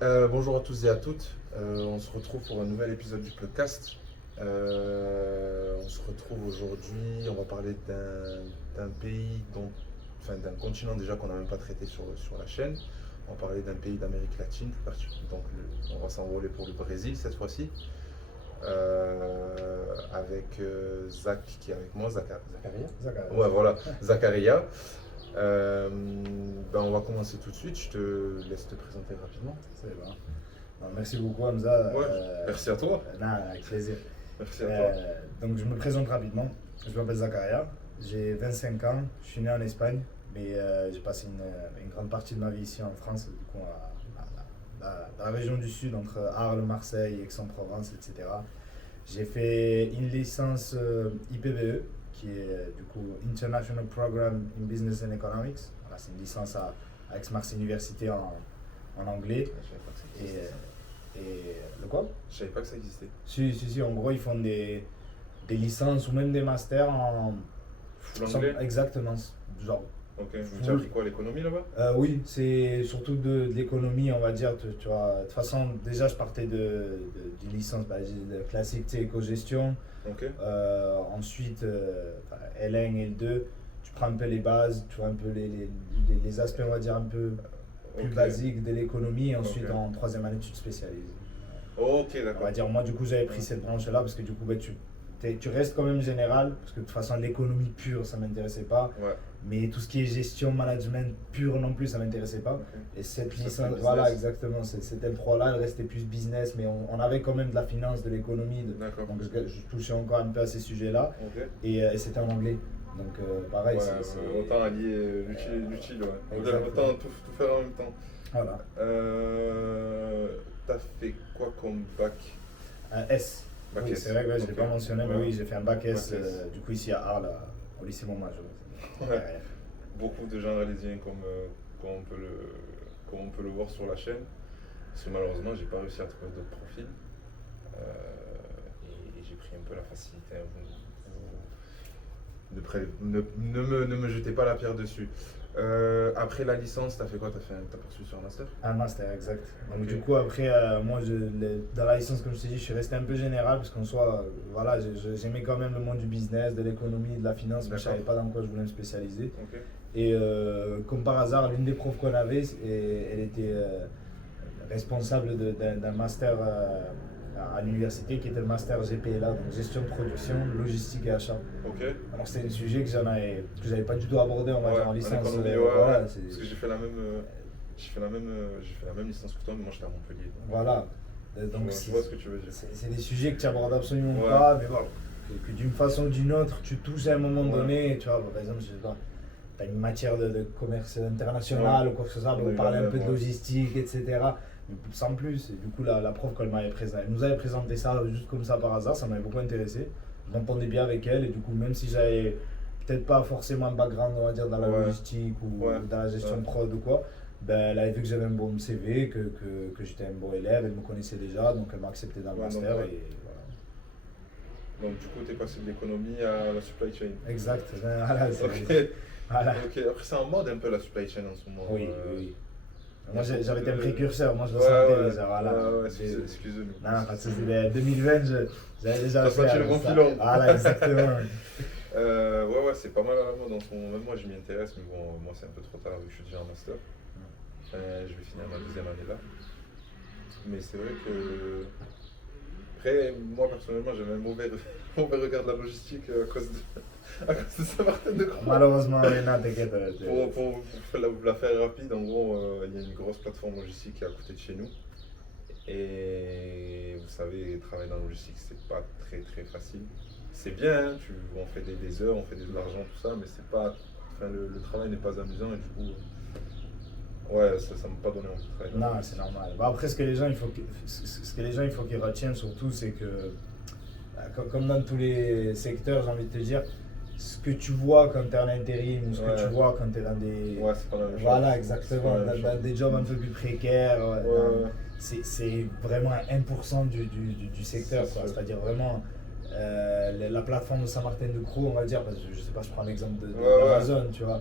Bonjour à tous et à toutes. On se retrouve pour un nouvel épisode du podcast. On se retrouve aujourd'hui. On va parler d'un pays d'un continent déjà qu'on n'a même pas traité sur la chaîne. On va parler d'un pays d'Amérique latine, plus particulièrement. On va s'envoler pour le Brésil cette fois-ci. Avec Zach qui est avec moi, Zacharia. Zachary. Ouais, voilà, Zacharia. On va commencer tout de suite. Je te laisse te présenter rapidement. C'est bon. Non, merci beaucoup Hamza. Ouais, merci à toi. Non, avec plaisir. Merci à toi. Donc je me présente rapidement. Je m'appelle Zacharia, j'ai 25 ans, je suis né en Espagne, mais j'ai passé une grande partie de ma vie ici en France, du coup, dans la région du Sud, entre Arles, Marseille, Aix-en-Provence, etc. J'ai fait une licence IPBE, qui est du coup International Program in Business and Economics. Voilà, c'est une licence à Aix-Marseille Université en anglais. Je savais pas que ça Et, existait. le quoi? Je savais pas que ça existait. Si, en gros, ils font des licences ou même des masters en. Full anglais? Exactement. Genre. Ok. Tu as appris quoi, l'économie là-bas? Oui, c'est surtout de l'économie, on va dire. Tu vois, de toute façon, déjà, je partais d'une licence classique, tu sais, éco-gestion. Ok. Ensuite, L1 et L2, tu prends un peu les bases, tu vois un peu les aspects, on va dire, un peu plus Ok. basiques de l'économie. Et ensuite, Ok. en troisième année, tu te spécialises. Ok, On d'accord. va dire, moi, du coup, j'avais pris cette branche-là parce que du coup, tu restes quand même général, parce que de toute façon, l'économie pure, ça m'intéressait pas. Ouais. Mais tout ce qui est gestion, management pur non plus, ça m'intéressait pas. Ok. Et cette Ça, c'est licence, business. voilà, exactement, cette L3-là, elle restait plus business, mais on avait quand même de la finance, de l'économie. D'accord. Donc, je touchais encore un peu à ces sujets-là. Ok. Et c'était en anglais. Donc, pareil, Ouais, c'est. autant allier l'utile et l'utile, ouais. Exactement. Autant tout faire en même temps. Voilà. T'as fait quoi comme bac? S. Bac Oui, S. c'est vrai que je ne l'ai Ok. pas mentionné, mais Ouais. oui, j'ai fait un bac S, Bac S. du coup, ici à Arles, au lycée Montmajour. Ouais. Beaucoup de gens alésiens comme on peut le voir sur la chaîne. Parce que malheureusement, j'ai pas réussi à trouver d'autres profils. Et j'ai pris un peu la facilité. Ne me jetez pas la pierre dessus. Après la licence, t'as fait quoi? T'as poursuivi sur un master? Un master, exact. Donc Ok. du coup, après, moi, dans la licence, comme je t'ai dit, je suis resté un peu général, parce qu'en soi, voilà, j'aimais quand même le monde du business, de l'économie, de la finance, mais je savais D'accord. pas dans quoi je voulais me spécialiser. Ok. Et comme par hasard, l'une des profs qu'on avait, elle était responsable d'un master à l'université, qui était le master GPLA, donc gestion de production, logistique et achat. Ok. Alors c'était un sujet que j'avais pas du tout abordé, on va dire, en licence. économie, Voilà, Parce que j'ai fait la même licence que toi, mais moi j'étais à Montpellier. voilà. Je Donc vois ce que tu veux dire. c'est des sujets que tu abordes absolument Ouais. pas, mais bon, que d'une façon ou d'une autre, tu touches à un moment Ouais. donné, tu vois, par exemple, je sais pas, tu as une matière de commerce international Ouais. ou quoi que ce soit, On on est parlait là, un peu de ouais. logistique, etc. Mais sans plus. Et du coup, la prof, quand elle nous avait présenté ça juste comme ça par hasard, ça m'avait beaucoup intéressé. Je m'entendais bien avec elle, et du coup, même si j'avais peut-être pas forcément un background, on va dire, dans la Ouais. logistique ou Ouais. dans la gestion Ouais. de prod ou quoi, ben, elle avait vu que j'avais un bon CV, que j'étais un bon élève, elle me connaissait déjà, donc elle m'a accepté dans le Ouais, master. donc, ouais. Et voilà. Donc du coup, t'es passé de l'économie à la supply chain. Exact. Voilà, Ok. voilà. Ok. Après, c'est en mode un peu la supply chain en ce moment. Oui, oui. Moi, il y a j'avais été un beaucoup de- précurseur, moi je le Ouais, sentais ouais, déjà. Voilà. ouais, excusez-nous. Non, quand c'était 2020, j'avais déjà T'as fait senti le bon ça. filon. Voilà, exactement. Ouais, c'est pas mal à la mode en ce moment. Même moi, je m'y intéresse, mais bon, moi, c'est un peu trop tard vu que je suis déjà en master. Je vais finir ma deuxième année là. Mais c'est vrai que. Après, moi, personnellement, j'avais un mauvais regard de la logistique à cause de Saint-Martin de Croix. Malheureusement, mais non, t'inquiète. Pour la faire rapide, en gros, il y a une grosse plateforme logistique qui est à côté de chez nous. Et vous savez, travailler dans la logistique, c'est pas très très facile. C'est bien, hein, on fait des heures, on fait de l'argent, tout ça, mais c'est pas. Enfin, le travail n'est pas amusant et du coup. Ouais, ça m'a pas donné envie de travailler. Non, c'est normal. Bon, après, ce que les gens, il faut qu'ils retiennent surtout, c'est que, comme dans tous les secteurs, j'ai envie de te dire, ce que tu vois quand tu es en intérim ou ce Ouais. que tu vois quand tu es dans des. Ouais, c'est pas la même chose. Voilà, C'est exactement, pas la même dans chose. des jobs un peu plus précaires. Ouais. C'est vraiment 1% du secteur, C'est quoi. sûr. C'est-à-dire vraiment la plateforme de Saint-Martin-de-Croix, on va dire, parce que je sais pas, je prends l'exemple Ouais, ouais. d'Amazon, tu vois.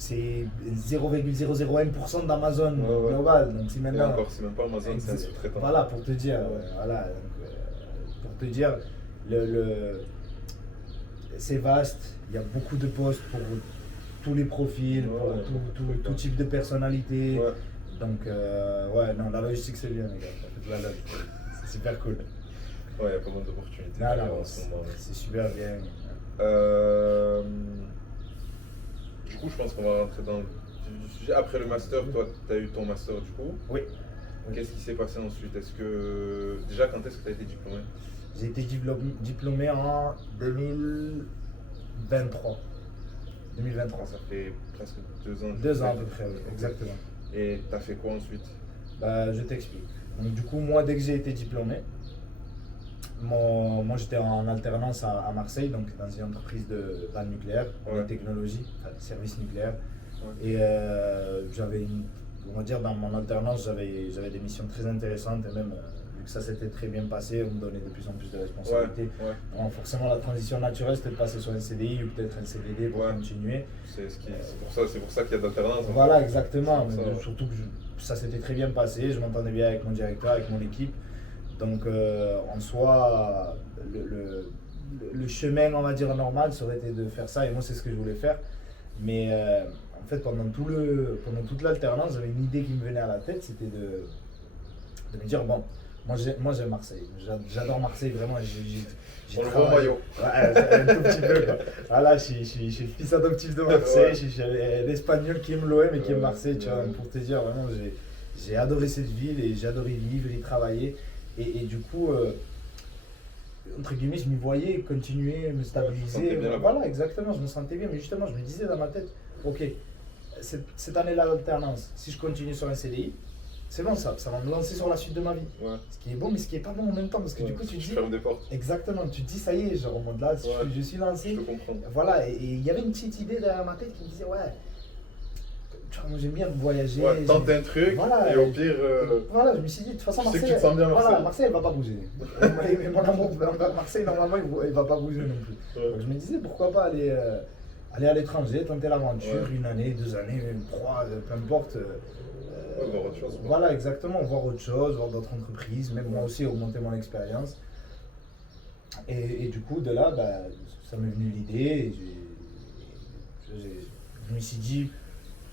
c'est 0,001% d'Amazon Ouais. global. Donc, si Et maintenant. encore, c'est même pas Amazon, c'est un sous-traitant. Voilà, pour te dire. Ouais. Voilà, donc, pour te dire, c'est vaste. Il y a beaucoup de postes pour tous les profils, pour tout type de personnalité. Ouais. Donc, ouais, non, la logistique, c'est bien, les gars. Ça fait de la log. C'est super cool. Ouais, il y a pas mal d'opportunités Non, en ce moment. c'est super bien. Du coup, je pense qu'on va rentrer dans le vif du sujet. Après le master, toi, tu as eu ton master du coup. Oui. Qu'est-ce qui s'est passé ensuite? Déjà, quand est-ce que tu as été diplômé? J'ai été diplômé en 2023. 2023. Ça fait presque 2 ans. 2 ans à peu près, oui, exactement. Et tu as fait quoi ensuite? Bah, je t'explique. Donc, du coup, moi, dès que j'ai été diplômé, moi j'étais en alternance à Marseille, donc dans une entreprise dans le nucléaire, de technologie, enfin, de services nucléaires. Ouais. Et j'avais on va dire, dans mon alternance, j'avais des missions très intéressantes et même, vu que ça s'était très bien passé, on me donnait de plus en plus de responsabilités. Ouais. Donc, forcément, la transition naturelle, c'était de passer sur un CDI ou peut-être un CDD pour continuer. C'est pour ça qu'il y a d'alternance. Voilà, exactement. Ça, ouais. Surtout que ça s'était très bien passé, je m'entendais bien avec mon directeur, avec mon équipe. Donc, en soi, le chemin, on va dire, normal, ça aurait été de faire ça et moi, c'est ce que je voulais faire. Mais en fait, pendant toute l'alternance, j'avais une idée qui me venait à la tête, c'était de me dire, bon, moi j'aime Marseille, j'adore Marseille, vraiment. On le voit au maillot. Ouais, un tout petit peu, quoi. Voilà, je suis le fils adoptif de Marseille, je suis l'Espagnol qui aime l'OM et qui aime Marseille, tu vois. Pour te dire, vraiment, j'ai adoré cette ville et j'ai adoré vivre, y travailler. Et du coup, entre guillemets, je m'y voyais continuer, me stabiliser. Voilà, exactement, je me sentais bien. Mais justement, je me disais dans ma tête, ok, cette année-là d'alternance, si je continue sur un CDI, c'est bon, ça va me lancer sur la suite de ma vie. Ouais. Ce qui est bon, mais ce qui est pas bon en même temps. Parce que du coup, tu te dis. Ferme des portes. Exactement, tu te dis, ça y est, je remonte là, je suis lancé. Je te comprends. Voilà, et il y avait une petite idée derrière ma tête qui me disait, ouais. Moi j'aime bien voyager. Ouais, tente un truc, voilà, et au pire. Voilà, je me suis dit, de toute façon, Marseille. Tu sais que tu te sens bien Marseille. Voilà, Marseille, elle va pas bouger. Mais mon amour, Marseille, normalement, il va pas bouger non plus. Ouais. Donc je me disais, pourquoi pas aller à l'étranger, tenter l'aventure, 1 année, 2 années, même 3, peu importe. Voir autre chose. Voilà, exactement, voir autre chose, voir d'autres entreprises, même moi aussi augmenter mon expérience. Et du coup, de là, bah, ça m'est venu l'idée. Je me suis dit.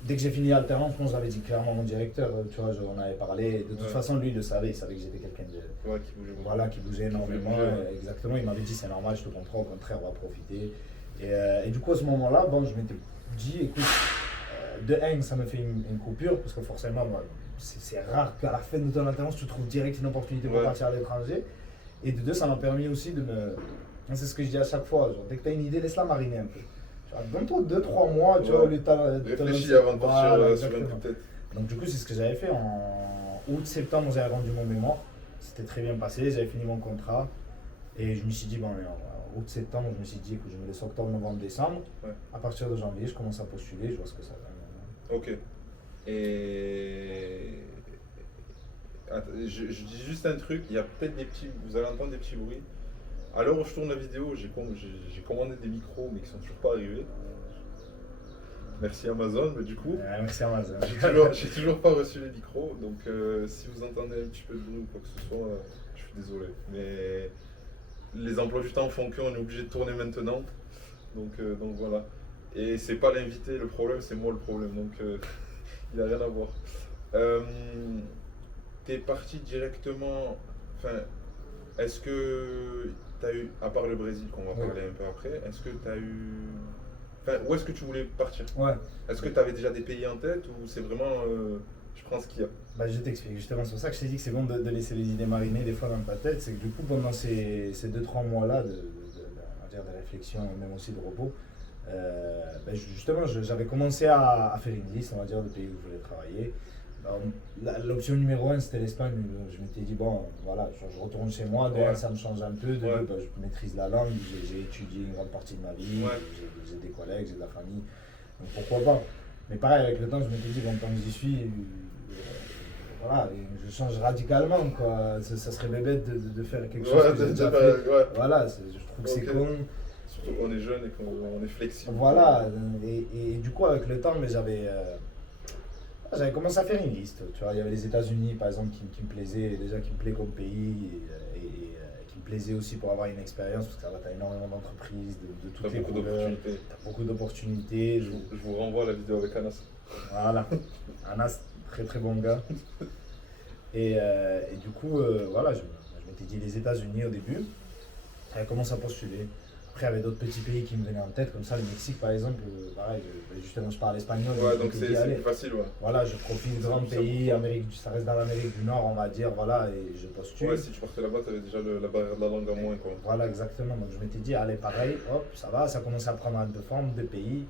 Dès que j'ai fini l'alternance, moi j'avais dit clairement à mon directeur, tu vois, on avait parlé. De toute façon, lui, il savait que j'étais quelqu'un de. Ouais, qui bougeait. Voilà, qui bougeait énormément. Exactement, il m'avait dit c'est normal, je te comprends, au contraire, on va profiter. Et du coup, à ce moment-là, bon, je m'étais dit, écoute, de 1, ça me fait une coupure, parce que forcément, moi, c'est rare qu'à la fin de ton alternance, tu trouves direct une opportunité pour partir à l'étranger. Et de 2, ça m'a permis aussi de me. C'est ce que je dis à chaque fois, genre, dès que tu as une idée, laisse-la mariner un peu. Donne-toi 2-3 mois, tu vois, au lieu de réfléchis avant de partir sur un coup de tête. Donc du coup, c'est ce que j'avais fait. En août-septembre, j'avais rendu mon mémoire. C'était très bien passé, j'avais fini mon contrat. Et je me suis dit, bon, en août-septembre, je me suis dit que je me laisse octobre, novembre, décembre. Ouais. À partir de janvier, je commence à postuler, je vois ce que ça donne. Ok. Et... Attends, je dis juste un truc, il y a peut-être vous allez entendre des petits bruits. À l'heure où je tourne la vidéo, j'ai commandé des micros, mais qui sont toujours pas arrivés. Merci Amazon, mais du coup, merci Amazon. J'ai toujours pas reçu les micros, donc si vous entendez un petit peu de bruit ou quoi que ce soit, je suis désolé. Mais les emplois du temps font qu'on est obligé de tourner maintenant, donc voilà. Et c'est pas l'invité le problème, c'est moi le problème, donc il n'y a rien à voir. T'es parti directement, enfin, est-ce que t'as eu, à part le Brésil qu'on va parler un peu après, est-ce que t'as eu... Enfin, où est-ce que tu voulais partir? Ouais. Est-ce que tu avais déjà des pays en tête ou c'est vraiment je prends ce qu'il y a? Bah, je t'explique, justement, c'est pour ça que je t'ai dit que c'est bon de laisser les idées mariner des fois dans ta tête. C'est que du coup, pendant ces 2-3 mois-là de réflexion, même aussi de repos, bah, justement, j'avais commencé à faire une liste, on va dire, de pays où je voulais travailler. L'option numéro 1, c'était l'Espagne. Je m'étais dit, bon, voilà, je retourne chez moi, ça me change un peu. De deux, bah, je maîtrise la langue, j'ai étudié une grande partie de ma vie, j'ai des collègues, j'ai de la famille, donc pourquoi pas. Mais pareil, avec le temps, je m'étais dit, bon, tant que j'y suis, voilà, je change radicalement, quoi. Ça serait bébête de faire quelque chose que j'ai déjà fait. Voilà, je trouve que c'est con. Surtout qu'on est jeune et qu'on est flexible. Voilà, et du coup, avec le temps, mais j'avais commencé à faire une liste. Tu vois, il y avait les États-Unis, par exemple, qui me plaisaient, déjà qui me plaît comme pays, qui me plaisait aussi pour avoir une expérience, parce que tu as énormément d'entreprises, de T'as toutes les beaucoup couleurs, d'opportunités. tu as beaucoup d'opportunités. Je vous renvoie à la vidéo avec Anas. Voilà, Anas, très très bon gars. Et du coup, voilà, je m'étais dit les États-Unis au début, j'avais commencé à postuler. Après, il y avait d'autres petits pays qui me venaient en tête, comme ça, le Mexique par exemple, pareil, justement, je parle espagnol. Ouais, je donc m'étais dit, c'est allez, plus facile, ouais. voilà, je profite grand C'est pays, important. ça reste dans l'Amérique du Nord, on va dire, voilà, et je postule. Ouais, si tu partais là-bas, t'avais déjà la barrière de la langue en moins, quoi. Voilà, exactement. Donc je m'étais dit, allez, pareil, hop, ça va, ça commence à prendre un peu forme de pays.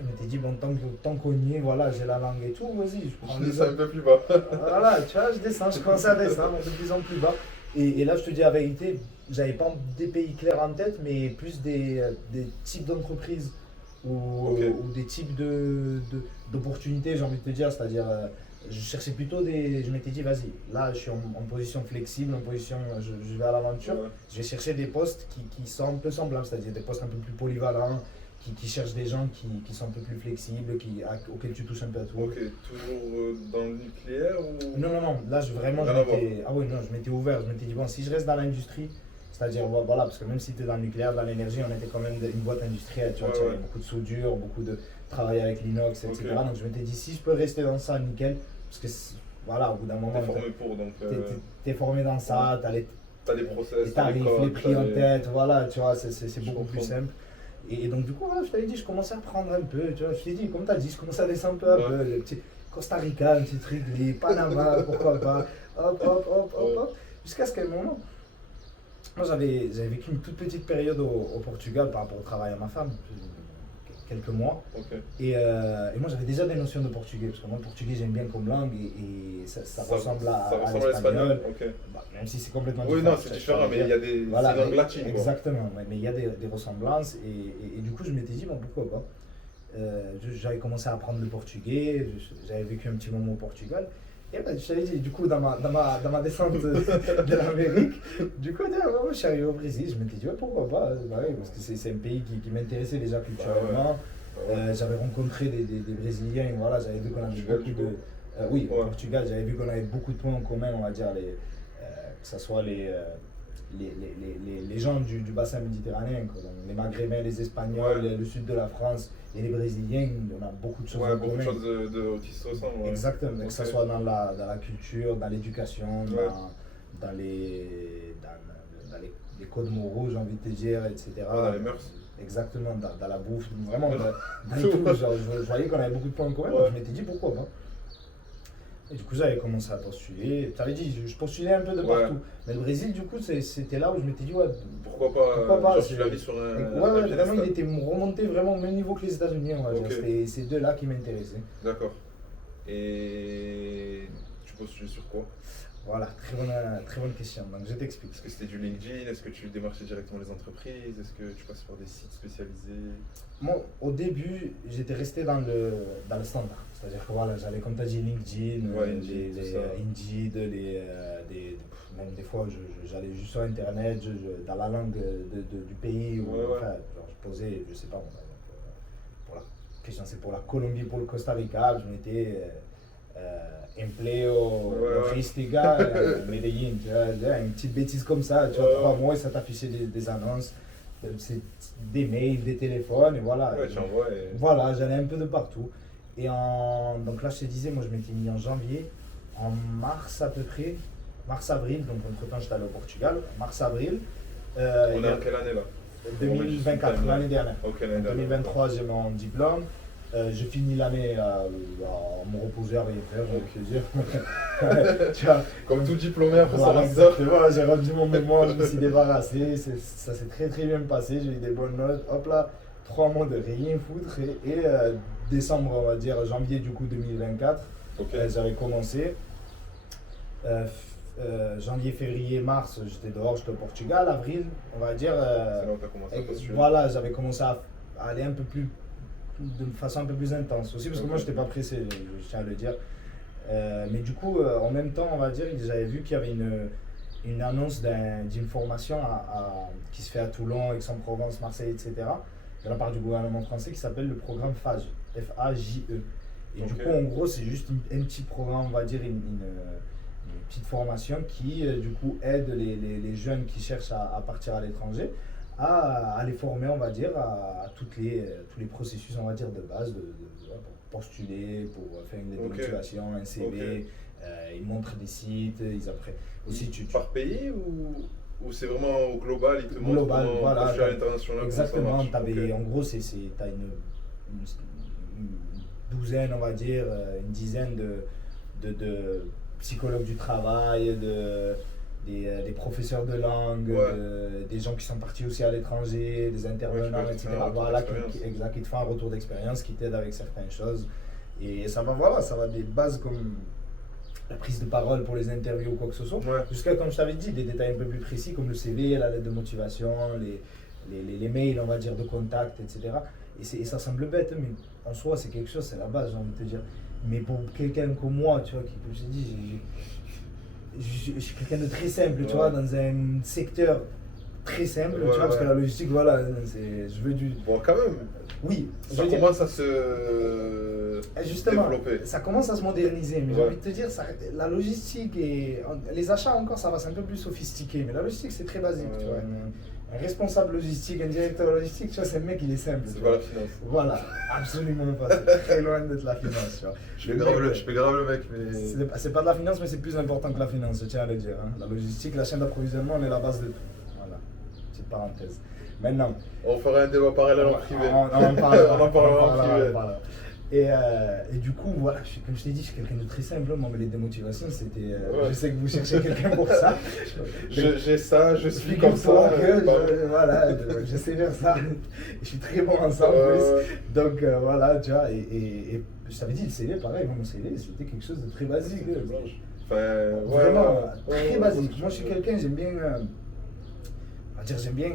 Je m'étais dit, bon, tant qu'on y est, voilà, j'ai la langue et tout, vas-y, je prends Je les descends un peu plus bas. Voilà, tu vois, je descends, je commence à descendre de plus en plus bas. Et là, je te dis la vérité, j'avais pas des pays clairs en tête, mais plus des types d'entreprises Ok. ou des types d'opportunités, j'ai envie de te dire. C'est-à-dire, je cherchais plutôt je m'étais dit, vas-y, là, je suis en position flexible, en position, je vais à l'aventure. Ouais. Je vais chercher des postes qui sont un peu semblables, c'est-à-dire des postes un peu plus polyvalents, qui cherchent des gens qui sont un peu plus flexibles, auxquels tu touches un peu à tout. Ok, toujours dans le nucléaire ou. Non, non, non, là vraiment Rien à ah oui, non, je m'étais ouvert, je m'étais dit bon, si je reste dans l'industrie, c'est-à-dire voilà, parce que même si tu es dans le nucléaire, dans l'énergie, on était quand même une boîte industrielle, tu vois, Ouais, tu avais ouais. beaucoup de soudure, beaucoup de travail avec l'inox, etc. Ok. Donc je m'étais dit si je peux rester dans ça, nickel, parce que voilà, au bout d'un moment, T'es formé pour, donc. t'es formé dans ça, t'as les T'as les process, les t'as les tarifs, codes, les prix t'as en les- tête, voilà, tu vois, c'est Je beaucoup plus comprends. simple. Et donc, du coup, voilà, je t'avais dit, je commençais à prendre un peu, tu vois, je t'ai dit, comme tu as dit, je commençais à descendre un peu, Ouais. un peu, le petit Costa Rica, un petit truc, les Panama, pourquoi pas, hop, hop, hop, hop, hop, jusqu'à ce qu'à un moment, moi j'avais vécu une toute petite période au Portugal par rapport au travail à ma femme, quelques mois, Ok. et moi j'avais déjà des notions de portugais, parce que moi le portugais j'aime bien comme langue, et ça ressemble ça à ressemble à l'espagnol. Ok. Bah, même si c'est complètement Oui, différent. non, c'est différent, mais il y a des. Voilà, c'est une langue latine, quoi. exactement, mais il y a des ressemblances et du coup je m'étais dit bon pourquoi pas. J'avais commencé à apprendre le portugais, j'avais vécu un petit moment au Portugal et ben, je t'avais dit du coup dans ma descente de l'Amérique, du coup moi, je suis arrivé au Brésil, je m'étais dit ouais, pourquoi pas, bah, oui, parce que c'est un pays qui m'intéressait déjà culturellement. J'avais rencontré des Brésiliens, et voilà, j'avais vu qu'on avait Portugal, beaucoup du de. coup. Oui, au Ouais. Portugal, j'avais vu qu'on avait beaucoup de points en commun, on va dire, que ce soit les gens du bassin méditerranéen, quoi. Donc, les Maghrébins, les Espagnols, Ouais. le sud de la France et les Brésiliens, on a beaucoup de choses Ouais, en beaucoup de commun. choses qui se ressemblent. Ouais. Exactement, que Ok. ce soit dans la culture, dans l'éducation, Ouais. dans les codes moraux, j'ai envie de te dire, etc. Ouais, dans les mœurs. Exactement, dans la bouffe, vraiment, dans Tout. tout. Genre, je voyais qu'on avait beaucoup de points en commun, Ouais. donc je m'étais dit pourquoi pas. Et du coup, j'avais commencé à postuler. Tu avais dit, je postulais un peu de Ouais. partout. Mais le Brésil, du coup, c'était là où je m'étais dit, ouais, Pourquoi pas, Pourquoi pas, genre, c'est- tu l'as mis sur un. ouais, un vraiment, piédestal. il était remonté vraiment au même niveau que les États-Unis, on va dire. Ok. C'était ces deux-là qui m'intéressaient. D'accord. Et tu postules sur quoi? Voilà, très bonne question. Donc, je t'explique. Est-ce que c'était du LinkedIn? Est-ce que tu démarchais directement les entreprises? Est-ce que tu passes par des sites spécialisés? Moi, au début, j'étais resté dans le standard. C'est-à-dire que voilà, j'allais, comme tu as dit, LinkedIn, Ouais, Indeed, tout ça. Indeed, même des fois, j'allais juste sur Internet, dans la langue du pays, ou, Ouais, ouais. enfin, genre, je posais, je sais pas, moi, pour la question, c'est pour la Colombie, pour le Costa Rica, je mettais empleo Ouais, ouais. logística, Medellín, tu vois, une petite bêtise comme ça, tu vois, Ouais, 3 ouais. mois et ça t'affichait des annonces, c'est des mails, des téléphones, et voilà. Ouais, tu envoies et. Voilà, j'allais un peu de partout. Donc là, je te disais, moi, je m'étais mis en janvier, en mars à peu près, mars-avril, donc entre-temps, j'étais allé au Portugal, mars-avril. On il y est a en quelle année là? 2024, l'année dernière. Ok, l'année En dernière. 2023, j'ai mon diplôme. Je finis l'année à me reposer à rien faire, j'ai envie de te dire. Tu vois, Comme tout diplômé après sa voilà, langue d'or. exactement, j'ai rendu mon mémoire, je me suis débarrassé, ça s'est très très bien passé, j'ai eu des bonnes notes. Hop là, 3 mois de rien foutre et décembre, on va dire janvier du coup 2024, Ok. j'avais commencé. Janvier, février, mars, j'étais dehors, j'étais au Portugal. Avril, on va dire. C'est là où tu as commencé à postuler. Voilà, j'avais commencé à aller un peu plus, de façon un peu plus intense aussi, parce que Ok. moi, je n'étais pas pressé, je tiens à le dire. Mais du coup, en même temps, on va dire, j'avais vu qu'il y avait une annonce d'une formation qui se fait à Toulon, Aix-en-Provence, Marseille, etc. de la part du gouvernement français qui s'appelle le programme FAGE, F-A-J-E. Et du coup, en gros, c'est juste un petit programme, on va dire, une petite formation qui, du coup, aide les jeunes qui cherchent à partir à l'étranger à les former, on va dire, à tous les processus, on va dire, de base, pour postuler, pour faire une lettre de motivation, un CV. Ils montrent des sites, ils apprennent. Aussi, par pays ou c'est vraiment au global, ils te montrent comment voilà, postuler à l'international. Exactement, en gros, tu as une douzaine, on va dire, une dizaine de psychologues du travail, des professeurs de langue, des gens qui sont partis aussi à l'étranger, des intervenants, etc. Voilà, qui te font un retour d'expérience, qui t'aident avec certaines choses. Et ça va des bases comme la prise de parole pour les interviews ou quoi que ce soit, jusqu'à, comme je t'avais dit, des détails un peu plus précis comme le CV, la lettre de motivation, les mails, on va dire, de contact, etc. Et ça semble bête, mais en soi, c'est quelque chose, c'est la base, j'ai envie de te dire. Mais pour quelqu'un comme moi, tu vois, qui, comme je t'ai dit, je suis quelqu'un de très simple, tu vois, dans un secteur très simple, tu vois, parce que la logistique, voilà, je veux du... Bon, quand même. Oui. Ça commence à se développer. Ça commence à se moderniser, mais j'ai envie de te dire, la logistique et les achats encore, ça va, c'est un peu plus sophistiqué, mais la logistique, c'est très basique, tu vois. Un responsable logistique, un directeur logistique, tu vois, c'est le mec, il est simple. C'est pas la finance. Voilà, absolument pas. C'est très loin d'être la finance, tu vois. Je fais grave le mec, mais... C'est pas de la finance, mais c'est plus important que la finance, je tiens à le dire. Hein. La logistique, la chaîne d'approvisionnement, on est la base de tout. Voilà, petite parenthèse. Maintenant... On fera un débat parallèle en privé. On en parlera en privé. Et du coup, voilà, comme je t'ai dit, je suis quelqu'un de très simple. Moi, mais les démotivations, c'était. Je sais que vous cherchez quelqu'un pour ça. J'ai ça, je suis comme ça. Voilà, je sais faire ça. Je suis très bon en ça en plus. Donc voilà, tu vois. Et je t'avais dit, le CV, pareil, mon CV, c'était quelque chose de très basique. Vraiment, très basique. Moi, je suis quelqu'un, j'aime bien. On va dire, j'aime bien.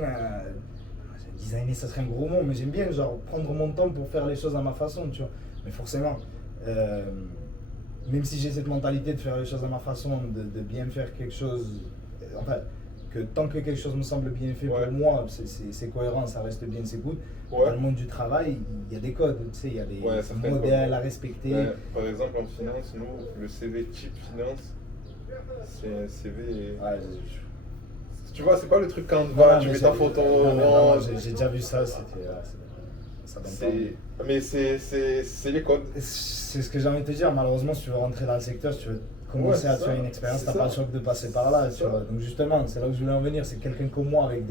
Designer, ça serait un gros mot, mais j'aime bien genre prendre mon temps pour faire les choses à ma façon, tu vois. Mais forcément, même si j'ai cette mentalité de faire les choses à ma façon, de bien faire quelque chose, enfin, que tant que quelque chose me semble bien fait pour moi, c'est cohérent, ça reste bien, c'est good. Dans le monde du travail, il y a des codes, tu sais, il y a des modèles à respecter. Par exemple, en finance, nous, le CV type finance, c'est un CV... Tu vois, c'est pas le truc Canva, tu mets ta photo. J'ai déjà vu ça, c'était. Mais c'est les codes. C'est ce que j'ai envie de te dire. Malheureusement, si tu veux rentrer dans le secteur, si tu veux commencer à faire une expérience, t'as pas le choix de passer par là. Tu vois. Donc, justement, c'est là où je voulais en venir. C'est quelqu'un comme moi avec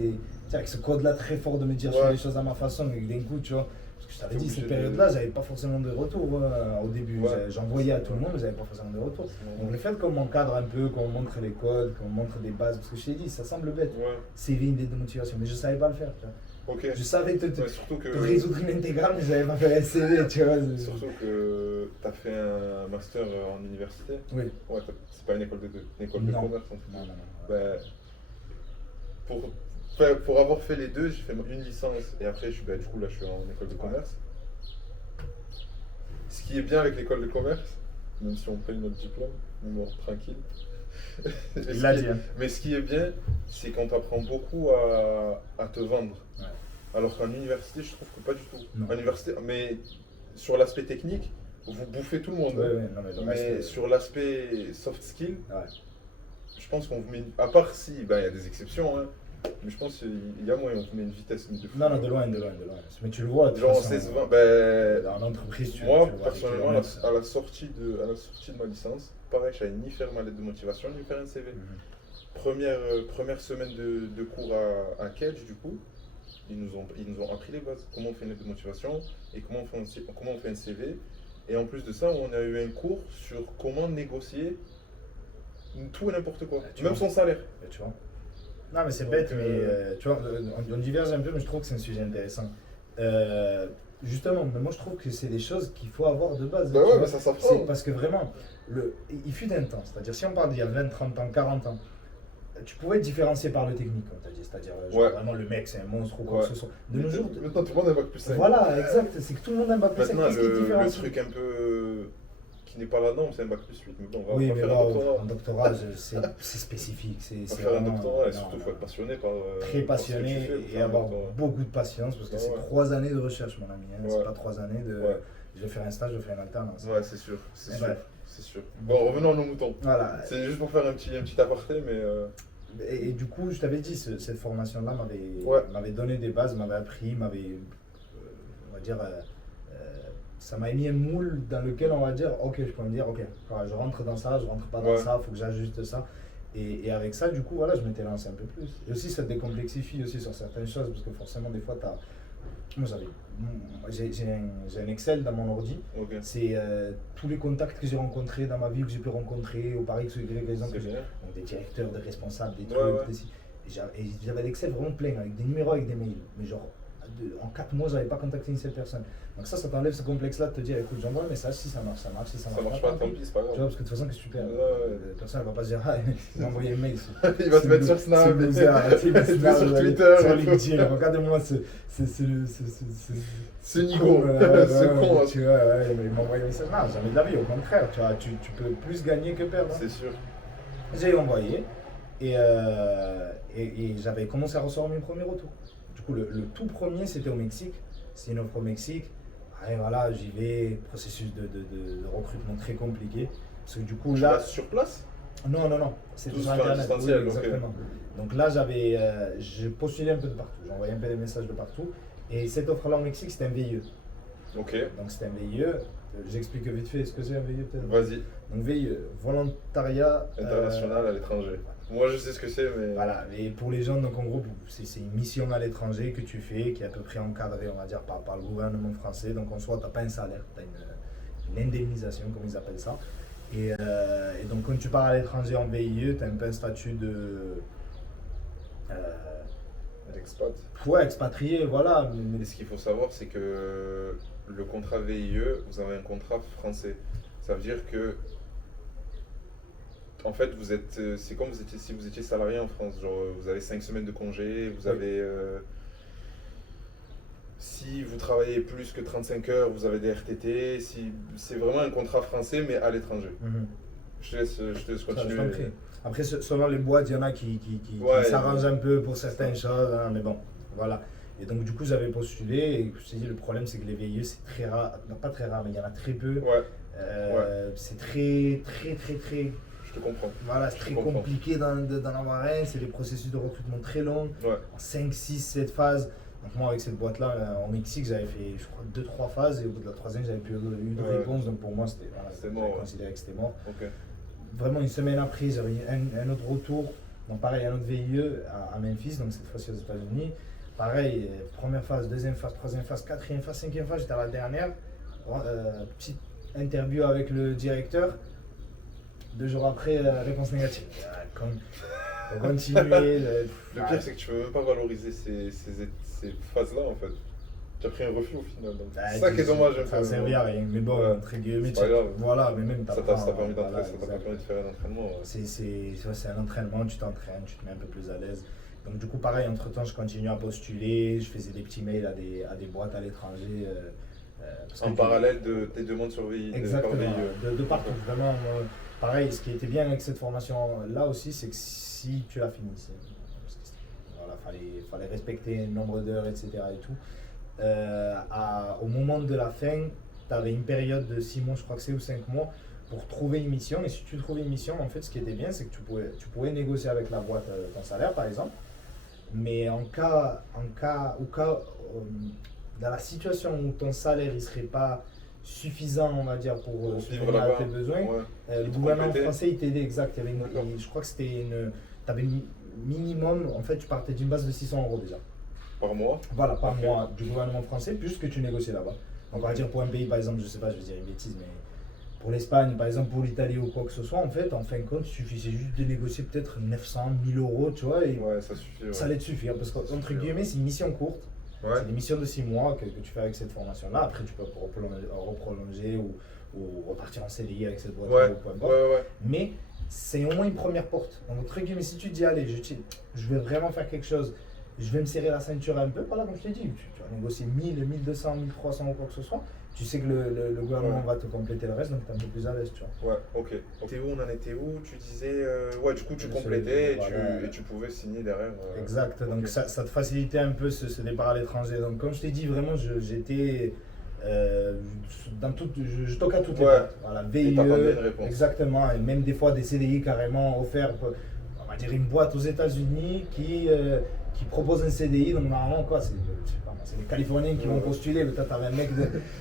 ce code-là très fort de me dire je fais les choses à ma façon, mais d'un coup, tu vois. Je t'avais dit, cette période-là, j'avais pas forcément de retour au début. J'envoyais à tout le monde, mais j'avais pas forcément de retour. Donc le fait qu'on m'encadre un peu, qu'on montre les codes, qu'on montre des bases, parce que je t'ai dit, ça semble bête. CV, une lettre de motivation, mais je savais pas le faire. Tu vois. Je savais te résoudre une intégrale, mais j'avais pas fait un CV, tu vois. Surtout que tu as fait un master en université. Oui. Ouais, c'est pas une école de commerce en tout cas. Non. Pour avoir fait les deux, j'ai fait une licence et après, du coup, là, je suis en école de commerce. Ce qui est bien avec l'école de commerce, même si on paye notre diplôme, on meurt tranquille. Il l'a dit. Mais ce qui est bien, c'est qu'on t'apprend beaucoup à te vendre. Ouais. Alors qu'en université, je trouve que pas du tout. En université, mais sur l'aspect technique, vous bouffez tout le monde. Mais sur l'aspect soft skill, je pense qu'on vous met. À part si, il y a des exceptions, hein. Mais je pense qu'il y a moyen, on te met une vitesse de fou. Non, de loin. Mais tu le vois, genre en 16-20, dans l'entreprise, moi, personnellement, à la sortie de ma licence, pareil, je savais ni faire ma lettre de motivation, ni faire un CV. Première semaine de cours à Kedge, du coup, ils nous ont appris les bases. Comment on fait une lettre de motivation et comment on fait un CV. Et en plus de ça, on a eu un cours sur comment négocier tout et n'importe quoi, même son salaire. Tu vois. Non, mais c'est bête, mais tu vois, on diverge un peu, mais je trouve que c'est un sujet intéressant. Justement, mais moi je trouve que c'est des choses qu'il faut avoir de base. Mais ça s'apprend. Parce que vraiment, il fut un temps, c'est-à-dire si on parle d'il y a 20, 30 ans, 40 ans, tu pouvais être différencié par le technique, comme tu as dit, c'est-à-dire vraiment le mec c'est un monstre ou quoi que ce soit. De nos jours, maintenant tout le monde a un bac plus 5. Voilà, exact, c'est que tout le monde a un bac plus 5. Maintenant, le truc un peu qui n'est pas la norme, c'est un bac plus 8. Mais bon, on va Oui, pas mais faire un bon, doctorat. un doctorat, c'est spécifique. On va C'est faire un vraiment, doctorat et non, surtout, il non. faut être passionné par. Très par ce que tu passionné fais pour et faire un avoir doctorat. beaucoup de patience parce que Ah c'est ouais. 3 années de recherche, mon ami. Hein. Ouais. C'est pas 3 années de. Ouais. Je vais faire un stage, je vais faire une alternance. Ouais, c'est sûr, c'est Et sûr, bref. c'est sûr. Bon, revenons à nos moutons. Voilà. C'est juste pour faire un petit aparté, mais. Et du coup, je t'avais dit, cette formation-là Ouais. m'avait donné des bases, m'avait appris, on va dire, ça m'a mis un moule dans lequel on va dire, ok, je peux me dire, ok, voilà, je rentre dans ça, je rentre pas dans Ouais. ça, il faut que j'ajuste ça. Et avec ça, du coup, voilà, je m'étais lancé un peu plus. Et aussi, ça te décomplexifie aussi sur certaines choses, parce que forcément, des fois, moi, j'ai un Excel dans mon ordi. Ok. C'est tous les contacts que j'ai rencontrés dans ma vie, que j'ai pu rencontrer, au Paris, que Y raison, C'est bien. donc des directeurs, des responsables, des Ouais, trucs, ouais. et j'avais l'Excel vraiment plein, avec des numéros, avec des mails. Mais genre, en 4 mois, j'avais pas contacté une seule personne. Donc ça t'enlève ce complexe-là de te dire, écoute, j'envoie un message, si ça marche, ça marche, si ça Ça marche marche pas, tant tant pis. pis, c'est pas Tu vois, grave. parce que de toute façon, qu'est-ce que tu perds Ouais. Personne ne va pas se dire, ah, il m'a envoyé un mail. Il va te mettre sur Snap, C'est loser, tu sais, sur Snap, Twitter. sur et tout. LinkedIn. Regardez-moi Ce Nigo, ouais, ce con. tu vois, ouais, mais il m'a envoyé un message. Non, jamais de la vie, au contraire. Tu vois, tu peux plus gagner que perdre. Hein. C'est sûr. J'ai envoyé et j'avais commencé à recevoir mes premiers retours. Du coup, le tout premier, c'était au Mexique. C'est une offre au Mexique. Et voilà, j'y vais. Processus de recrutement très compliqué. Parce que du coup, Tu là. restes sur place? Non, c'était Tout sur se fait en Internet. distanciel, Oui, ok. exactement. Donc là, j'ai postulé un peu de partout. J'ai envoyé un peu des messages de partout. Et cette offre-là au Mexique, c'était un VIE. Ok, Donc c'était un VIE. J'explique vite fait ce que c'est un VIE peut-être. vas-y. Donc VIE, volontariat International à l'étranger. Moi je sais ce que c'est, mais. Voilà, et pour les gens, donc en gros, c'est une mission à l'étranger que tu fais, qui est à peu près encadrée, on va dire, par le gouvernement français. Donc en soi, tu n'as pas un salaire, tu as une indemnisation, comme ils appellent ça. Et donc quand tu pars à l'étranger en VIE, tu as un peu un statut de. Expat. Ouais, expatrié, voilà. Et ce qu'il faut savoir, c'est que le contrat VIE, vous avez un contrat français. Ça veut dire que. En fait, vous êtes, c'est comme si vous étiez salarié en France. Genre, vous avez 5 semaines de congé, vous avez. Si vous travaillez plus que 35 heures, vous avez des RTT. C'est vraiment un contrat français, mais à l'étranger. Mhm. Je te laisse Ça, je continuer. t'en prie. Après, selon les boîtes, il y en a qui Ouais, s'arrangent un peu pour certaines choses, hein, mais bon, voilà. Et donc, du coup, j'avais postulé, et je t'ai dit, le problème, c'est que les VIE, c'est très rare, non pas très rare, mais il y en a très peu. Ouais, C'est très, je te comprends. voilà, c'est Je très comprends. compliqué d'en avoir un, c'est des processus de recrutement très longs, Ouais, en 5, 6, 7 phases. Donc, moi, avec cette boîte-là, en Mexique, j'avais fait, je crois, 2-3 phases, et au bout de la troisième, j'avais plus eu de Ouais. réponse, donc pour moi, c'était voilà, C'était mort, j'avais ouais. considéré que c'était mort. ok. Vraiment une semaine après, j'avais un autre retour. Donc pareil, un autre VIE à Memphis, donc cette fois-ci aux États-Unis. Pareil, première phase, deuxième phase, troisième phase, quatrième phase, cinquième phase, j'étais à la dernière. Petite interview avec le directeur. 2 jours après, réponse négative. Pour continuer. Le pire, c'est que tu peux même pas valoriser ces phases-là en fait. Tu as pris un refus au final. donc C'est ça qui est dommage. Ça ne servait à rien. Mais bon, Ouais. entre guillemets, C'est pas grave. voilà, mais même Ça t'a permis d'entrer, ça t'a pas permis de faire un entraînement. Ouais. C'est un entraînement, tu t'entraînes, tu te mets un peu plus à l'aise. Donc du coup, pareil, entre-temps, je continue à postuler, je faisais des petits mails à des boîtes à l'étranger. Parce En que parallèle de tes demandes sur VIE. Exactement, par VIE. de partout. Vraiment, pareil, ce qui était bien avec cette formation-là aussi, c'est que si tu la finissais, voilà, fallait respecter un nombre d'heures, etc. et tout. Au moment de la fin, tu avais une période de 6 mois, je crois que c'est, ou 5 mois, pour trouver une mission. Et si tu trouvais une mission, en fait, ce qui était bien, c'est que tu pouvais négocier avec la boîte ton salaire, par exemple. Mais dans la situation où ton salaire ne serait pas suffisant, on va dire, pour Vivre subvenir à là-bas. tes besoins, Ouais. le Ils te gouvernement complétaient. français, il t'aidait, exact. Il y avait D'accord. je crois que c'était t'avais minimum, en fait, tu partais d'une base de 600 € déjà. Par mois. Voilà, par Ok. mois du gouvernement français, plus ce que tu négocies là-bas. Donc, on va dire pour un pays, par exemple, je sais pas, je vais dire une bêtise, mais pour l'Espagne, par exemple, pour l'Italie ou quoi que ce soit, en fait, en fin de compte, il suffisait juste de négocier peut-être 900, 1000 €, tu vois, et Ouais, ça suffit. Ouais. ça allait te suffire. Parce qu'entre suffit, guillemets, c'est une mission courte. Ouais. C'est une mission de 6 mois que tu fais avec cette formation-là. Après, tu peux reprolonger ou repartir en CDI avec cette boîte-là Ouais. ou peu importe. Ouais. Mais c'est au moins une première porte. Donc, entre guillemets, si tu te dis, allez, je vais vraiment faire quelque chose je vais me serrer la ceinture un peu, voilà, comme je t'ai dit, tu vas négocier 1000, 1200, 1300 ou quoi que ce soit, tu sais que le gouvernement va te compléter le reste, donc tu es un peu plus à l'aise, tu vois. Ouais, ok. Théo, on en était où? Tu disais. Ouais, du coup, tu Je complétais et, voilà. et tu pouvais signer derrière. Exact, donc ok. ça te facilitait un peu ce départ à l'étranger. Donc, comme je t'ai dit, vraiment, j'étais dans tout, je toque à toutes les Ouais. portes. Voilà, Et t'attendais une VIE, réponse. exactement, et même des fois des CDI carrément offerts. On va dire une boîte aux États-Unis qui propose un CDI. Donc, normalement, quoi, c'est je sais pas moi, c'est les Californiens qui vont postuler. Mais toi, t'avais un mec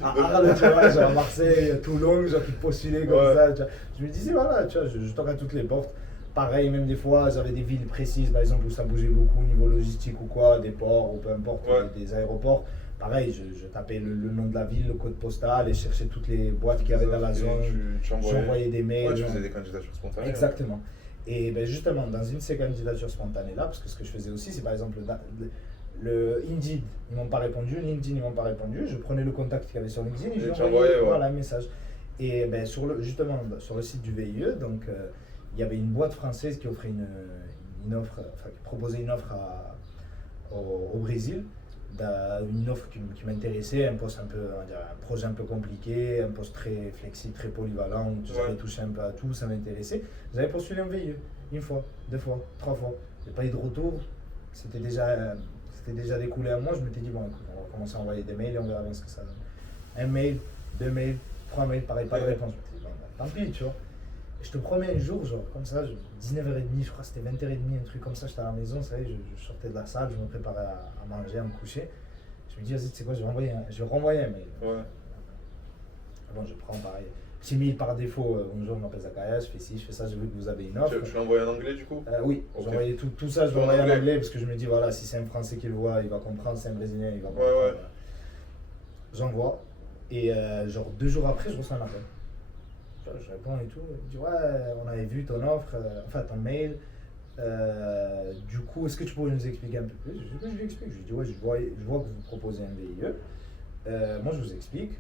à Arles, tu vois, genre à Marseille, Toulon, genre qui postulait comme Ouais. ça. Tu vois. Je me disais, voilà, tu vois, je toque à toutes les portes. Pareil, même des fois, j'avais des villes précises, par exemple, où ça bougeait beaucoup au niveau logistique ou quoi, des ports ou peu importe, Ouais. des aéroports. Pareil, je tapais le nom de la ville, le code postal et cherchais toutes les boîtes qu'il y avait dans la Et zone. tu envoyais. J'envoyais des mails. Ouais, tu faisais des candidatures spontanées. Exactement. Et ben justement, dans une de ces candidatures spontanées-là, parce que ce que je faisais aussi, c'est par exemple le Indeed, ils m'ont pas répondu, LinkedIn, ils m'ont pas répondu. Je prenais le contact qu'il y avait sur LinkedIn et je Et lui tu envoyais envoyais, ouais. voilà, un message. Et ben justement, sur le site du VIE, donc il y avait une boîte française qui offrait une offre, enfin qui proposait une offre au Brésil, une offre qui m'intéressait, un poste un peu, on va dire, un projet un peu compliqué, un poste très flexible, très polyvalent, où j'avais Ouais. touché un peu à tout, ça m'intéressait. J'avais postulé en VIE, une fois, deux fois, trois fois. J'ai pas eu de retour, c'était déjà découlé à moi. Je m'étais dit, bon, écoute, on va commencer à envoyer des mails et on verra bien ce que ça donne. Un mail, deux mails, trois mails, pareil, pas de Ouais. réponse. Je me suis dit, bon, bah, tant pis, tu vois. Et je te promets un jour, genre, comme ça, 19h30, je crois que c'était 20h30, un truc comme ça, j'étais à la maison, ça y est, je sortais de la salle, je me préparais à manger, à me coucher. Je me dis, vas-y, tu sais quoi, je vais renvoyer un mail. Ouais. Bon, je prends pareil. Petit mail par défaut, bonjour, je m'appelle Zakaria, je fais ci, je fais ça, j'ai vu que vous avez une offre. Tu l'as envoyé en anglais du coup? Oui, Ok. j'ai envoyé tout ça, je Tout l'ai en envoyé en anglais. anglais parce que je me dis, voilà, si c'est un Français qui le voit, il va comprendre, si c'est un Brésilien, il va Ouais, comprendre. ouais. Voilà. J'envoie, et genre 2 jours après, je reçois un appel. Je réponds et tout, il me dit, ouais, on avait vu ton offre, enfin ton mail. Du coup, est-ce que tu pourrais nous expliquer un peu plus? Je lui explique, je lui dis, ouais, je vois que vous proposez un VIE. Moi, je vous explique.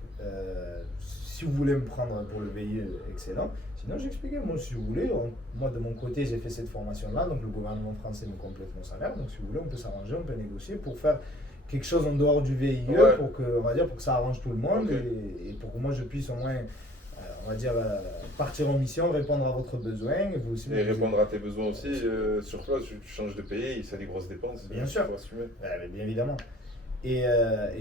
Si vous voulez me prendre pour le VIE, excellent. Sinon, j'expliquais, moi, si vous voulez, moi, de mon côté, j'ai fait cette formation-là, donc le gouvernement français me complète mon salaire. Donc, si vous voulez, on peut s'arranger, on peut négocier pour faire quelque chose en dehors du VIE, Ouais. pour que, on va dire, pour que ça arrange tout le monde Ok. et pour que moi, je puisse au moins, on va dire, partir en mission, répondre à votre besoin. Et vous aussi, Et vous- répondre à tes besoins aussi. Sur place, tu changes de pays, ça a des grosses dépenses. Bien sûr. Faut assumer. Mais bien évidemment. Et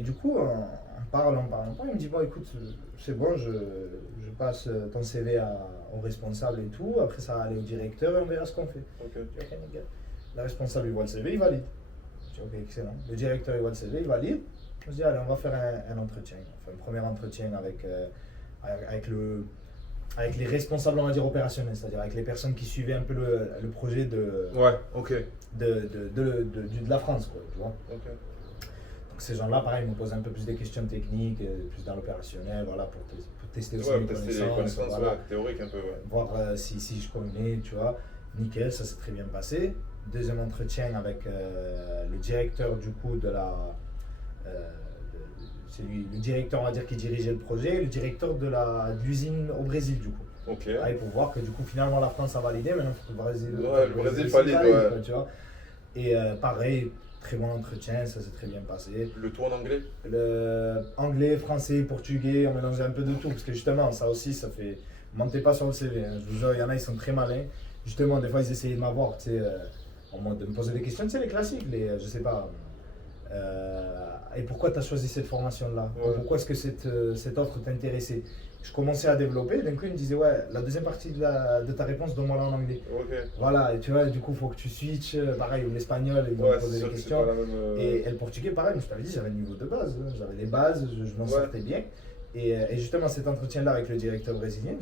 du coup, en parlant, il me dit, bon, écoute, c'est bon, je passe ton CV au responsable et tout. Après, ça va aller au directeur et on verra ce qu'on fait. Ok. Je dis, ok, nickel. Le responsable, il voit le CV, il valide. Je dis, ok, excellent. Le directeur, il voit le CV, il valide. Je dis, allez, on va faire un entretien. On fait un premier entretien avec les responsables, on va dire, opérationnels, c'est-à-dire avec les personnes qui suivaient un peu le projet de Ouais, ok. la France, quoi, tu vois. Ok. Donc ces gens-là, pareil, ils me posent un peu plus des questions techniques, plus dans l'opérationnel, voilà, pour tester aussi Ouais, mes tester les connaissances, connaissances voilà, ouais, théoriques un peu. Ouais. voir si je connais, tu vois. Nickel, ça s'est très bien passé. Deuxième entretien avec le directeur du coup de la... c'est lui, le directeur, on va dire, qui dirigeait le projet, le directeur de l'usine au Brésil, du coup. Ok. Pareil, pour voir que du coup, finalement, la France a validé, maintenant, il faut que le Brésil, Ouais, le Brésil valide, ouais. quoi, tu vois. Et pareil, très bon entretien, ça s'est très bien passé. Le tout en anglais? Anglais, français, portugais, on mélangeait un peu de tout, parce que justement, ça aussi, ça fait... Mentez pas sur le CV, hein. Je vous jure, il y en a, ils sont très malins. Justement, des fois, ils essayaient de m'avoir, tu sais, en mode de me poser des questions, tu sais, les classiques, je sais pas... et pourquoi tu as choisi cette formation-là? Ouais. Pourquoi est-ce que cette offre t'intéressait? Je commençais à développer, d'un coup, il me disait, ouais, la deuxième partie de ta réponse, donne-moi-la en anglais. Ok. Voilà, et tu vois, du coup, il faut que tu switches, pareil, ou l'espagnol, ils vont Ouais, me c'est poser sûr des que c'est questions. pas la même. Et le portugais, pareil, mais je t'avais dit, j'avais le niveau de base, hein. J'avais les bases, je m'en Ouais. sortais bien. Et justement, cet entretien-là avec le directeur brésilien,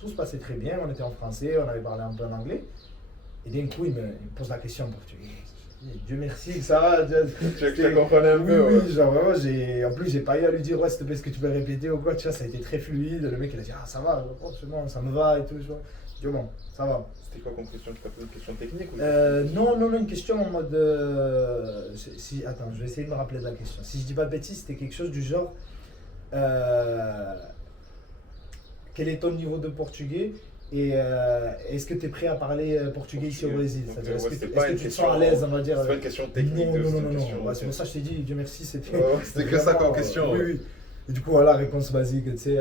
tout se passait très bien, on était en français, on avait parlé un peu en anglais. Et d'un coup, il me pose la question en portugais. Je dis, Dieu merci, ça va. Tu comprenais un peu, Oui, ouais. oui, genre vraiment, en plus, j'ai pas eu à lui dire, ouais, s'il te plaît, est-ce que tu peux répéter ou quoi, tu vois, ça a été très fluide. Le mec, il a dit, ah, ça va, oh, c'est bon, ça me va et tout, tu vois. Je dis, bon, ça va. C'était quoi comme question? Tu t'as posé une question technique ou Non, une question en mode. Attends, je vais essayer de me rappeler de la question. Si je dis pas de bêtises, c'était quelque chose du genre. Quel est ton niveau de portugais Et est-ce que tu es prêt à parler portugais ici au Brésil? Donc, C'est-à-dire, est-ce que, c'était est-ce pas que une tu te question, sens à l'aise, on va dire? c'est pas une question technique. Non, de non, cette non, non, question, non. Ouais, ok. c'est pour ça que je t'ai dit, Dieu merci, c'était C'était que ça comme question. Oui, oui. Et du coup, voilà, réponse basique, tu sais,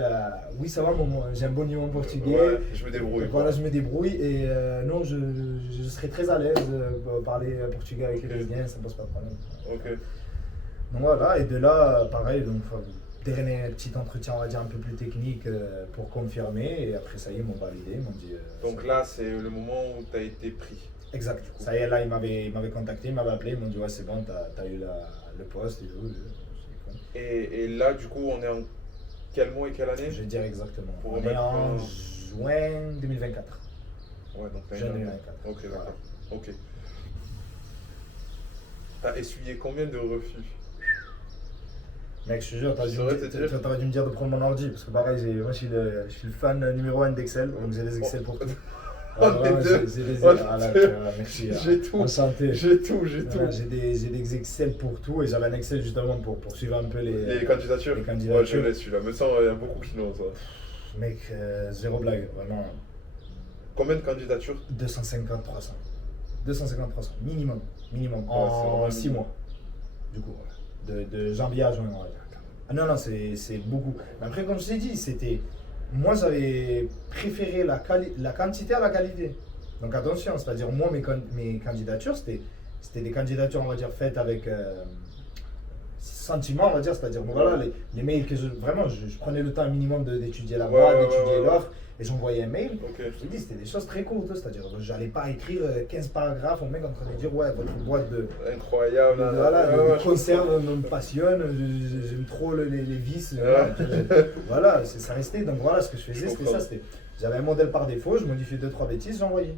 oui, ça va, maman, j'ai un bon niveau en portugais. Ouais, je me débrouille. Voilà, je me débrouille et non, je serais très à l'aise parler portugais avec les Brésiliens, ça ne pose pas de problème. Ok. Donc voilà, et de là, pareil, donc dernier petit entretien, on va dire, un peu plus technique pour confirmer, et après ça y est, ils m'ont validé, ils m'ont dit... Donc là, c'est le moment où tu as été pris. Exact, ça y est, là, ils m'avaient contacté, ils m'avaient appelé, ils m'ont dit, ouais, c'est bon, t'as eu le poste et tout. Et là, du coup, on est en quel mois et quelle année? Je vais dire exactement. Pour On est remettre en juin 2024. Ouais, donc t'as Juin une année. 2024. Ok, d'accord. Voilà. Ok. T'as essuyé combien de refus? Mec, je te jure, Je saurais te dire. t'aurais dû me dire de prendre mon ordi, parce que pareil, moi je suis le fan numéro 1 d'Excel, donc j'ai des Excel pour tout. On est deux. J'ai des On est ah, là, deux. merci. J'ai tout. Enchanté. J'ai tout, j'ai tout. Voilà, j'ai des Excel pour tout, et j'avais un Excel justement pour suivre un peu Les candidatures. les Ouais, je candidatures. l'ai celui-là. Me semble il y a beaucoup qui l'ont ça. Mec, zéro blague, vraiment. Combien de candidatures? 250, 300. 250, 300, minimum. Minimum. Ouais, c'est vraiment En 6 minimum. mois. Du coup, voilà. De janvier à juin, on va dire. Ah non, non, c'est beaucoup. Mais après, comme je t'ai dit, c'était. Moi, j'avais préféré la quantité à la qualité. Donc attention, c'est-à-dire, moi, mes candidatures, c'était des candidatures, on va dire, faites avec sentiment, on va dire, c'est-à-dire, bon, voilà, les mails que vraiment, je prenais le temps minimum d'étudier la boîte, d'étudier l'offre, et j'envoyais un mail. Ok. Je te dis, c'était des choses très courtes, c'est-à-dire, j'allais pas écrire 15 paragraphes au mec en train de dire, ouais, votre boîte de. Incroyable. Voilà, Ouais, ouais, les conserves me passionnent, j'aime trop les vis. Voilà, ça restait. Donc voilà, ce que je faisais, c'était ça. J'avais un modèle par défaut, je modifiais 2-3 bêtises, j'envoyais.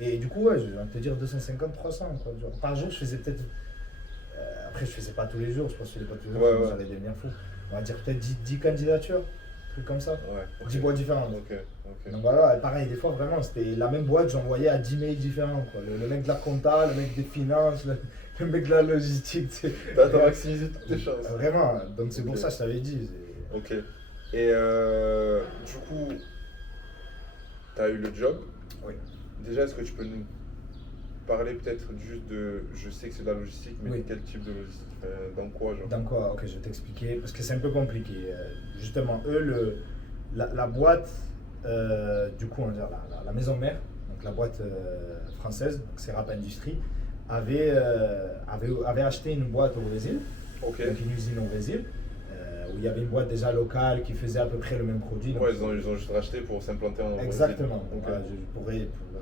Et du coup, ouais, je vais te dire 250, 300. Quoi. Par jour, je faisais peut-être. Après, je faisais pas tous les jours, je pense que je faisais pas tous les jours, j'allais devenir fou. On va dire peut-être 10 candidatures, truc comme ça. Ouais, ok. 10 boîtes différentes. Ok, ok. Donc voilà, pareil, des fois vraiment, c'était la même boîte, j'envoyais à 10 mails différents. Quoi. Le mec de la compta, le mec des finances, le mec de la logistique. T'as maximisé toutes tes chances. Vraiment, donc c'est pour Ok. ça que je t'avais dit. Ok. Et du coup, t'as eu le job. Oui. Déjà, est-ce que tu peux nous parler peut-être juste de. Je sais que c'est de la logistique, mais Oui. quel type de logistique? Dans quoi, genre? Dans quoi? Ok, je vais t'expliquer, parce que c'est un peu compliqué. Justement, eux, la boîte, du coup, on va dire la maison mère, donc la boîte française, donc c'est Rap Industrie, avait acheté une boîte au Brésil, Ok. donc une usine au Brésil, où il y avait une boîte déjà locale qui faisait à peu près le même produit. Donc Ouais, ils ont juste racheté pour s'implanter en Brésil. exactement. Ok. Voilà, pour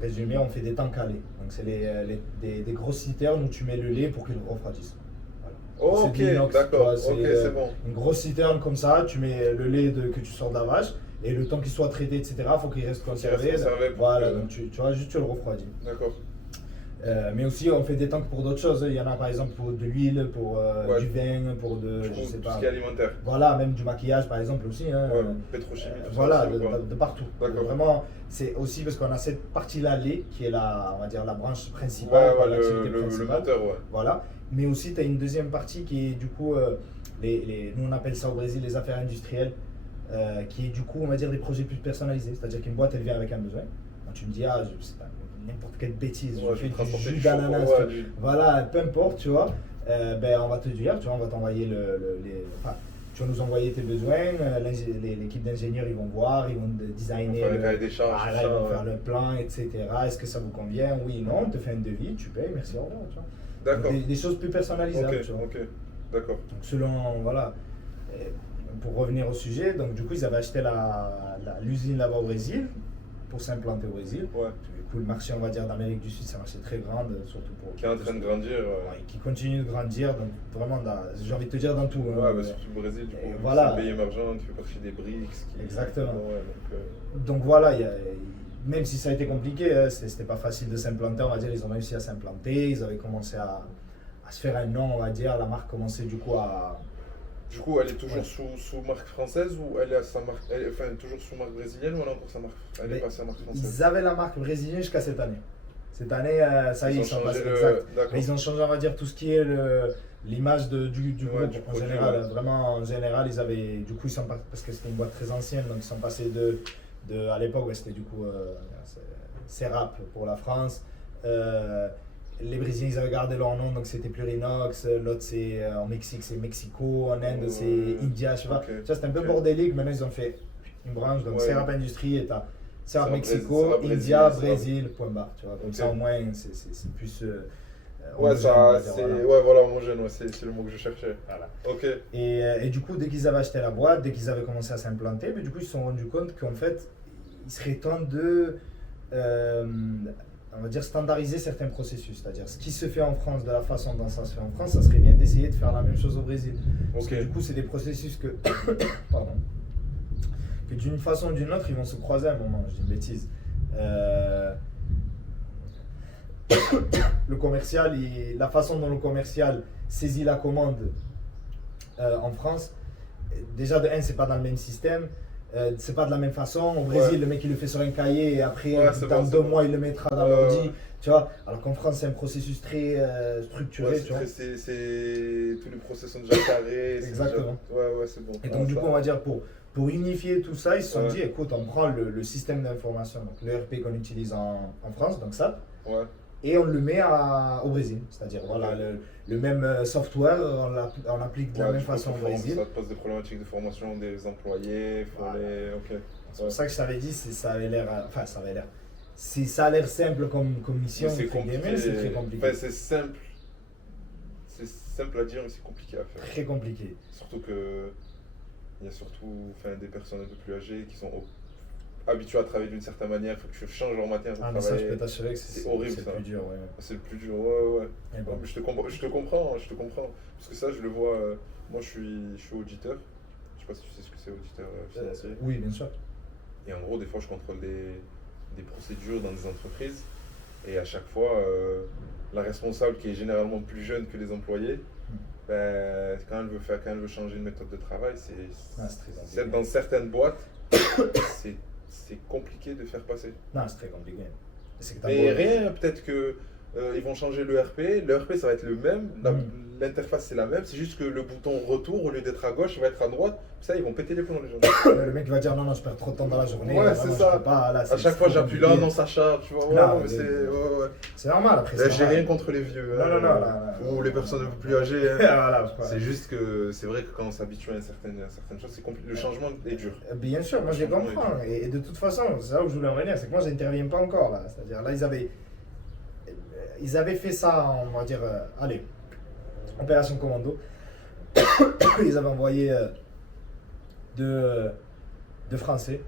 résumer, on fait des tanks à lait. Donc c'est des grosses citernes où tu mets le lait pour qu'il refroidisse. Voilà. Oh, C'est ok, de l'inox, d'accord. tu vois, Ok, c'est, c'est bon. Une grosse citerne comme ça, tu mets le lait que tu sors de la vache, et le temps qu'il soit traité, etc., il faut qu'il reste conservé. conservé pour Voilà, que- donc tu vois, juste tu le refroidis. D'accord. Mais aussi, on fait des tanks pour d'autres choses. Il y en a par exemple pour de l'huile, pour Ouais. du vin, pour Du coup, je sais tout pas. ce qui est alimentaire. Voilà, même du maquillage par exemple aussi. Hein. Ouais, pétrochimie, tout ça Voilà, aussi, ou pas? de partout. D'accord. Vraiment, c'est aussi parce qu'on a cette partie-là, lait, qui est on va dire, la branche Ouais, principale, ouais, l'activité le principale. moteur, ouais. Voilà. Mais aussi, tu as une deuxième partie qui est du coup, nous on appelle ça au Brésil les affaires industrielles, qui est du coup, on va dire, des projets plus personnalisés. C'est-à-dire qu'une boîte, elle vient avec un besoin. Quand tu me dis, je sais pas, n'importe quelle bêtise, Ouais, je fais du transporter jus du d'ananas, chocolat, du- voilà, peu importe, tu vois. On va te dire, tu vois, on va t'envoyer enfin, tu vas nous envoyer tes besoins, l'équipe d'ingénieurs ils vont voir, ils vont designer, Faire le cahier des charges, voilà, tout ils vont ça, faire ouais. le plan, etc. Est-ce que ça vous convient? Oui, non, on te fait un devis, tu payes, merci, au revoir. Tu vois. D'accord. Des choses plus personnalisables, Ok, tu vois. ok. D'accord. Donc selon, voilà, pour revenir au sujet, donc du coup ils avaient acheté l'usine là-bas au Brésil pour s'implanter au Brésil. Ouais. Du coup le marché, on va dire, d'Amérique du Sud, c'est un marché très grand, surtout pour... Qui est en train de grandir. Ouais, qui continue de grandir, donc vraiment, j'ai envie de te dire dans tout. Ouais, hein. bah, surtout le Brésil, du coup, Et c'est voilà. un pays émergent, tu fais partie des BRICS. Exactement. Ouais, Donc voilà, même si ça a été compliqué, hein, c'était pas facile de s'implanter, on va dire, ils ont réussi à s'implanter, ils avaient commencé à se faire un nom, on va dire, la marque commençait du coup à... Du coup, elle est toujours Ouais. sous marque française ou elle a sa marque, enfin toujours sous marque brésilienne ou elle a encore sa marque, elle est Mais passée à marque française? Ils avaient la marque brésilienne jusqu'à cette année. Cette année, ça y est, Ils ont ils sont changé passés, le- exact. d'accord. Mais ils ont changé, on va dire, tout ce qui est l'image du Ouais, groupe du en produit, général. ouais. Vraiment, en général, ils avaient, du coup, parce que c'était une boîte très ancienne, donc ils sont passés de À l'époque, ouais, c'était du coup Serap pour la France. Les Brésiliens, ils avaient gardé leur nom, donc c'était Plurinox. L'autre, c'est en Mexique, c'est Mexico. En Inde, c'est India, je sais pas. Ok. Ça, c'était un peu Ok. bordélique. Maintenant, ils ont fait une branche. Donc, Ouais. Serap Industrie et t'as Serap Serap Mexico, Serap Brésil, India, Serap- Brésil, point barre. Tu vois. Comme Ok. ça, au moins, c'est plus. Ouais, homogène, on va ça, dire, c'est. voilà. Ouais, voilà, homogène, ouais, c'est le mot que je cherchais. Voilà. Ok. Et du coup, dès qu'ils avaient acheté la boîte, dès qu'ils avaient commencé à s'implanter, mais du coup, ils se sont rendus compte qu'en fait, il serait temps de, on va dire, standardiser certains processus. C'est-à-dire, ce qui se fait en France, de la façon dont ça se fait en France, ça serait bien d'essayer de faire la même chose au Brésil. Parce Ok. que du coup, c'est des processus que, pardon, que d'une façon ou d'une autre, ils vont se croiser à un moment. Je dis une bêtise. Le commercial, la façon dont le commercial saisit la commande en France, déjà de 1, c'est pas dans le même système, c'est pas de la même façon. Au Brésil, Ouais. le mec il le fait sur un cahier et après, Ouais, c'est dans bon, 2 c'est bon. mois, il le mettra dans Ouais, l'ordi. ouais. Tu vois, alors qu'en France, c'est un processus très structuré. Ouais, tu vois. tous les process sont déjà carrés. c'est Exactement. déjà- Ouais, ouais, c'est bon. Et Ouais, donc, du ça- coup, on va dire pour unifier tout ça, ils se sont Ouais. dit écoute, on prend le système d'information, donc l'ERP qu'on utilise en France, donc ça. Ouais. Et on le met au Brésil. C'est-à-dire, voilà, Ok. le même software, on l'applique de la Ouais, même du coup, façon au Brésil. Ça te pose des problématiques de formation des employés. Faut Voilà. Ok. C'est pour ça que je t'avais dit, ça avait l'air. Enfin, ça avait l'air. Ça a l'air simple comme mission, Mais c'est entre guillemets, compliqué. c'est très compliqué. Enfin, c'est simple. C'est simple à dire, mais c'est compliqué à faire. Très compliqué. Surtout que il y a surtout des personnes un peu plus âgées qui sont habituées à travailler d'une certaine manière. Il faut que tu changes leur manière de Ah, mais ça, je travailler. peux t'assurer que C'est horrible, c'est ça. plus dur. Ouais. C'est le plus dur, ouais, ouais. Mais bon. Ouais, mais je te comprends, je te comprends. Parce que ça, je le vois. Moi, je suis auditeur. Je sais pas si tu sais ce que c'est, auditeur financier. Oui, bien sûr. Et en gros, des fois, je contrôle des procédures dans des entreprises. Et à chaque fois, la responsable, qui est généralement plus jeune que les employés, ben, quand elle veut changer une méthode de travail, Ah, c'est très compliqué. dans certaines boîtes, c'est compliqué de faire passer. Non, c'est très compliqué. C'est que t'as Mais beau- rien, peut-être que ils vont changer l'ERP. L'ERP, ça va être le même. L'interface, c'est la même. C'est juste que le bouton retour, au lieu d'être à gauche, il va être à droite. Ça, ils vont péter les plombs, les gens. Le mec va dire non, non, je perds trop de temps dans la journée. Ouais, vraiment, c'est je ça. peux pas, là, À c'est chaque fois, trop j'appuie là, compliqué. non, ça charge, tu vois. Ouais, Non, non, mais mais- c'est. Ouais, ouais. C'est normal après. Là, c'est j'ai normal. rien contre les vieux. Non, hein, non, non, là, ou les personnes un peu plus âgées. hein. Voilà, voilà. C'est juste que c'est vrai que quand on s'habitue à certaines choses, c'est compliqué. Le changement est dur. Bien sûr, moi je les comprends. Et de toute façon, c'est là où je voulais en venir, c'est que moi j'interviens pas encore là. C'est-à-dire là, ils avaient fait ça, on va dire, allez, opération commando. Ils avaient envoyé deux Français.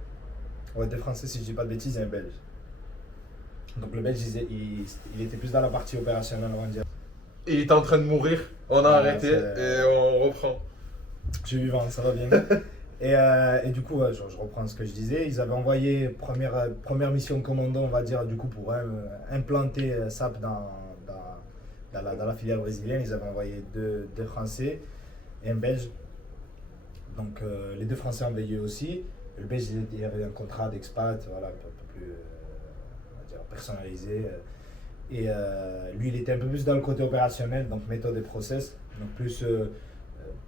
Ouais, 2 Français, si je dis pas de bêtises, et un Belge. Donc le Belge, il était plus dans la partie opérationnelle, on va dire. Il était en train de mourir, on a Ah, arrêté c'est- et on reprend. Je suis vivant, ça va bien. Et du coup, ouais, je reprends ce que je disais. Ils avaient envoyé première mission commando, on va dire, du coup, pour implanter SAP dans la filière brésilienne. Ils avaient envoyé deux Français et un Belge. Donc, les 2 Français ont veillé aussi. Le Belge, il avait un contrat d'expat, voilà, un peu plus on va dire, personnalisé. Et lui, il était un peu plus dans le côté opérationnel, donc méthode et process. Donc, plus.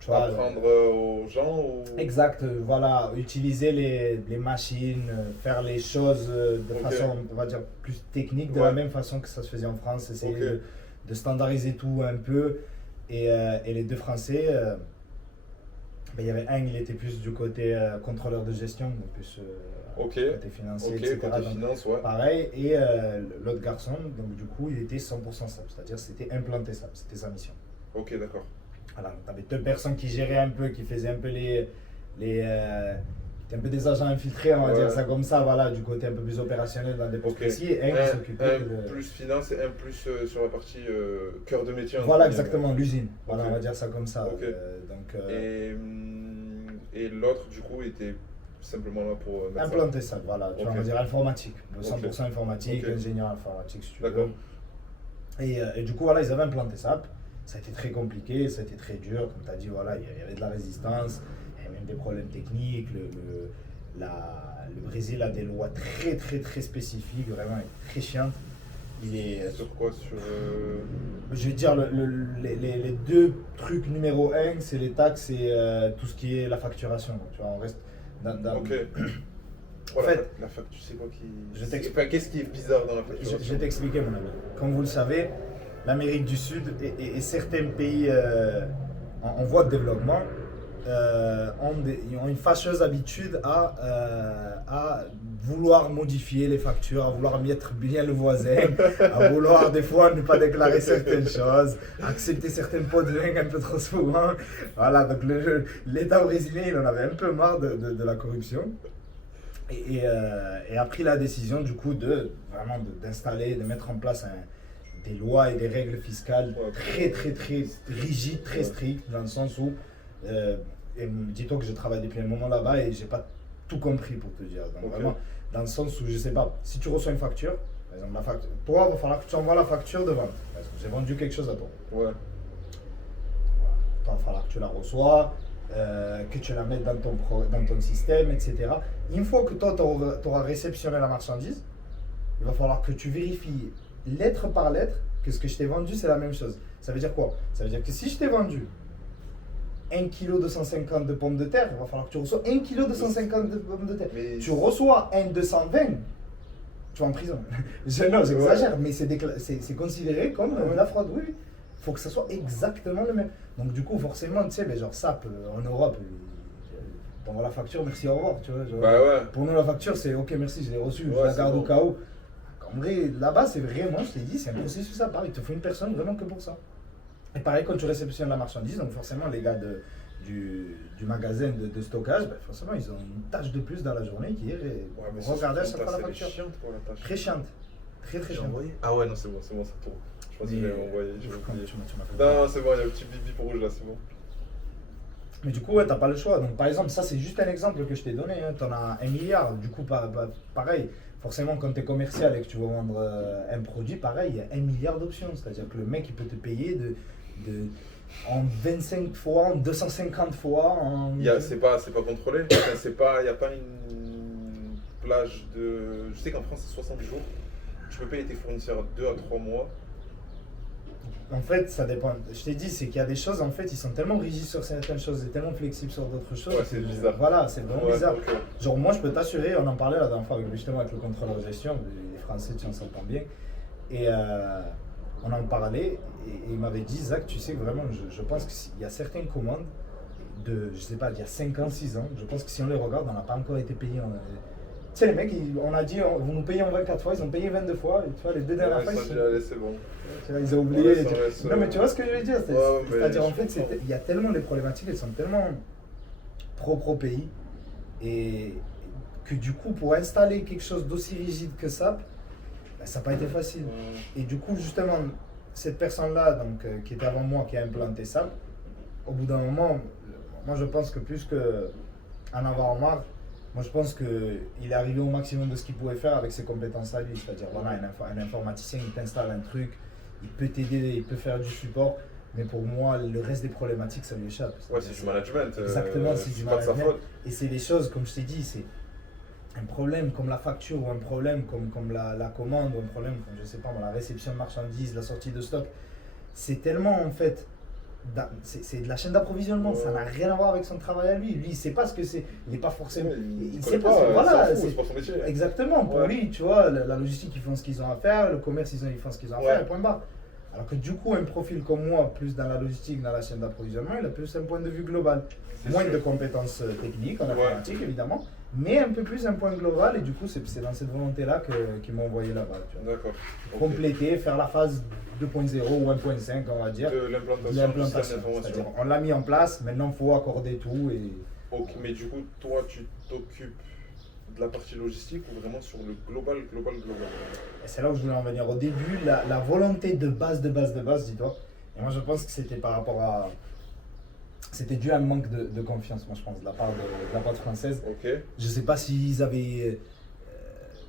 Tu vois, Apprendre aux gens ou... exact, voilà, utiliser les machines, faire les choses de Ok. façon, on va dire, plus technique, de Ouais. la même façon que ça se faisait en France, essayer Ok. de standardiser tout un peu. Et les 2 Français, ben, il y avait un, il était plus du côté contrôleur de gestion, donc plus Ok, côté financier, ok, etc. côté Donc, finance, ouais. pareil, et l'autre garçon, donc du coup, il était 100% SAP, c'est-à-dire c'était implanter SAP, c'était sa mission. Ok, d'accord. Voilà, tu avais 2 personnes qui géraient un peu, qui faisaient un peu qui étaient un peu des agents infiltrés, on va Ouais. dire ça comme ça, voilà, du côté un peu plus opérationnel dans des postes Ok. précis, et un qui s'occupait de... plus finance et un plus sur la partie cœur de métier. Voilà, entre guillemets. exactement, l'usine, voilà, Ok. on va dire ça comme ça. Ok. Et l'autre, du coup, était simplement là pour mettre ça. Implanter ça, voilà, tu vois, Ok. on va dire informatique, Ok. 100% informatique, Ok. ingénieur informatique si tu veux. D'accord. Et du coup, voilà, ils avaient implanté ça. Ça a été très compliqué, ça a été très dur. Comme tu as dit, voilà, il y avait de la résistance, il y avait même des problèmes techniques. Le Brésil a des lois très, très, très spécifiques, vraiment très chiantes. Il est, Sur quoi Sur. je vais dire, les 2 trucs numéro 1, c'est les taxes et tout ce qui est la facturation. Donc, tu vois, on reste dans, Ok. quoi En fait, la facture, c'est quoi qui. Je t'explique. Enfin, qu'est-ce qui est bizarre dans la Je facturation? vais t'expliquer, mon ami. Comme vous le savez, l'Amérique du Sud et certains pays en voie de développement ont une fâcheuse habitude à vouloir modifier les factures, à vouloir mettre bien le voisin, à vouloir des fois ne pas déclarer certaines choses, accepter certains pots de vin un peu trop souvent. Voilà, donc l'État brésilien, il en avait un peu marre de la corruption. Et a pris la décision du coup d'installer, de mettre en place des lois et des règles fiscales très rigides, très strictes, dans le sens où, et dis-toi que je travaille depuis un moment là-bas et j'ai pas tout compris pour te dire. Donc vraiment, dans le sens où, je sais pas, si tu reçois une facture, par exemple la facture, toi, il va falloir que tu envoies la facture de vente, parce que j'ai vendu quelque chose à toi. Ouais. Voilà. Il va falloir que tu la reçois, que tu la mettes dans ton système, etc. Une fois que toi, tu auras réceptionné la marchandise, il va falloir que tu vérifies lettre par lettre que ce que je t'ai vendu, c'est la même chose. Ça veut dire quoi? Ça veut dire que si je t'ai vendu 1 kg 250 de pommes de terre, il va falloir que tu reçois 1 kg 250 de pommes de terre. Mais tu reçois 1 220, tu vas en prison. Non, j'exagère, mais c'est considéré comme de la fraude. Oui, il faut que ça soit exactement le même. Donc du coup, forcément, tu sais, mais genre SAP, en Europe, t'envoies la facture, merci, au revoir. Tu vois, genre, bah ouais. Pour nous, la facture, c'est ok, merci, je l'ai reçue, je Ouais, la garde bon. au cas où. En vrai, là-bas, c'est vraiment, je t'ai dit, c'est un processus à part. Il te faut une personne vraiment que pour ça. Et pareil, quand tu réceptionnes la marchandise, donc forcément, les gars du magasin de stockage, ben forcément, ils ont une tâche de plus dans la journée qui est regarder à chaque fois la facture. Chiante pour la tâche. Très chiante. Très J'ai chiante. envoyé. Ah ouais, non, c'est bon, ça tourne. Je pense que j'ai envoyé, j'ai oublié. Tu m'as fait Non, c'est bon, il y a un petit bip rouge là, c'est bon. Mais du coup, ouais, t'as pas le choix. Donc, par exemple, ça, c'est juste un exemple que je t'ai donné. Hein. T'en as 1 milliard. Du coup, pareil. Forcément, quand tu es commercial et que tu veux vendre un produit, pareil, il y a 1 milliard d'options. C'est-à-dire que le mec, il peut te payer en 25 fois, en 250 fois. C'est pas contrôlé. Enfin, il n'y a pas une plage de. Je sais qu'en France, c'est 60 jours. Tu peux payer tes fournisseurs 2 à 3 mois. En fait, ça dépend. Je t'ai dit, c'est qu'il y a des choses, en fait, ils sont tellement rigides sur certaines choses et tellement flexibles sur d'autres choses. Ouais, c'est bizarre. Voilà, c'est vraiment bizarre. Okay. Genre, moi, je peux t'assurer, on en parlait la dernière fois justement avec le contrôleur de gestion, les Français, tu en s'entends bien. Et on en parlait et il m'avait dit, Zach, tu sais que vraiment, je pense qu'il y a certaines commandes je sais pas, il y a 5 ans, 6 ans, je pense que si on les regarde, on n'a pas encore été payé. Tu sais, les mecs, on a dit, vous nous payez en 24 fois, ils ont payé 22 fois, et tu vois, les 2 dernières fois, c'est bon. Ils ont oublié. Ouais, non, mais tu vois ce que je veux dire? C'est-à-dire, en fait, il y a tellement les problématiques, elles sont tellement propres au pays, et que du coup, pour installer quelque chose d'aussi rigide que ça, ben, ça n'a pas été facile. Et du coup, justement, cette personne-là, donc, qui était avant moi, qui a implanté ça, au bout d'un moment, moi je pense que plus qu'en avoir marre, moi je pense qu'il est arrivé au maximum de ce qu'il pouvait faire avec ses compétences à lui. C'est-à-dire, voilà, un informaticien, il t'installe un truc, il peut t'aider, il peut faire du support, mais pour moi, le reste des problématiques, ça lui échappe. Ouais, c'est du management. Exactement, c'est du pas de sa management. faute. Et c'est des choses, comme je t'ai dit, c'est un problème comme la facture ou un problème comme la commande ou un problème comme, je sais pas, la réception de marchandises, la sortie de stock. C'est tellement, en fait, c'est de la chaîne d'approvisionnement, ça n'a rien à voir avec son travail à lui. Lui, il sait pas ce que c'est, il n'est pas forcément. Il sait pas, voilà, c'est pas son métier. Exactement, pour lui, tu vois, la logistique, ils font ce qu'ils ont à faire, le commerce, ils font ce qu'ils ont à faire, et point barre. Alors que du coup, un profil comme moi, plus dans la logistique, dans la chaîne d'approvisionnement, il a plus un point de vue global. Moins de compétences techniques en informatique, évidemment, mais un peu plus un point global, et du coup, c'est dans cette volonté-là qu'ils m'ont envoyé là-bas. D'accord. Compléter, faire la phase 2.0 ou 1.5, on va dire. De l'implantation. C'est-à-dire, on l'a mis en place, maintenant il faut accorder tout. Ok, mais du coup, toi, tu t'occupes de la partie logistique ou vraiment sur le global. Et c'est là où je voulais en venir. Au début, la volonté de base, dis-toi, et moi je pense que c'était par rapport à. C'était dû à un manque de confiance, moi je pense, de la part de la boîte française. Ok. Je sais pas s'ils avaient.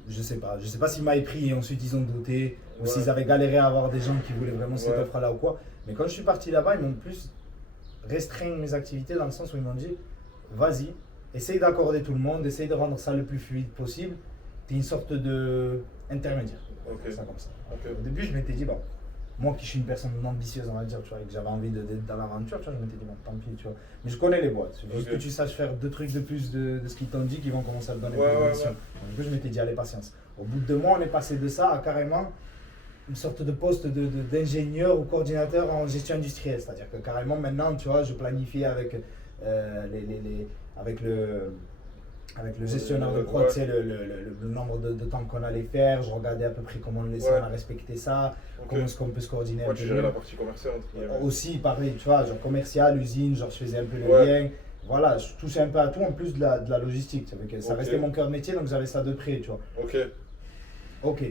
Je sais pas s'ils m'avaient pris et ensuite ils ont douté, ou s'ils avaient galéré à avoir des gens qui voulaient vraiment cette offre-là ou quoi. Mais quand je suis parti là-bas, ils m'ont plus restreint mes activités dans le sens où ils m'ont dit, vas-y, essaye d'accorder tout le monde, essaye de rendre ça le plus fluide possible. Tu es une sorte d'intermédiaire. Ok. Ça comme ça. Okay. Au début, je m'étais dit, bon, moi qui suis une personne ambitieuse, on va dire, tu vois, et que j'avais envie d'être dans l'aventure, tu vois, je m'étais dit, bon, tant pis, tu vois. Mais je connais les boîtes, il faut juste que tu saches faire 2 trucs de plus de ce qu'ils t'ont dit qui vont commencer à te donner plus de missions. Donc, du coup, je m'étais dit, allez, patience. Au bout de 2 mois, on est passé de ça à carrément une sorte de poste d'ingénieur ou coordinateur en gestion industrielle. C'est-à-dire que carrément maintenant, tu vois, je planifie avec, avec le gestionnaire de prod, c'est le nombre de temps qu'on allait faire. Je regardais à peu près comment on a respecté ça, comment est-ce qu'on peut se coordonner. Ouais, tu gérais la partie commerciale entre guillemets. Aussi, pareil, tu vois, genre commercial, usine, genre je faisais un peu le lien. Voilà, je touchais un peu à tout en plus de la logistique. Ça restait mon cœur de métier, donc j'avais ça de près, tu vois. Ok,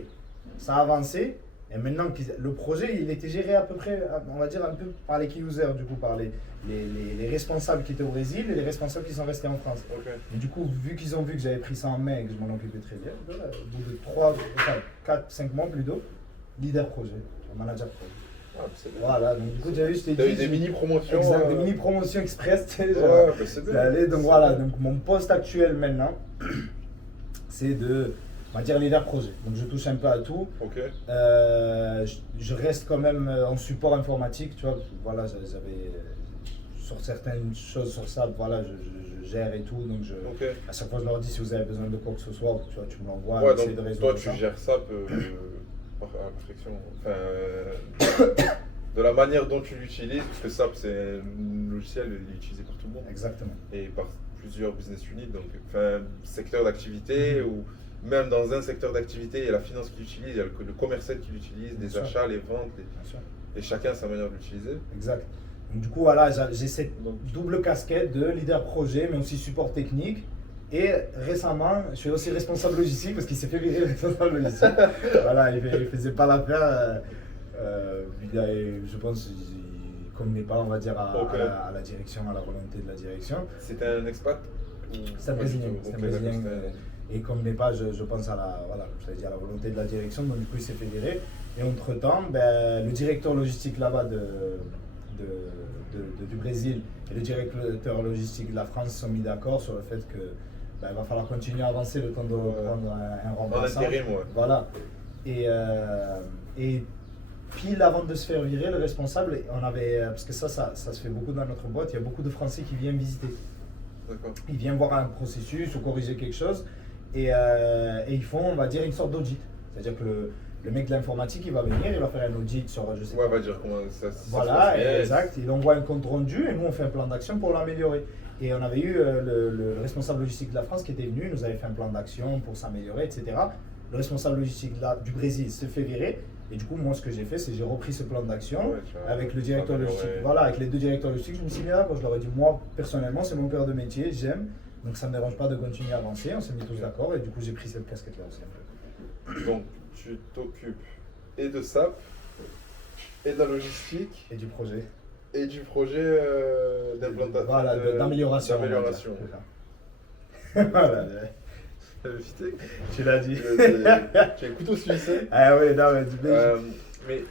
ça a avancé. Et maintenant, le projet, il était géré à peu près, on va dire, un peu par les key users, du coup, par les responsables qui étaient au Brésil et les responsables qui sont restés en France. Et du coup, vu qu'ils ont vu que j'avais pris ça en main et que je m'en occupais très bien, voilà, au bout de 4-5 mois plutôt, leader projet, manager projet. Voilà, donc du coup, tu as vu, je t'ai dit. Tu as eu des mini-promotions. Exact, des mini-promotions express. C'est bien. Donc voilà, donc mon poste actuel maintenant, c'est de. On va dire leader projet, donc je touche un peu à tout. Je reste quand même en support informatique, tu vois. Voilà, j'avais sur certaines choses sur ça, voilà, je gère et tout, donc à chaque fois je leur dis si vous avez besoin de quoi que ce soit, tu vois, tu me l'envoies. Ouais, donc toi tu gères ça par perfection, enfin, de la manière dont tu l'utilises, parce que SAP c'est un logiciel, il est utilisé par tout le monde. Exactement. Et par plusieurs business units, donc enfin secteur d'activité ou même dans un secteur d'activité, il y a la finance qui l'utilise, il y a le commercial qui l'utilise, les achats, les ventes, et chacun a sa manière de l'utiliser. Exact. Donc, du coup, voilà, j'ai cette double casquette de leader projet, mais aussi support technique. Et récemment, je suis aussi responsable logistique parce qu'il s'est fait virer responsable logistique. Voilà, il ne faisait pas l'affaire. Je pense qu'il ne convenait pas, on va dire, à la direction, à la volonté de la direction. C'était un expat? C'est un Brésilien. Et comme n'est pas, je pense à la volonté de la direction, donc du coup il s'est fait virer. Et entre-temps, le directeur logistique là-bas du Brésil et le directeur logistique de la France se sont mis d'accord sur le fait que il va falloir continuer à avancer le temps de prendre un remplaçant. En intérim, Voilà. Et pile avant de se faire virer, le responsable, parce que ça se fait beaucoup dans notre boîte, il y a beaucoup de Français qui viennent visiter. Ils viennent voir un processus ou corriger quelque chose. Et ils font, on va dire, une sorte d'audit. C'est-à-dire que le mec de l'informatique, il va venir, il va faire un audit sur, je sais pas. On va dire comment ça voilà, se passe. Exact. Il envoie un compte rendu et nous, on fait un plan d'action pour l'améliorer. Et on avait eu le responsable logistique de la France qui était venu, il nous avait fait un plan d'action pour s'améliorer, etc. Le responsable logistique du Brésil se fait virer. Et du coup, moi, ce que j'ai fait, c'est que j'ai repris ce plan d'action avec le directeur logistique. Voilà, avec les 2 directeurs logistiques, je me suis mis là, quand je leur ai dit, moi, personnellement, c'est mon cœur de métier, j'aime. Donc ça ne me dérange pas de continuer à avancer, on s'est mis tous d'accord et du coup j'ai pris cette casquette-là aussi un peu. Donc tu t'occupes et de SAP, et de la logistique, et du projet. Et du projet d'implantation. Voilà, d'amélioration. Voilà. Tu l'as dit. Tu as le couteau suisse. Ah oui, non, mais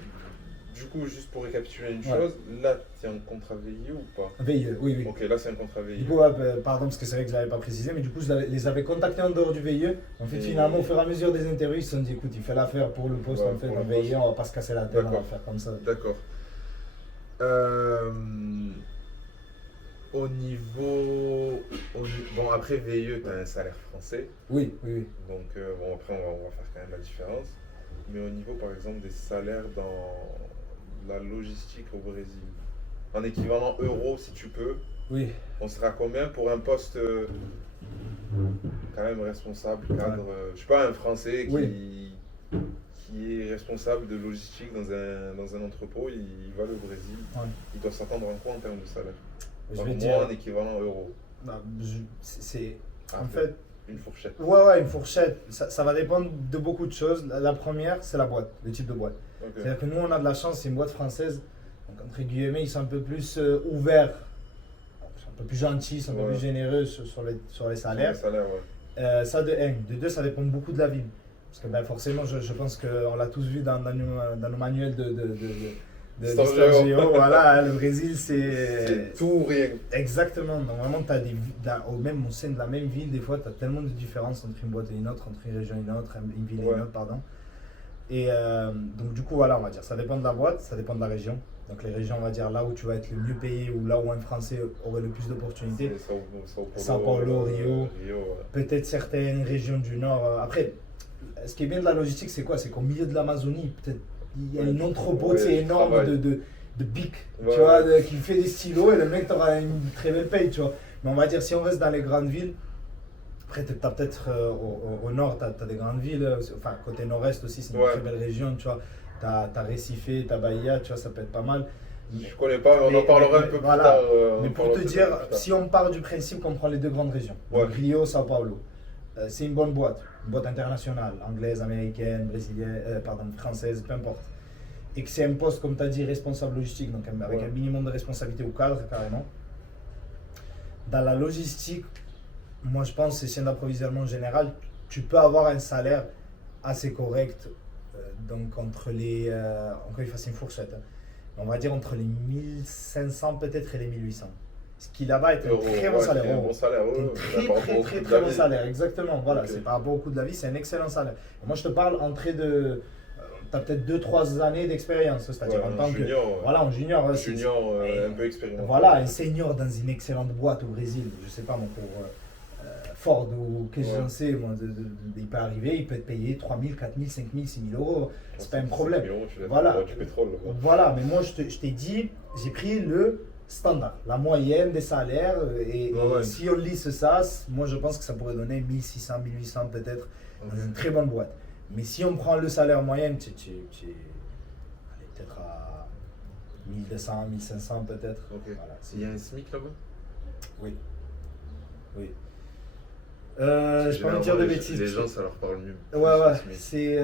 du coup, juste pour récapituler une chose, là, tu es en contrat VIE ou pas? VIE, oui. Ok, là, c'est un contrat VIE. Du coup, pardon, parce que c'est vrai que je ne l'avais pas précisé, mais du coup, je les avais contactés en dehors du VIE. En fait, finalement, au fur et à mesure des interviews, ils se sont dit, écoute, il fait l'affaire pour le poste, en fait, en VIE, on ne va pas se casser la tête, on va faire comme ça. D'accord. Au niveau. Bon, après VIE, tu as un salaire français. Oui. Donc, après, on va faire quand même la différence. Mais au niveau, par exemple, des salaires dans la logistique au Brésil, en équivalent euro, si tu peux, on sera combien pour un poste quand même responsable, cadre, je sais pas, un Français qui est responsable de logistique dans un entrepôt, il va au Brésil, il doit s'attendre en quoi en termes de salaire? En équivalent euro. C'est en fait une fourchette. Ouais, une fourchette. Ça va dépendre de beaucoup de choses. La première, c'est la boîte, le type de boîte. C'est-à-dire que nous, on a de la chance, c'est une boîte française. Donc, entre guillemets, ils sont un peu plus ouverts, un peu plus gentils, ils sont un peu plus généreux sur les salaires. Ça de 1. De 2, ça dépend beaucoup de la ville. Parce que forcément, je pense qu'on l'a tous vu dans nos manuels d'histoire géo. Voilà, le Brésil, c'est tout ou rien. Exactement. Donc vraiment, même au sein de la même ville, des fois, tu as tellement de différences entre une boîte et une autre, entre une région et une autre, une ville et une autre, pardon. Et donc du coup, voilà, on va dire, ça dépend de la boîte, ça dépend de la région. Donc les régions, on va dire, là où tu vas être le mieux payé ou là où un Français aurait le plus d'opportunités. Sao Paulo, Rio. Ouais. Peut-être certaines régions du Nord. Après, ce qui est bien de la logistique, c'est quoi? C'est qu'au milieu de l'Amazonie, peut-être il y a une entrepôt énorme de bic, tu vois, qui fait des stylos et le mec t'aura une très belle paye, tu vois. Mais on va dire, si on reste dans les grandes villes, après, tu as peut-être au nord, tu as des grandes villes, enfin, côté nord-est aussi, c'est une très belle région, tu vois. Tu as Recife, tu as Bahia, tu vois, ça peut être pas mal. Je connais pas, mais on en parlera un peu plus tard. Mais pour te dire, si on part du principe qu'on prend les deux grandes régions, donc Rio, Sao Paulo, c'est une bonne boîte internationale, anglaise, américaine, brésilienne, française, peu importe. Et que c'est un poste, comme tu as dit, responsable logistique, donc avec un minimum de responsabilité au cadre, carrément. Dans la logistique, moi je pense que c'est un approvisionnement général, tu peux avoir un salaire assez correct, donc entre les, encore il faut une fourchette, hein, on va dire entre les 1500 peut-être et les 1800. Ce qui là-bas est un très bon salaire. Un bon salaire, très bon salaire, exactement. Voilà, c'est par rapport au coût de la vie, c'est un excellent salaire. Et moi je te parle entrée de, tu as peut-être 2-3 années d'expérience, c'est-à-dire en tant junior, que, voilà, en junior, un peu expérimenté. Voilà, un senior dans une excellente boîte au Brésil, je sais pas moi pour Ford ou qu'est-ce que j'en sais, moi, il peut arriver, il peut être payé 3 000, 4 000, 5 000, 6 000 euros, c'est pas un problème. Voilà, du pétrole, voilà, mais moi je t'ai dit, j'ai pris le standard, la moyenne des salaires, et si on lisse ça, moi je pense que ça pourrait donner 1600, 1800 peut-être, dans une très bonne boîte. Mais si on prend le salaire moyen, tu allez peut-être à 1200, 1500 peut-être. Voilà. Il y a un SMIC là-bas? Oui. Oui. Je peux pas dire de bêtises. Les gens, ça leur parle mieux. Ouais, c'est.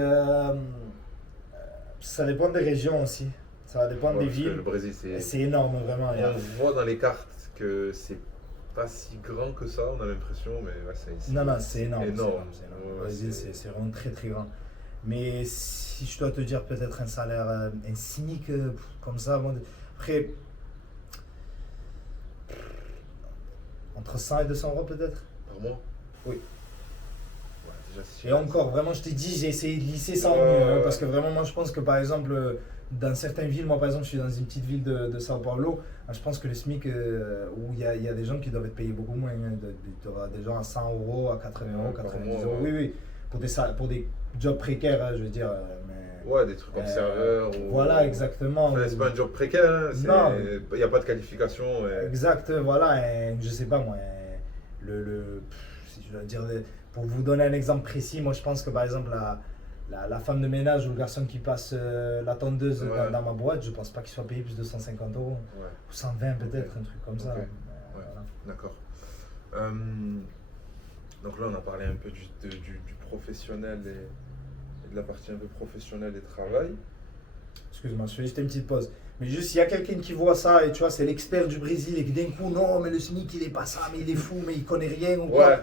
Ça dépend des régions aussi. Ça va dépendre des villes. Le Brésil, c'est énorme, vraiment. On voit dans les cartes que c'est pas si grand que ça, on a l'impression, mais non, c'est énorme. C'est énorme. Le Brésil, c'est vraiment très très grand. Mais si je dois te dire peut-être un salaire, un SMIC comme ça, bon, après. Entre 100 et 200 euros peut-être. Par mois? Oui. Déjà, et encore, vraiment, je t'ai dit, j'ai essayé de lisser ça en mieux. Parce que vraiment, moi, je pense que par exemple, dans certaines villes, moi par exemple, je suis dans une petite ville de Sao Paulo, je pense que le SMIC, où il y a des gens qui doivent être payés beaucoup moins, des gens à 100 euros, à 80 euros, 90 euros. Oui, pour des jobs précaires, je veux dire. Ouais, des trucs comme serveur. Voilà, exactement. Enfin, c'est pas un job précaire, il n'y a pas de qualification. Exact, voilà, je sais pas moi, si je dois dire, pour vous donner un exemple précis, moi je pense que par exemple la femme de ménage ou le garçon qui passe la tondeuse dans ma boîte, je pense pas qu'il soit payé plus de 150 euros, ou 120 peut-être, un truc comme ça. Voilà. D'accord. Donc là on a parlé un peu du professionnel et de la partie un peu professionnelle et travail. Excuse-moi, je fais juste une petite pause. Mais juste, s'il y a quelqu'un qui voit ça et tu vois, c'est l'expert du Brésil et que d'un coup, non, mais le SMIC il est pas ça, mais il est fou, mais il connaît rien ou quoi.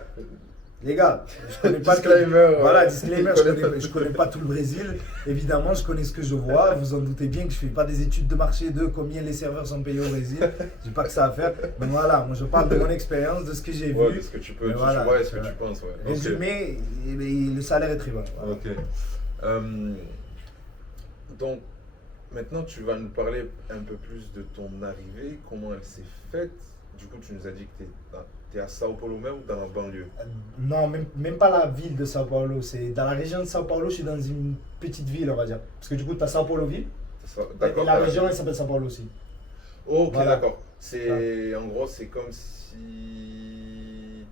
Les gars, je connais pas disclaimer. Voilà, disclaimer, je connais pas tout le Brésil. Évidemment, je connais ce que je vois. Vous en doutez bien que je fais pas des études de marché de combien les serveurs sont payés au Brésil. J'ai pas que ça à faire. Mais voilà, moi je parle de mon expérience, de ce que j'ai vu. De ce que tu peux, et ce que tu penses. Résumé, le salaire est très bon. Voilà. Ok. Donc, maintenant, tu vas nous parler un peu plus de ton arrivée, comment elle s'est faite. Du coup, tu nous as dit que tu es à Sao Paulo même ou dans la banlieue? Non, même pas la ville de Sao Paulo. C'est dans la région de Sao Paulo, je suis dans une petite ville, on va dire. Parce que du coup, tu as Sao Paulo ville. D'accord. Et la région, elle s'appelle Sao Paulo aussi. Ok, voilà. D'accord. En gros, c'est comme si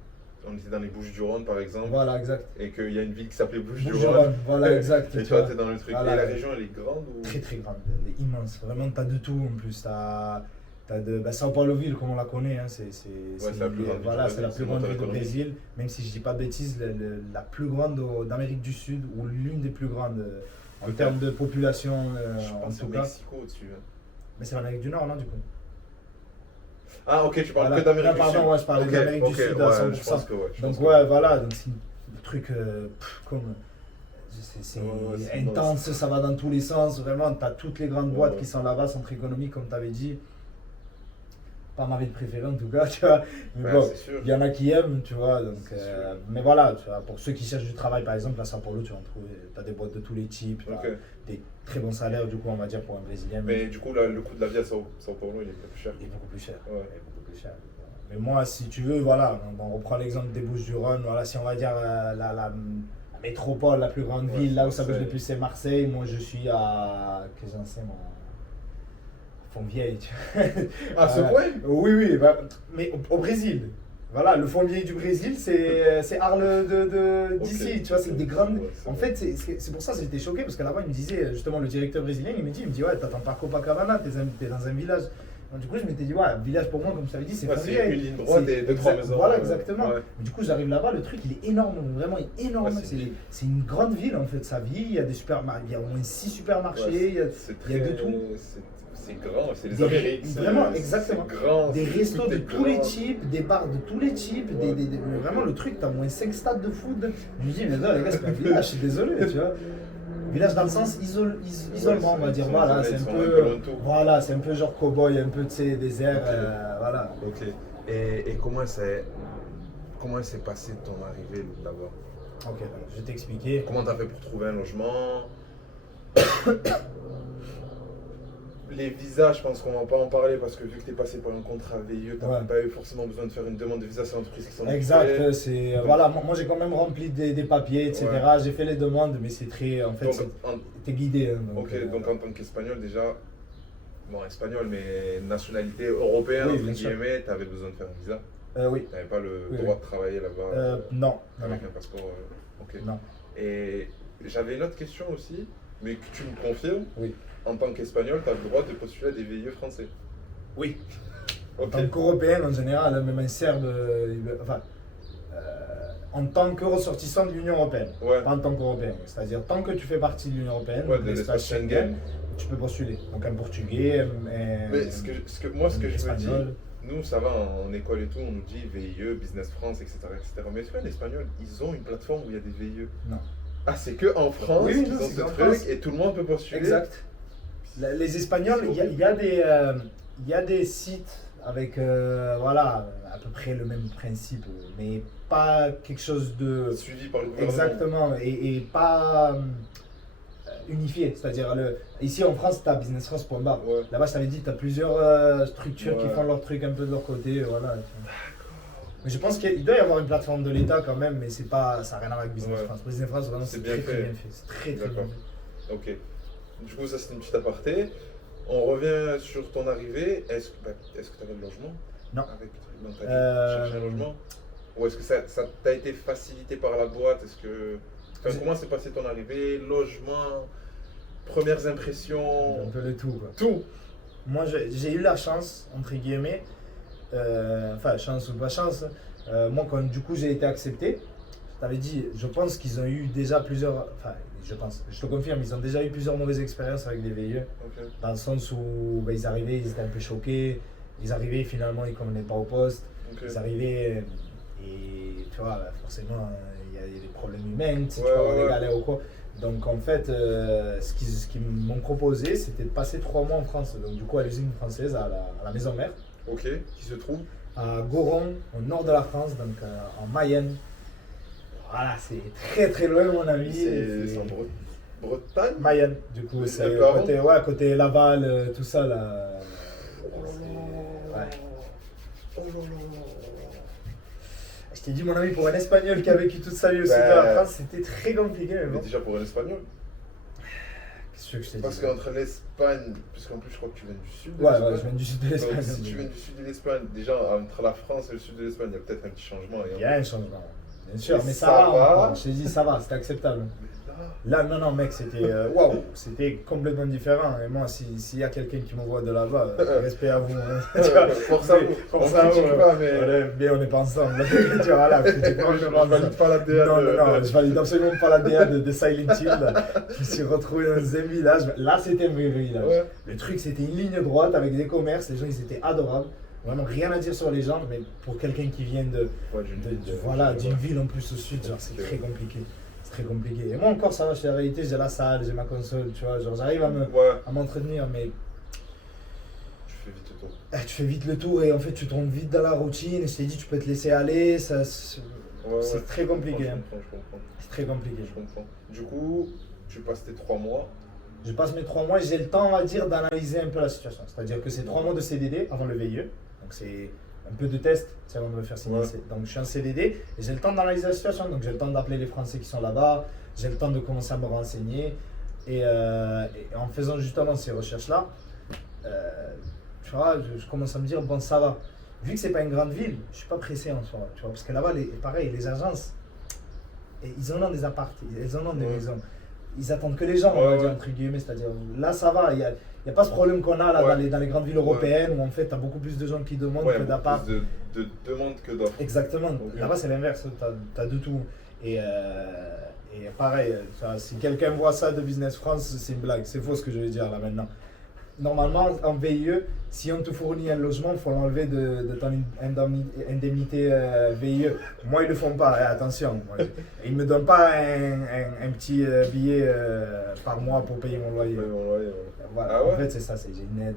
on était dans les Bouches-du-Rhône, par exemple. Voilà, exact. Et qu'il y a une ville qui s'appelait Bouches-du-Rhône. Voilà, exact. Et toi, tu es dans le truc. Voilà. Et la région, elle est grande ou... Très, très grande. Elle est immense. Vraiment, tu as de tout en plus. T'as Sao Paulo-Ville, comme on la connaît, hein, c'est la plus grande ville du Brésil, même si je dis pas de bêtises, la plus grande d'Amérique du Sud, ou l'une des plus grandes en termes de population, en tout cas. Mexico au-dessus. Hein. Mais c'est l'Amérique du Nord, non, du coup? Ah, ok, tu parles que d'Amérique du Sud. Pardon, ouais, je parlais d'Amérique du Sud à 100%. Je pense que, donc, voilà, donc c'est un truc comme... C'est intense, ça va dans tous les sens, vraiment, tu as toutes les grandes boîtes qui sont là-bas, centre économique, comme tu avais dit. pas ma ville préférée en tout cas, tu vois. Mais bon, c'est sûr. il y en a qui aiment, tu vois. Donc, C'est sûr. mais voilà, tu vois, pour ceux qui cherchent du travail, par exemple, à Sao Paulo, tu vas en trouver. Tu as des boîtes de tous les types, tu Ok. des très bons salaires, du coup, on va dire, pour un Brésilien. Mais du coup, là, le coût de la vie à Sao Paulo, il est plus cher. Il est beaucoup plus cher. Ouais. Il est beaucoup plus cher. Mais moi, si tu veux, voilà, on reprend l'exemple des Bouches-du-Rhône. Voilà, si on va dire la métropole, la plus grande Ouais, ville, là où c'est ça bouge le Marseille. plus, c'est Marseille. Moi, je suis à. Qu'est-ce que j'en sais, moi Fontvieille, tu vois. Ah, ce point Oui, oui, bah, mais au Brésil. Voilà, le Fontvieille du Brésil, c'est Arles d'ici, Ok. tu vois, c'est des grandes. Ouais, c'est En vrai. fait, c'est pour ça que j'étais choqué, parce que là-bas, il me disait, justement, le directeur brésilien, il me dit, ouais, t'attends pas Copacabana, t'es dans un village. Donc, du coup, je m'étais dit, ouais, village pour moi, comme ça avait dit, c'est Ouais, Fontvieille. c'est une ligne droite C'est et deux, trois exact- maisons. Voilà, exactement. Ouais. Du coup, j'arrive là-bas, le truc, il est énorme, vraiment énorme. Ouais, c'est une ville. C'est une grande ville, en fait, sa vie. Il y a des supermarchés, il y a au moins 6 supermarchés. Ouais, il y a c'est il y a très- de tout. C'est grand, c'est les Des- Amériques. c'est- vraiment, exactement. C'est grand. Des c'est- restos tout de est tous les grand. types, des bars de tous les types, Ouais. vraiment le truc, t'as au moins 5 stades de foot. Je me dis, mais non, les gars, c'est pas un village, je suis désolé, tu vois. Village dans le sens isolement, on va dire, ils sont voilà, isolés, c'est ils un sont peu, un peu loin de tout. voilà, c'est un peu genre cow-boy, un peu, tu sais, désert, Ok. voilà. Ok. Et comment s'est passé ton arrivée là-bas? Ok, donc je vais t'expliquer. Comment t'as fait pour trouver un logement? Les visas, je pense qu'on va pas en parler parce que vu que tu es passé par un contrat VIE, tu n'as Ouais. pas eu forcément besoin de faire une demande de visa, c'est l'entreprise qui s'en occupait. Exact, c'est, Donc- voilà, moi j'ai quand même rempli des papiers, etc. Ouais. J'ai fait les demandes, mais c'est très, en fait, Donc, t'es guidé. Hein, ok, donc en tant qu'Espagnol, déjà, bon, espagnol, mais nationalité européenne, Oui, entre bien sûr. guillemets, tu avais besoin de faire un visa. Oui, Tu n'avais pas le Oui, droit oui. de travailler là-bas non, non, avec un passeport. Ok. non. Et j'avais une autre question aussi, mais que tu me confirmes. Oui. En tant qu'Espagnol, tu as le droit de postuler à des VIE français. Oui. En Ok. tant qu'Européen, en général, même un Serbe, enfin, en tant que ressortissant de l'Union Européenne, Ouais. pas en tant qu'Européen. C'est-à-dire, tant que tu fais partie de l'Union Européenne, Ouais, de de l'espace l'espace Schengen. tu peux postuler. Donc un Portugais, Mais ce que je me Espagnol. dis, nous ça va en école et tout, on nous dit VIE, Business France, etc. etc. Mais est-ce qu'en espagnol, ils ont une plateforme où il y a des VIE? Non. Ah, c'est que en France Oui, qu'ils non, ont c'est ce qu'en truc France. et tout le monde peut postuler. Exact. Les Espagnols, il y a des sites avec voilà, à peu près le même principe, mais pas quelque chose de. Suivi par le gouvernement. Exactement, et pas unifié. C'est-à-dire, ici en France, tu as Business France.bar. Ouais. Là-bas, je t'avais dit, tu as plusieurs structures qui Ouais. font leur truc un peu de leur côté. Voilà. Mais je pense qu'il doit y avoir une plateforme de l'État quand même, mais c'est pas, ça n'a rien à voir avec Business Ouais. France. Business France, vraiment, C'est c'est bien très, très fait. bien fait. C'est très, très bien D'accord. fait. Ok. Du coup, ça c'est une petite aparté. On revient sur ton arrivée. Est-ce que tu avais le logement? Non. Dans ta vie, Euh, chercher un logement? Ou est-ce que ça t'a été facilité par la boîte? Est-ce que. Enfin, C'est- comment s'est passée ton arrivée? Logement? Premières impressions? Un peu de tout, quoi. Tout? Moi, j'ai eu la chance, entre guillemets, enfin, chance ou pas chance, moi, quand du coup j'ai été accepté, je t'avais dit, je pense qu'ils ont eu déjà plusieurs, enfin, je pense, je te confirme, ils ont déjà eu plusieurs mauvaises expériences avec des VIE, Ok. dans le sens où bah, ils arrivaient, ils étaient un peu choqués, ils arrivaient, finalement, ils ne convenaient pas au poste, Ok. ils arrivaient, et tu vois, forcément, il y a des problèmes humains, si Ouais, tu peux avoir ouais, des ouais. galères ou quoi. Donc en fait, ce qu'ils m'ont proposé, c'était de passer 3 mois en France. Donc du coup à l'usine française, à la maison mère, Ok. Qui se trouve? à Goron, au nord de la France, donc en Mayenne. Voilà, c'est très très loin mon ami. C'est en Bretagne? Mayenne, du coup, Mais c'est un peu avant. côté, ouais, côté Laval, tout ça là. Ouais. Oh là là. Je t'ai dit mon ami, pour un Espagnol qui a vécu toute sa vie aussi Ben, dans la France, c'était très compliqué. Mais Mais bon, déjà pour un espagnol. qu'est-ce que je t'ai dit? Parce qu'entre l'Espagne, puisqu'en plus je crois que tu viens du sud de Ouais, l'Espagne. ouais, je viens du sud de Donc, l'Espagne. si tu viens du sud de l'Espagne, déjà entre la France et le sud de l'Espagne, il y a peut-être un petit changement. Il y a un changement, bien sûr, Et mais ça ça va. va. encore. Je t'ai dit, ça va, c'était acceptable. Mais là, Là, non, mec, c'était waouh, c'était complètement différent. Et moi, s'il y a quelqu'un qui m'envoie de là-bas, respect à vous. Hein. Tu vois, force à vous. Force On à vous. critique pas, mais On n'est pas ensemble. Tu vois, là, critique pas, on est je pas ensemble. valide pas la DA. Non, non, non, je valide absolument pas la DA de Silent Hill. Là. Je me suis retrouvé dans un village. Là, c'était un vrai village. Ouais. Le truc, c'était une ligne droite avec des commerces. Les gens, ils étaient adorables. Vraiment, rien à dire sur les gens, mais pour quelqu'un qui vient Ouais, d'une ville en plus au sud, genre, c'est très compliqué. C'est très compliqué. Et moi, encore, ça va, chez la réalité, j'ai la salle, j'ai ma console, tu vois. Genre, j'arrive Ouais. à m'entretenir, mais fais vite le tour. Tu fais vite le tour et en fait tu tombes vite dans la routine et je t'ai dit tu peux te laisser aller, c'est très compliqué. Je comprends. C'est très compliqué. Je comprends. Du coup, tu passes tes 3 mois. Je passe mes 3 mois et j'ai le temps, on va dire, d'analyser un peu la situation. C'est-à-dire que c'est 3 mois de CDD avant le VIE. Donc c'est un peu de test, c'est avant de me faire signer. Ouais. Donc je suis en CDD et j'ai le temps d'analyser la situation. Donc j'ai le temps d'appeler les Français qui sont là-bas, j'ai le temps de commencer à me renseigner. Et en faisant justement ces recherches-là, tu vois, je commence à me dire, bon ça va. Vu que c'est pas une grande ville, je suis pas pressé en soi. Tu vois, parce que là-bas, pareil, les agences, ils en ont des apparts, ils en ont des maisons. Ils attendent que les gens, on va dire, entre guillemets, c'est-à-dire là ça va, il n'y a pas ce problème qu'on a là dans les grandes villes européennes où en fait tu as beaucoup plus de gens qui demandent que d'appart. Plus de demandes que d'offres. Exactement, Okay. Là-bas c'est l'inverse, tu as de tout. Et pareil, si quelqu'un voit ça de Business France, c'est une blague, c'est faux ce que je vais dire là maintenant. Normalement, en VIE, si on te fournit un logement, il faut l'enlever de ton indemnité VIE. Moi, ils ne le font pas, attention. Ils ne me donnent pas un petit billet par mois pour payer mon loyer. Voilà. Ah ouais? En fait, c'est ça, j'ai une aide.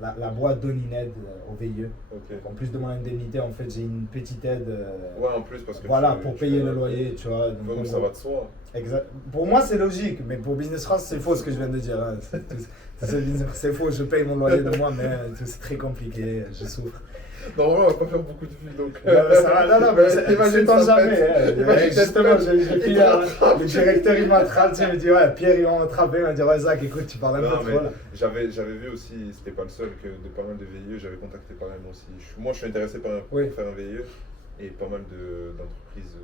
La boîte donne une aide au VIE. Okay. Donc, en plus de mon indemnité, en fait, j'ai une petite aide. En plus, parce que voilà, pour payer le loyer, tu vois. Donc, ça va de soi. Exact. Pour moi, c'est logique, mais pour Business France, c'est faux ce que je viens de dire. Hein. C'est faux, je paye mon loyer de moi, mais c'est très compliqué, je souffre. Normalement, on va pas faire beaucoup de vues, donc. Ça va, non, mais c'est tant jamais. Justement, le directeur, il m'attrape, il me dit, ouais, Pierre, il va m'attraper, il m'a dit, ouais, Zach, écoute, tu parles un peu trop là. J'avais vu aussi, c'était pas le seul, que de pas mal de VIE, j'avais contacté pas mal aussi. Moi, je suis intéressé par faire un VIE, et pas mal d'entreprises.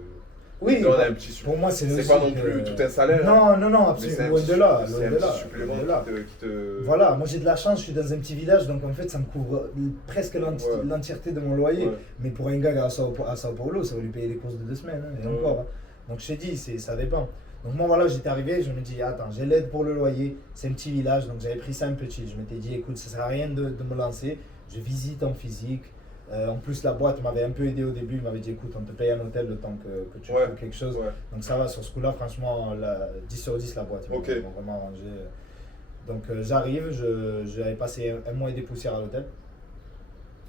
Oui, un petit pour moi c'est logique. C'est pas non plus tout un salaire. Non, absolument. Loin de là. C'est un petit supplément qui te. Voilà, moi j'ai de la chance, je suis dans un petit village, donc en fait ça me couvre presque l'entièreté de mon loyer. Ouais. Mais pour un gars à Sao Paulo, ça va lui payer les courses de 2 semaines, hein, et encore. Hein. Donc je t'ai dit, ça dépend. Donc moi voilà, j'étais arrivé, je me dis, attends, j'ai l'aide pour le loyer, c'est un petit village, donc j'avais pris ça un petit. Je m'étais dit, écoute, ça sert à rien de me lancer, je visite en physique. En plus, la boîte m'avait un peu aidé au début. Il m'avait dit, écoute, on te paye un hôtel le temps que tu trouves quelque chose. Ouais. Donc ça va, sur ce coup-là, franchement, 10 sur 10 la boîte. Okay. Ils m'ont vraiment arrangé. Donc j'arrive, j'avais passé un mois et des poussières à l'hôtel.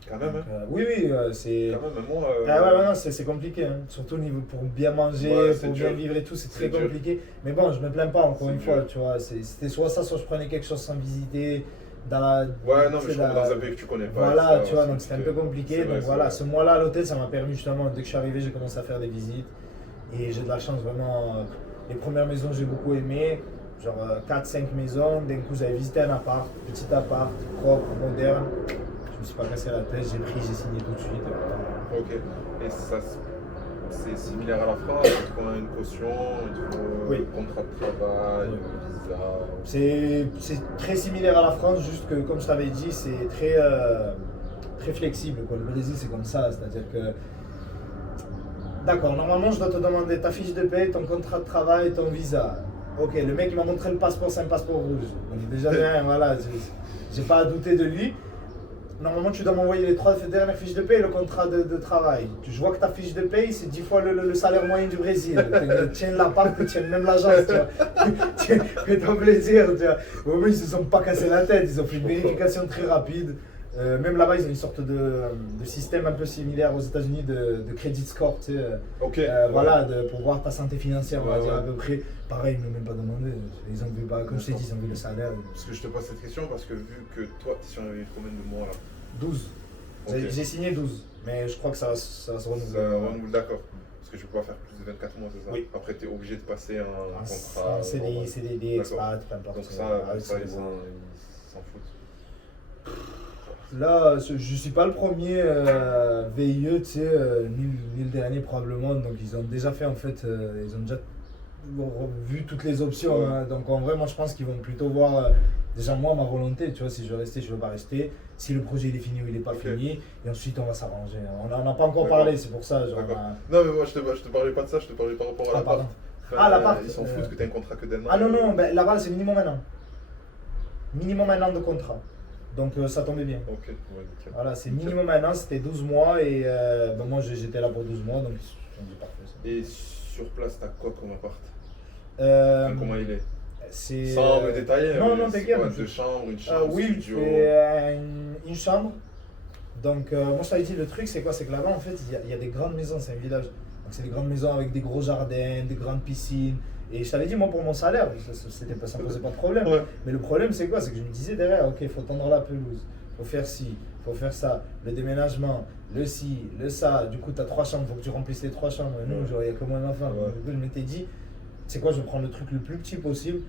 Quand même, donc, oui, c'est. Quand même, un mois. Non, c'est compliqué. Hein. Surtout pour bien manger, pour bien vivre et tout, c'est très compliqué. Mais bon, je me plains pas, encore une fois, tu vois. C'était soit ça, soit je prenais quelque chose sans visiter. Mais je crois dans un pays que tu connais pas. Voilà, tu vois, donc c'était un peu compliqué. Donc voilà, ce mois-là à l'hôtel, ça m'a permis justement, dès que je suis arrivé, j'ai commencé à faire des visites. Et j'ai de la chance vraiment. Les premières maisons, j'ai beaucoup aimé. Genre 4-5 maisons. D'un coup, j'avais visité un appart, petit appart, propre, moderne. Je me suis pas cassé la tête, j'ai signé tout de suite. Ok. Et ça, c'est similaire à la France, il te faut une caution, il te faut un contrat de travail, un visa. C'est très similaire à la France, juste que comme je t'avais dit, c'est très flexible. Quoi. Le Brésil, c'est comme ça, c'est-à-dire que. D'accord, normalement, je dois te demander ta fiche de paie, ton contrat de travail, ton visa. Ok, le mec, il m'a montré le passeport, c'est un passeport rouge. Donc déjà, bien, voilà, j'ai pas à douter de lui. Normalement, tu dois m'envoyer les 3 dernières fiches de paie et le contrat de travail. Je vois que ta fiche de paie, c'est 10 fois le salaire moyen du Brésil. Tiens l'appart, tiens même l'agence, tu vois. Fais-toi plaisir, tu vois. Au moins, ils se sont pas cassés la tête, ils ont fait une vérification très rapide. Même là-bas, ils ont une sorte de système un peu similaire aux États-Unis de credit score, tu sais. Voilà, pour voir ta santé financière, on va dire à peu près. Pareil, ils ne m'ont même pas demandé. Ils ont vu, comme je t'ai dit, ils ont vu le salaire. Parce que je te pose cette question, parce que vu que toi, tu es sur combien de mois là? 12. Okay. J'ai signé 12, mais je crois que ça se renouvelle. Ça renouvelle, d'accord. Parce que je peux pas faire plus de 24 mois, c'est ça? Oui. Après, tu es obligé de passer un contrat. Un CDI, CDD, expat, peu importe. Donc ça ils s'en foutent. Là, je ne suis pas le premier VIE, tu sais, ni le dernier probablement. Donc ils ont déjà fait, en fait, ils ont déjà vu toutes les options. Hein. Donc en vrai, moi je pense qu'ils vont plutôt voir déjà moi ma volonté, tu vois, si je veux rester, je veux pas rester. Si le projet il est fini ou il n'est pas fini, et ensuite on va s'arranger. On n'en a pas encore parlé, c'est pour ça. Genre, non, mais moi je te parlais pas de ça, je te parlais par rapport à l'appart. L'appart. Ils s'en foutent que tu aies un contrat que d'un an. Ah non, ben, là-bas c'est minimum un an. Minimum un an de contrat. Donc ça tombait bien. Ok, ouais, nickel. Voilà, c'est minimum un an, c'était 12 mois et ben, moi j'étais là pour 12 mois, donc j'ai dit parfait. Et sur place, t'as quoi comme appart? Comment il est? Sans me détailler, Non, mais non, c'est t'inquiète. quoi, 2 chambres, une chambre, Oui, studio. c'est une chambre. Donc, moi, je t'avais dit, le truc, c'est quoi? C'est que là-bas, en fait, il y a des grandes maisons, c'est un village. Donc, c'est des grandes maisons avec des gros jardins, des grandes piscines. Et je t'avais dit, moi, pour mon salaire, ça me posait pas de problème. Ouais. Mais le problème, c'est quoi? C'est que je me disais derrière, ok, il faut tendre la pelouse, il faut faire ci, il faut faire ça, le déménagement, le ci, le ça. Du coup, tu as 3 chambres, il faut que tu remplisses les 3 chambres. Et nous, genre, il y a que moi et ma femme. Ouais. Du coup, je m'étais dit, c'est quoi, je vais prendre le truc le plus petit possible.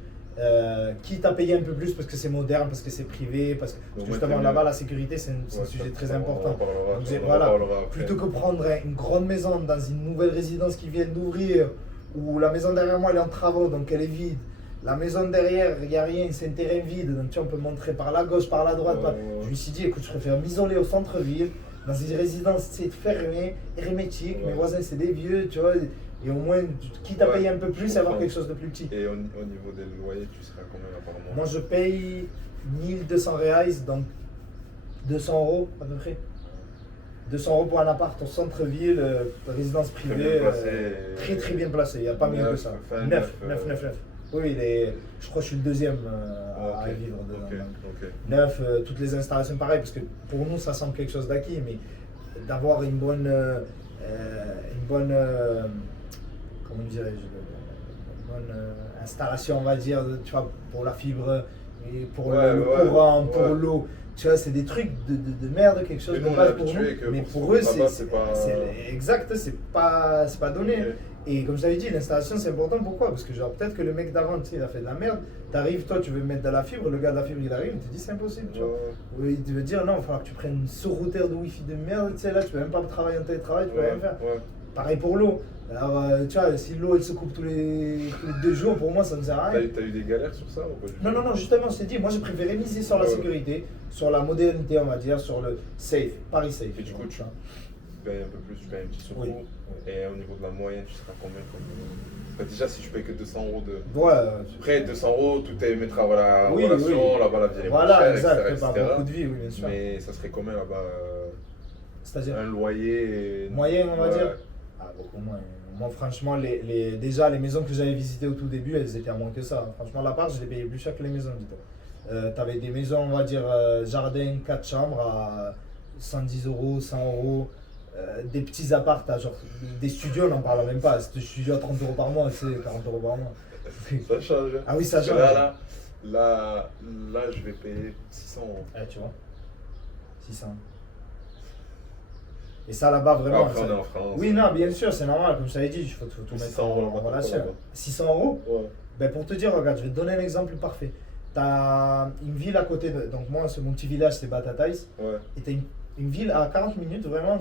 Quitte à payer un peu plus parce que c'est moderne, parce que c'est privé, parce que justement là-bas la sécurité c'est un sujet très important. Donc, voilà, plutôt que prendre une grande maison dans une nouvelle résidence qui vient d'ouvrir, où la maison derrière moi elle est en travaux donc elle est vide. La maison derrière, il n'y a rien, c'est un terrain vide, donc tu vois, on peut montrer par la gauche, par la droite. Je me suis dit, écoute, je préfère m'isoler au centre-ville, dans une résidence fermée, hermétique, mes voisins c'est des vieux, tu vois. Et au moins, quitte à payer un peu plus, avoir quelque chose de plus petit. Et au niveau des loyers, tu seras combien par mois? Moi, je paye 1200 reais, donc 200 euros à peu près. 200 euros pour un appart au centre-ville, résidence privée, très très bien placé, il n'y a pas mieux que ça. 9. Oui, je crois que je suis le deuxième à y vivre dedans. 9, toutes les installations pareilles, parce que pour nous, ça semble quelque chose d'acquis, mais d'avoir une bonne comment dirais-je, une bonne installation, on va dire, tu vois, pour la fibre, et pour le courant, pour l'eau. Tu vois, c'est des trucs de merde, quelque chose de base pour nous. Mais pour eux, c'est exact, c'est pas donné. Okay. Et comme je t'avais dit, l'installation c'est important. Pourquoi? Parce que genre peut-être que le mec d'avant, tu sais, il a fait de la merde. T'arrives, toi, tu veux mettre de la fibre, le gars de la fibre, il arrive, il te dit c'est impossible. Tu vois. Il te veut dire non, il va falloir que tu prennes une sous-routeur de wifi de merde. Tu sais, là, tu peux même pas travailler en télétravail, tu peux rien faire. Pareil pour l'eau. Alors, tu vois, si l'eau elle se coupe tous les 2 jours, pour moi ça ne sert à rien. T'as eu des galères sur ça ou pas? Non, justement, je t'ai dit, moi j'ai préféré miser sur la sécurité, sur la modernité, on va dire, sur le safe, Paris safe. Et du coup, tu payes un peu plus, tu payes un petit secours. Oui. Et au niveau de la moyenne, tu seras combien déjà, si tu payes que 200 euros de. Ouais. Après, 200 euros, tout est mettra la relation, là-bas la vie est moins chère, exact, etc. Pas beaucoup de vie, oui, bien sûr. Mais ça serait combien là-bas C'est-à-dire un loyer moyen, on va dire. Ah, beaucoup moins. Moi, franchement, déjà, les maisons que j'avais visitées au tout début, elles étaient à moins que ça. Franchement, l'appart, je les payais plus cher que les maisons, dis-toi. T'avais des maisons, on va dire, jardin, 4 chambres à 110 euros, 100 euros. Des petits apparts, genre des studios, on n'en parle même pas. C'est des studios à 30 euros par mois, tu sais, 40 euros par mois. Ça change. Ah oui, ça change. Là, je vais payer 600 euros. Tu vois 600. Et ça là-bas, vraiment. Après, on est en France. Oui, non, bien sûr, c'est normal. Comme je t'avais dit, il faut tout mettre en relation. 600 euros. Ouais. Ben, pour te dire, regarde, je vais te donner un exemple parfait. Tu as une ville à côté de. Donc, moi, mon petit village, c'est Batatais. Ouais. Et tu as une ville à 40 minutes, vraiment.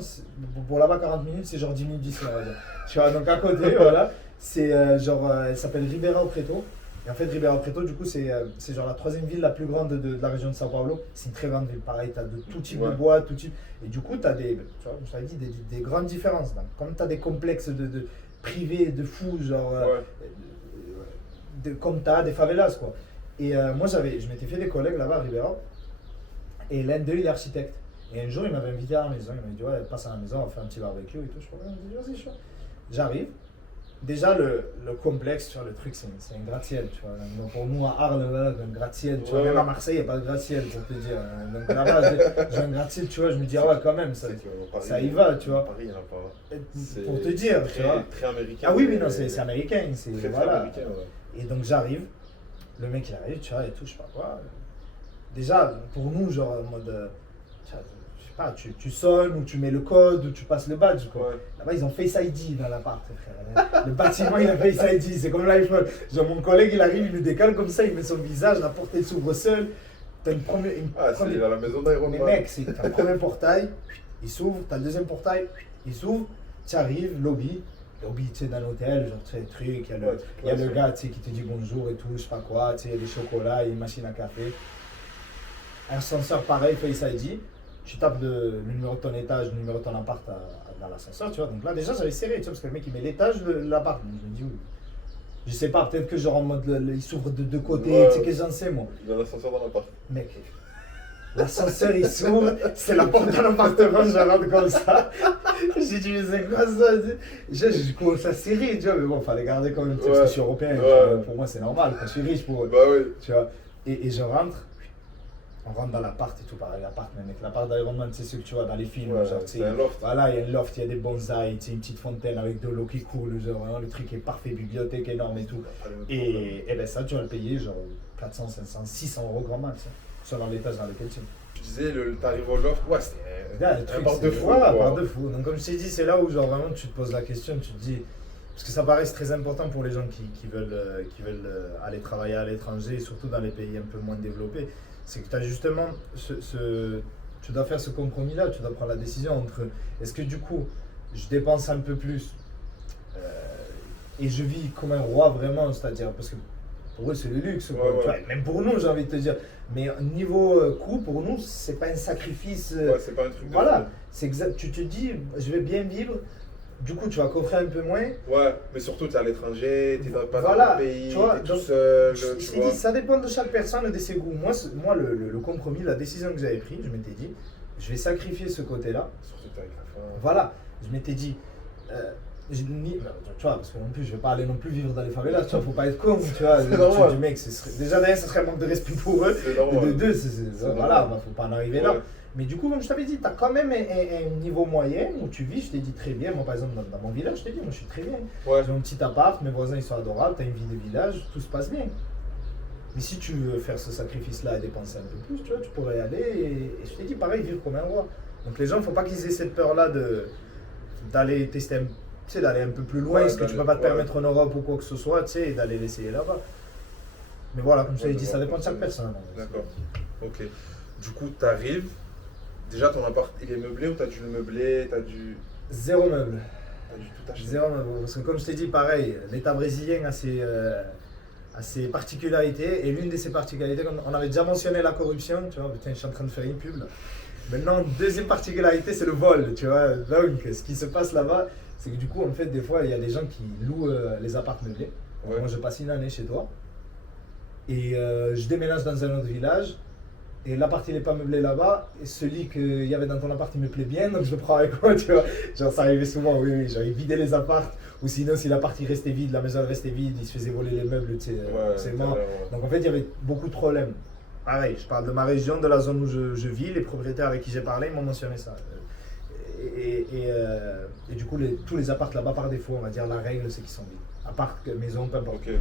Pour là-bas, 40 minutes, c'est genre 10 minutes d'ici, on va dire. Tu vois, donc à côté, voilà. C'est genre. Elle s'appelle Ribeirão Preto. Et en fait, Ribeirão Preto, du coup, c'est genre la 3e ville la plus grande de la région de São Paulo. C'est une très grande ville. Pareil, tu as de tout type de bois, tout type. Et du coup, tu as des, tu vois, je t'avais dit, des grandes différences. Donc, comme tu as des complexes de privés, de fous, genre. Comme tu as des favelas, quoi. Et moi, je m'étais fait des collègues là-bas à Ribeirão. Et l'un d'eux, il est architecte. Et un jour, il m'avait invité à la maison. Il m'a dit, ouais, passe à la maison, on va faire un petit barbecue et tout. Je crois, vas-y, chaud. J'arrive. Déjà, le complexe, tu vois, le truc, c'est un gratte-ciel, tu vois. Donc, pour nous, à Arles, voilà, un gratte-ciel, tu vois. Même à Marseille, il n'y a pas de gratte-ciel, pour te dire. Donc là-bas, j'ai un gratte-ciel, tu vois, je me dis, ah ouais, quand même, ça y va, tu vois. Paris, il n'y en a pas. Pour te dire, tu vois. Très américain. Ah oui, mais non, c'est américain. Très voilà. américain, ouais. Et donc, j'arrive, le mec, il arrive, tu vois, et tout, je sais pas quoi. Déjà, pour nous, genre, en mode. Tu sonnes ou tu mets le code ou tu passes le badge, quoi. Ouais. Là-bas, ils ont Face ID dans l'appart, frère. Le bâtiment, il a Face ID, c'est comme l'iPhone. Genre, mon collègue, il arrive, il nous décale comme ça, il met son visage, la porte elle s'ouvre seule. T'as c'est dans la maison d'Iron Man. Mais mec, t'as le premier portail, il s'ouvre, t'as le deuxième portail, il s'ouvre, tu arrives, lobby, tu sais, dans l'hôtel, genre, tu sais, truc, il y a le gars, tu sais, qui te dit bonjour et tout, je sais pas quoi, tu sais, il y a des chocolats, il y a une machine à café. Ascenseur pareil, Face ID. Tu tapes le numéro de ton étage, le numéro de ton appart dans l'ascenseur, tu vois. Donc là, déjà, j'avais serré, tu vois, parce que le mec, il met l'étage de l'appart. Donc je me dis, oui. Je sais pas, peut-être que genre en mode, il s'ouvre de deux côtés, tu sais, que j'en sais, moi. Il a l'ascenseur dans l'appart. Mec, L'ascenseur il s'ouvre, c'est la porte d'un appartement, je rentre comme ça. J'ai dit, mais c'est quoi ça? Je commence à serrer, tu vois, mais bon, fallait garder quand même, parce que je suis européen, tu vois, pour moi c'est normal, quand je suis riche pour eux. Bah oui. Tu vois, et je rentre, on rentre dans l'appart et tout, pareil, l'appart, mec, l'appart d'Iron Man, c'est ce que tu vois dans les films, Ouais, genre, c'est un loft. voilà, il y a un loft, il y a des bonsaïs, une petite fontaine avec de l'eau qui coule, genre, vraiment, le truc est parfait, bibliothèque énorme et tout. Et ben ça, tu vas le payer, genre, 400, 500, 600 euros grand max, hein, selon l'étage dans lequel tu es. Tu disais, t'arrives au loft, ouais, c'était un bar de fou. Voilà, quoi. bar de fou. Donc comme je t'ai dit, c'est là où genre vraiment tu te poses la question, tu te dis, parce que ça paraît très important pour les gens qui veulent aller travailler à l'étranger, et surtout dans les pays un peu moins développés, c'est que tu as justement tu dois faire ce compromis-là, tu dois prendre la décision entre, est-ce que du coup, je dépense un peu plus et je vis comme un roi vraiment, c'est-à-dire, parce que pour eux c'est le luxe, quoi. Ouais, ouais. Tu vois, même pour nous j'ai envie de te dire, mais niveau coût, pour nous c'est pas un sacrifice. Ouais, c'est pas un truc de Voilà, fou. c'est exact. Tu te dis, je vais bien vivre, du coup tu vas coffrer un peu moins. Ouais, mais surtout, t'es à l'étranger, t'es pas Voilà, dans le pays, tu vois, t'es tout donc, seul, Je tu t'ai vois. dit, ça dépend de chaque personne et de ses goûts. Moi le compromis, la décision que j'avais prise, je m'étais dit, je vais sacrifier ce côté-là. Surtout, t'es avec la fin. Voilà, je m'étais dit, tu vois, parce que non plus, je vais pas aller non plus vivre dans les favelas, tu vois, faut pas être con, tu vois. C'est normal. Du mec, déjà d'un, ce serait un manque de respect pour eux. C'est Et normal. de deux, voilà, normal. faut pas en arriver là. Ouais. Mais du coup, comme je t'avais dit, tu as quand même un niveau moyen où tu vis, je t'ai dit très bien. Moi, par exemple, dans mon village, je t'ai dit, moi, je suis très bien. Ouais. J'ai mon petit appart, mes voisins, ils sont adorables, tu as une vie de village, tout se passe bien. Mais si tu veux faire ce sacrifice-là et dépenser un peu plus, tu vois, tu pourrais y aller et je t'ai dit, pareil, vivre comme un roi. Donc les gens, il ne faut pas qu'ils aient cette peur-là d'aller tester, tu sais, d'aller un peu plus loin, Ouais, ce que tu ne peux pas te permettre en Europe ou quoi que ce soit, tu sais, et d'aller l'essayer là-bas. Mais voilà, comme je t'avais dit, ça dépend de chaque personne. D'accord. Ok. Du coup, t'arrives. Déjà, ton appart, il est meublé ou t'as dû le meubler, t'as dû Zéro meuble. tout acheter? Zéro meuble. Parce que comme je t'ai dit, pareil, l'État brésilien a ses particularités. Et l'une de ses particularités, comme on avait déjà mentionné la corruption, tu vois, putain, je suis en train de faire une pub là. Maintenant, deuxième particularité, c'est le vol, tu vois. Donc, ce qui se passe là-bas, c'est que du coup, en fait, des fois, il y a des gens qui louent les apparts meublés. Ouais. Moi, je passe une année chez toi. Et je déménage dans un autre village. Et l'appart il n'est pas meublé là-bas, et celui qu'il y avait dans ton appart il me plaît bien, donc je le prends avec moi, tu vois. Genre ça arrivait souvent, oui, genre ils vidaient les apparts, ou sinon si l'appart il restait vide, la maison elle restait vide, ils se faisaient voler les meubles, tu sais, c'est mort. Donc en fait il y avait beaucoup de problèmes. Pareil, je parle de ma région, de la zone où je vis, les propriétaires avec qui j'ai parlé, ils m'ont mentionné ça. Et du coup tous les apparts là-bas par défaut, on va dire la règle c'est qu'ils sont vides. Appart, maison, peu importe. Ok.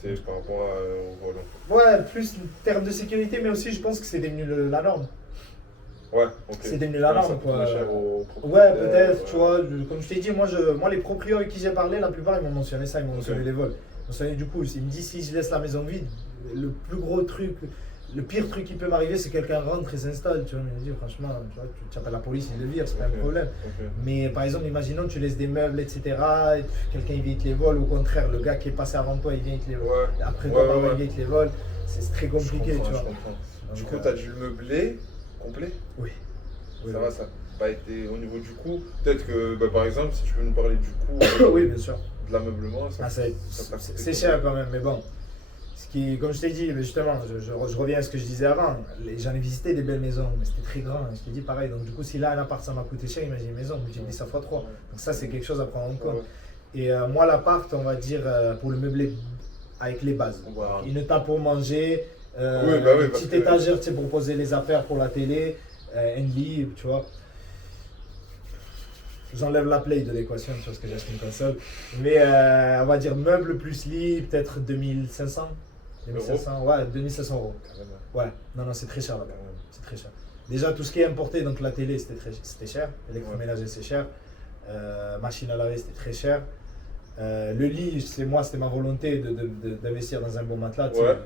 C'est par rapport au vol. Ouais, plus en termes de sécurité, mais aussi je pense que c'est devenu la norme. Ouais, ok. C'est devenu la norme, Ça coûte quoi. moins cher aux Ouais, propriétaires, peut-être, ouais. tu vois, comme je t'ai dit, moi les proprios avec qui j'ai parlé, la plupart ils m'ont mentionné ça, ils m'ont mentionné les vols. Ils m'ont mentionné du coup, ils me disent si je laisse la maison vide, le plus gros truc, le pire truc qui peut m'arriver, c'est que quelqu'un rentre et s'installe, tu vois. Mais je dis, franchement, tu vois, tu appelles la police, ils le virent, c'est pas un problème. Ok. Mais par exemple, imaginons tu laisses des meubles, etc. Et quelqu'un il vient, il te les vole, ou au contraire, le gars qui est passé avant toi, il vient, il te les vole. Ouais. Et après Ouais, toi, ouais, pardon, ouais. il vient, il te les vole. C'est très compliqué, Je comprends, tu vois. je comprends. Du Donc, coup, t'as dû le meubler complet? Oui. Oui, Ça oui. va, ça n'a pas été au niveau du coût. Peut-être que, bah, par exemple, si tu peux nous parler du coût Oui, bien sûr. de l'ameublement, Ah, ça t'a coûté c'est cher quand même, mais bon. Comme je t'ai dit, mais justement, je reviens à ce que je disais avant. J'en ai visité des belles maisons, mais c'était très grand. Je t'ai dit pareil. Donc, du coup, si là, un appart, ça m'a coûté cher, imagine une maison, multiplie ça fois 3. Donc, ça, c'est quelque chose à prendre en compte. Ouais. Et moi, l'appart, on va dire, pour le meubler avec les bases. Ouais. Une table pour manger, Oui, bah oui, une parce petite que- étagère tu sais, pour poser les affaires pour la télé, un lit, tu vois. J'enlève la play de l'équation, tu vois, parce que j'ai acheté une console. Mais on va dire meuble plus lit, peut-être 2500. 2500, ouais, 2500 euros. Carrément. Ouais, non, c'est très cher là-bas. Carrément. C'est très cher. Déjà, tout ce qui est importé, donc la télé, c'était cher. L'électroménager, c'est cher. Machine à laver, c'était très cher. Le lit, c'était ma volonté d'investir dans un bon matelas. tu sais. Ouais.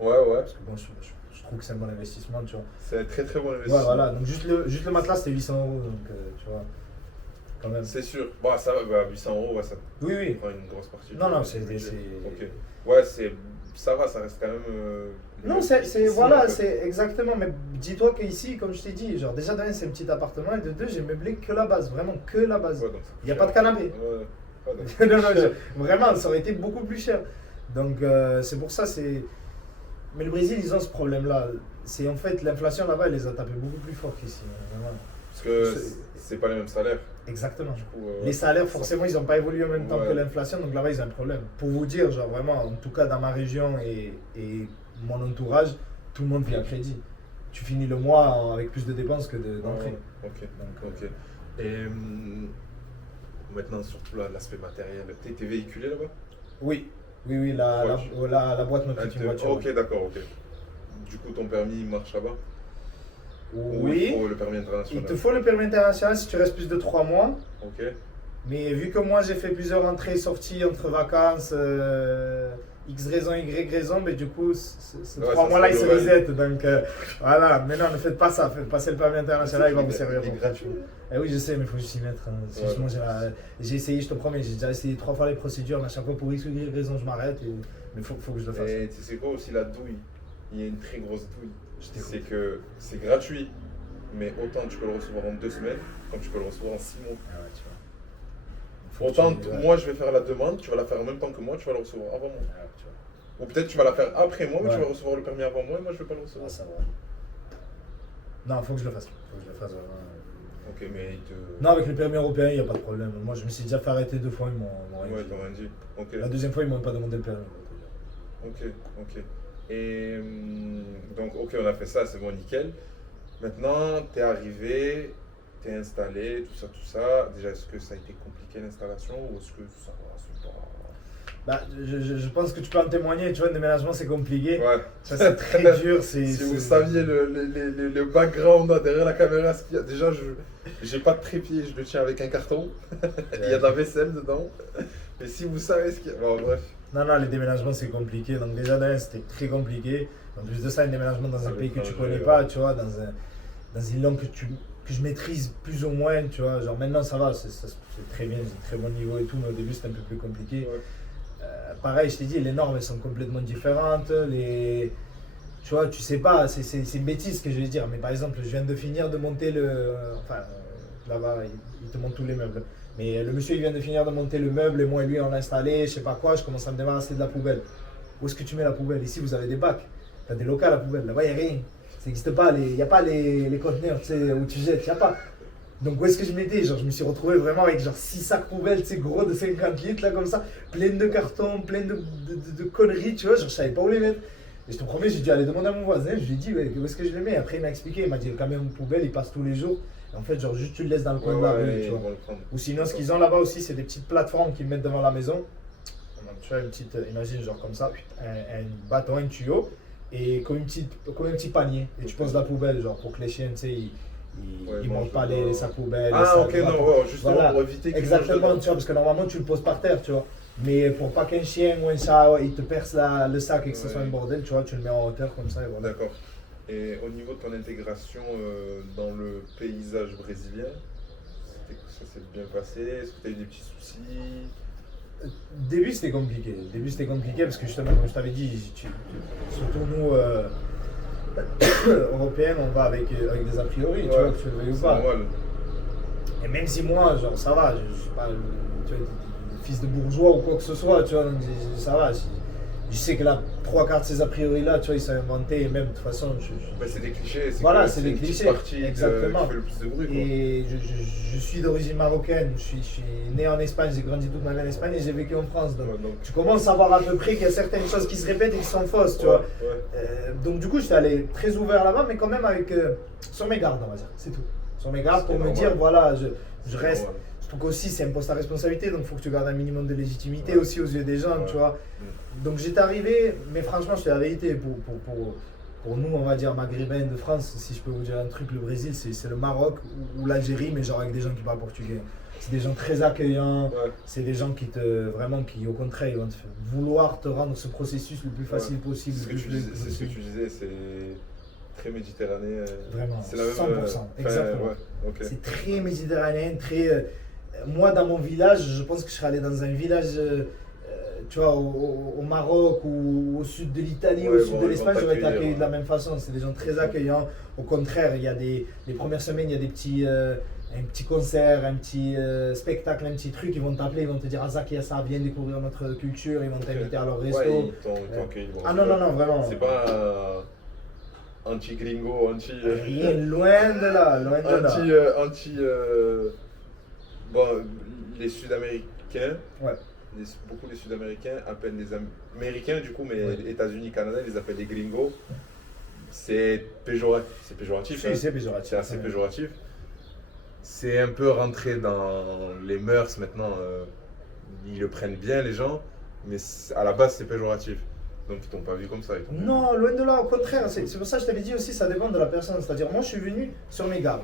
Ouais, ouais. Parce que bon, je trouve que c'est un bon investissement, tu vois. C'est un très très bon investissement. Ouais, voilà. Donc juste le matelas, c'était 800 euros. Donc, tu vois, quand même. C'est sûr. Bon, ça va, bah, 800 euros, ouais, ça Oui, oui. prend une grosse partie. Non, du non, budget. c'est. Ok. Ouais, ça va, ça reste quand même. Non, voilà, c'est exactement. Mais dis-toi qu'ici, comme je t'ai dit, genre déjà d'un, c'est un petit appartement, et de deux, j'ai meublé que la base, vraiment que la base. Ouais, donc ça Il n'y a coûte pas de cher. canapé. Ouais. Pas de- Non, vraiment, ça aurait été beaucoup plus cher. Donc c'est pour ça, Mais le Brésil, ils ont ce problème-là. C'est en fait, l'inflation là-bas, elle les a tapés beaucoup plus fort qu'ici. Vraiment. Parce que c'est pas les mêmes salaires. Exactement. Du coup, Les salaires, forcément, ils n'ont pas évolué en même temps Ouais. que l'inflation, donc là-bas, ils ont un problème. Pour vous dire, genre vraiment, en tout cas dans ma région et mon entourage, tout le monde vit à crédit. Tu finis le mois avec plus de dépenses que d'entrées. Ok. Donc, Ok. Et maintenant, surtout l'aspect matériel. T'es véhiculé là-bas? oui, la boîte me prête une voiture. Ok, d'accord, ok. Du coup, ton permis il marche là-bas? Ou Oui, il faut le permis il international? te faut le permis international si tu restes plus de 3 mois. Ok. Mais vu que moi j'ai fait plusieurs entrées et sorties entre vacances, X raison, Y raison, mais du coup, ces Ouais, 3 ça, mois-là, c'est ils se global. reset. Donc voilà, maintenant ne faites pas ça, faites passer le permis international, il va vous servir. Il est gratuit. Eh oui, je sais, mais il faut juste s'y mettre. Hein. Ouais. Franchement, j'ai essayé, je te promets, j'ai déjà essayé 3 fois les procédures, mais à chaque fois pour X ou Y raison, je m'arrête. Mais il faut que je le fasse. Et tu sais quoi aussi, la douille? Il y a une très grosse douille. Je t'écoute. C'est que c'est gratuit, mais autant tu peux le recevoir en 2 semaines, comme tu peux le recevoir en 6 mois. Ah ouais, tu vois. Faut que Autant, tu- ouais. moi je vais faire la demande, tu vas la faire en même temps que moi, tu vas le recevoir avant moi. Ah ouais, tu vois. Ou peut-être tu vas la faire après moi, mais Ouais. tu vas recevoir le permis avant moi et moi je vais pas le recevoir. Ah, ça va. Non, faut que je le fasse. Faut que je le fasse vraiment. Ok, mais il te. Non, avec le permis européen, il n'y a pas de problème. Moi, je me suis déjà fait arrêter 2 fois, ils m'ont rien Ouais, dit. t'as rien dit. Ok, La deuxième fois, ils m'ont pas demandé le permis. ok. Et donc, ok, on a fait ça, c'est bon, nickel. Maintenant, t'es arrivé, t'es installé, tout ça. Déjà, est-ce que ça a été compliqué l'installation ou est-ce que ça va, c'est pas. Bah, je pense que tu peux en témoigner. Tu vois, le déménagement, c'est compliqué. Ouais. Ça, c'est très dur. Si vous saviez le background là, derrière la caméra, ce qu'il y a, déjà, j'ai pas de trépied, je le tiens avec un carton. Il y a de la vaisselle dedans. Mais si vous savez ce qu'il y a. Bon, bref. Non, les déménagements, c'est compliqué. Donc, déjà, d'un, c'était très compliqué. En plus de ça, un déménagement dans un pays que tu connais pas, tu vois, dans une langue que je maîtrise plus ou moins, tu vois. Genre, maintenant, ça va, c'est très bien, j'ai un très bon niveau et tout, mais au début, c'était un peu plus compliqué. Ouais. Pareil, je t'ai dit, les normes elles sont complètement différentes. Tu vois, tu sais pas, c'est une bêtise que je vais dire, mais par exemple, je viens de finir de monter enfin, là-bas, il te montre tous les meubles. Mais le monsieur, il vient de finir de monter le meuble et moi et lui, on l'a installé, je sais pas quoi, je commence à me débarrasser de la poubelle. Où est-ce que tu mets la poubelle? Ici, vous avez des bacs, tu as des locales à poubelle. Là-bas, il n'y a rien. Ça n'existe pas, il n'y a pas les conteneurs, tu sais, où tu jettes, il n'y a pas. Donc où est-ce que je m'étais? Genre je me suis retrouvé vraiment avec genre 6 sacs poubelles, tu sais, gros de 50 litres là comme ça, plein de cartons, plein de conneries, tu vois, genre je savais pas où les mettre. Et je te promets, j'ai dû aller demander à mon voisin, je lui ai dit ouais, où est-ce que je les mets? Après il m'a expliqué, il m'a dit le camion de poubelle il passe tous les jours. Et en fait genre juste tu le laisses dans le coin de la rue, tu vois. Ou sinon ce qu'ils ont là-bas aussi c'est des petites plateformes qu'ils mettent devant la maison. Donc, tu vois une petite, imagine genre comme ça, un bâton, un tuyau, et comme un petit panier. Et tu poses la poubelle genre pour que les chiens, tu sais, ils mangent pas les sacs poubelles. Ah, les sacs ok, de non, rapport. ouais, justement Voilà. pour éviter qu'ils mangent Exactement, dedans. tu vois, parce que normalement tu le poses par terre, tu vois. Mais pour pas qu'un chien ou un chat, il te perce le sac et que ce Ouais. soit un bordel, tu vois, tu le mets en hauteur comme ça et voilà. D'accord. Et au niveau de ton intégration dans le paysage brésilien, ça s'est bien passé? Est-ce que tu as eu des petits soucis? Début c'était compliqué. Début c'était compliqué parce que justement, comme je t'avais dit, surtout nous Européens, on va avec des a priori, tu Ouais, vois, que tu le veuilles ou c'est pas. normal. Et même si moi, genre, ça va, je suis pas tu vois, fils de bourgeois ou quoi que ce soit, tu vois, donc ça va. Je sais que là, 3 quarts de ces a priori là, tu vois, ils sont inventés et même de toute façon, Bah, c'est des clichés. Voilà, que c'est des une petite clichés, partie exactement. qui fait le plus de bruit. Quoi. Et je suis d'origine marocaine, je suis né en Espagne, j'ai grandi toute ma vie en Espagne et j'ai vécu en France. Donc, Ouais, donc, tu commences à voir à peu près qu'il y a certaines choses qui se répètent et qui sont fausses, tu ouais, vois. ouais. Donc du coup, j'étais allé très ouvert là-bas, mais quand même avec sur mes gardes, on va dire, c'est tout. Sur mes gardes C'est pour me normal. dire, voilà, je C'est reste. normal. Surtout qu'aussi, c'est un poste à responsabilité, donc il faut que tu gardes un minimum de légitimité Ouais. aussi aux yeux des gens, Ouais. tu vois. Donc j'étais arrivé, mais franchement, je te dis la vérité, pour nous, on va dire maghrébins de France, si je peux vous dire un truc, le Brésil, c'est le Maroc ou l'Algérie, mais genre avec des gens qui parlent portugais. C'est des gens très accueillants, Ouais. c'est des gens qui vraiment, qui au contraire, ils vont te faire vouloir te rendre ce processus le plus facile possible. C'est ce que le tu plus disais, c'est ce que possible. tu disais, c'est très méditerranéen. Vraiment, C'est la même, 100%, exactement. Ouais, ok. C'est très méditerranéen, très. Moi, dans mon village, je pense que je serais allé dans un village, tu vois, au Maroc ou au sud de l'Italie, Ouais, au sud bon, de ils l'Espagne, vont j'aurais été t'accueillir, accueilli de ouais. la même façon. C'est des gens très accueillants. Au contraire, il y a les premières semaines, il y a des petits, un petit concert, un petit spectacle, un petit truc, ils vont t'appeler, ils vont te dire ah Zach, il y a ça, viens découvrir notre culture, ils vont t'inviter à leur resto. Ouais, ils t'ont accueilli. Bon, Ah non, non, non, vraiment. C'est pas anti-gringo, Rien, loin de là, loin de là. Bon, les Sud-Américains, Ouais. beaucoup les Sud-Américains appellent les Américains du coup, mais les États-Unis, Canada, ils les appellent les gringos. C'est péjoratif. Si, c'est péjoratif. C'est assez péjoratif. C'est un peu rentré dans les mœurs maintenant. Ils le prennent bien les gens, mais à la base c'est péjoratif. Donc ils t'ont pas vu comme ça. Non, loin de là, au contraire. C'est pour ça que je t'avais dit aussi, ça dépend de la personne. C'est-à-dire, moi je suis venu sur mes gardes.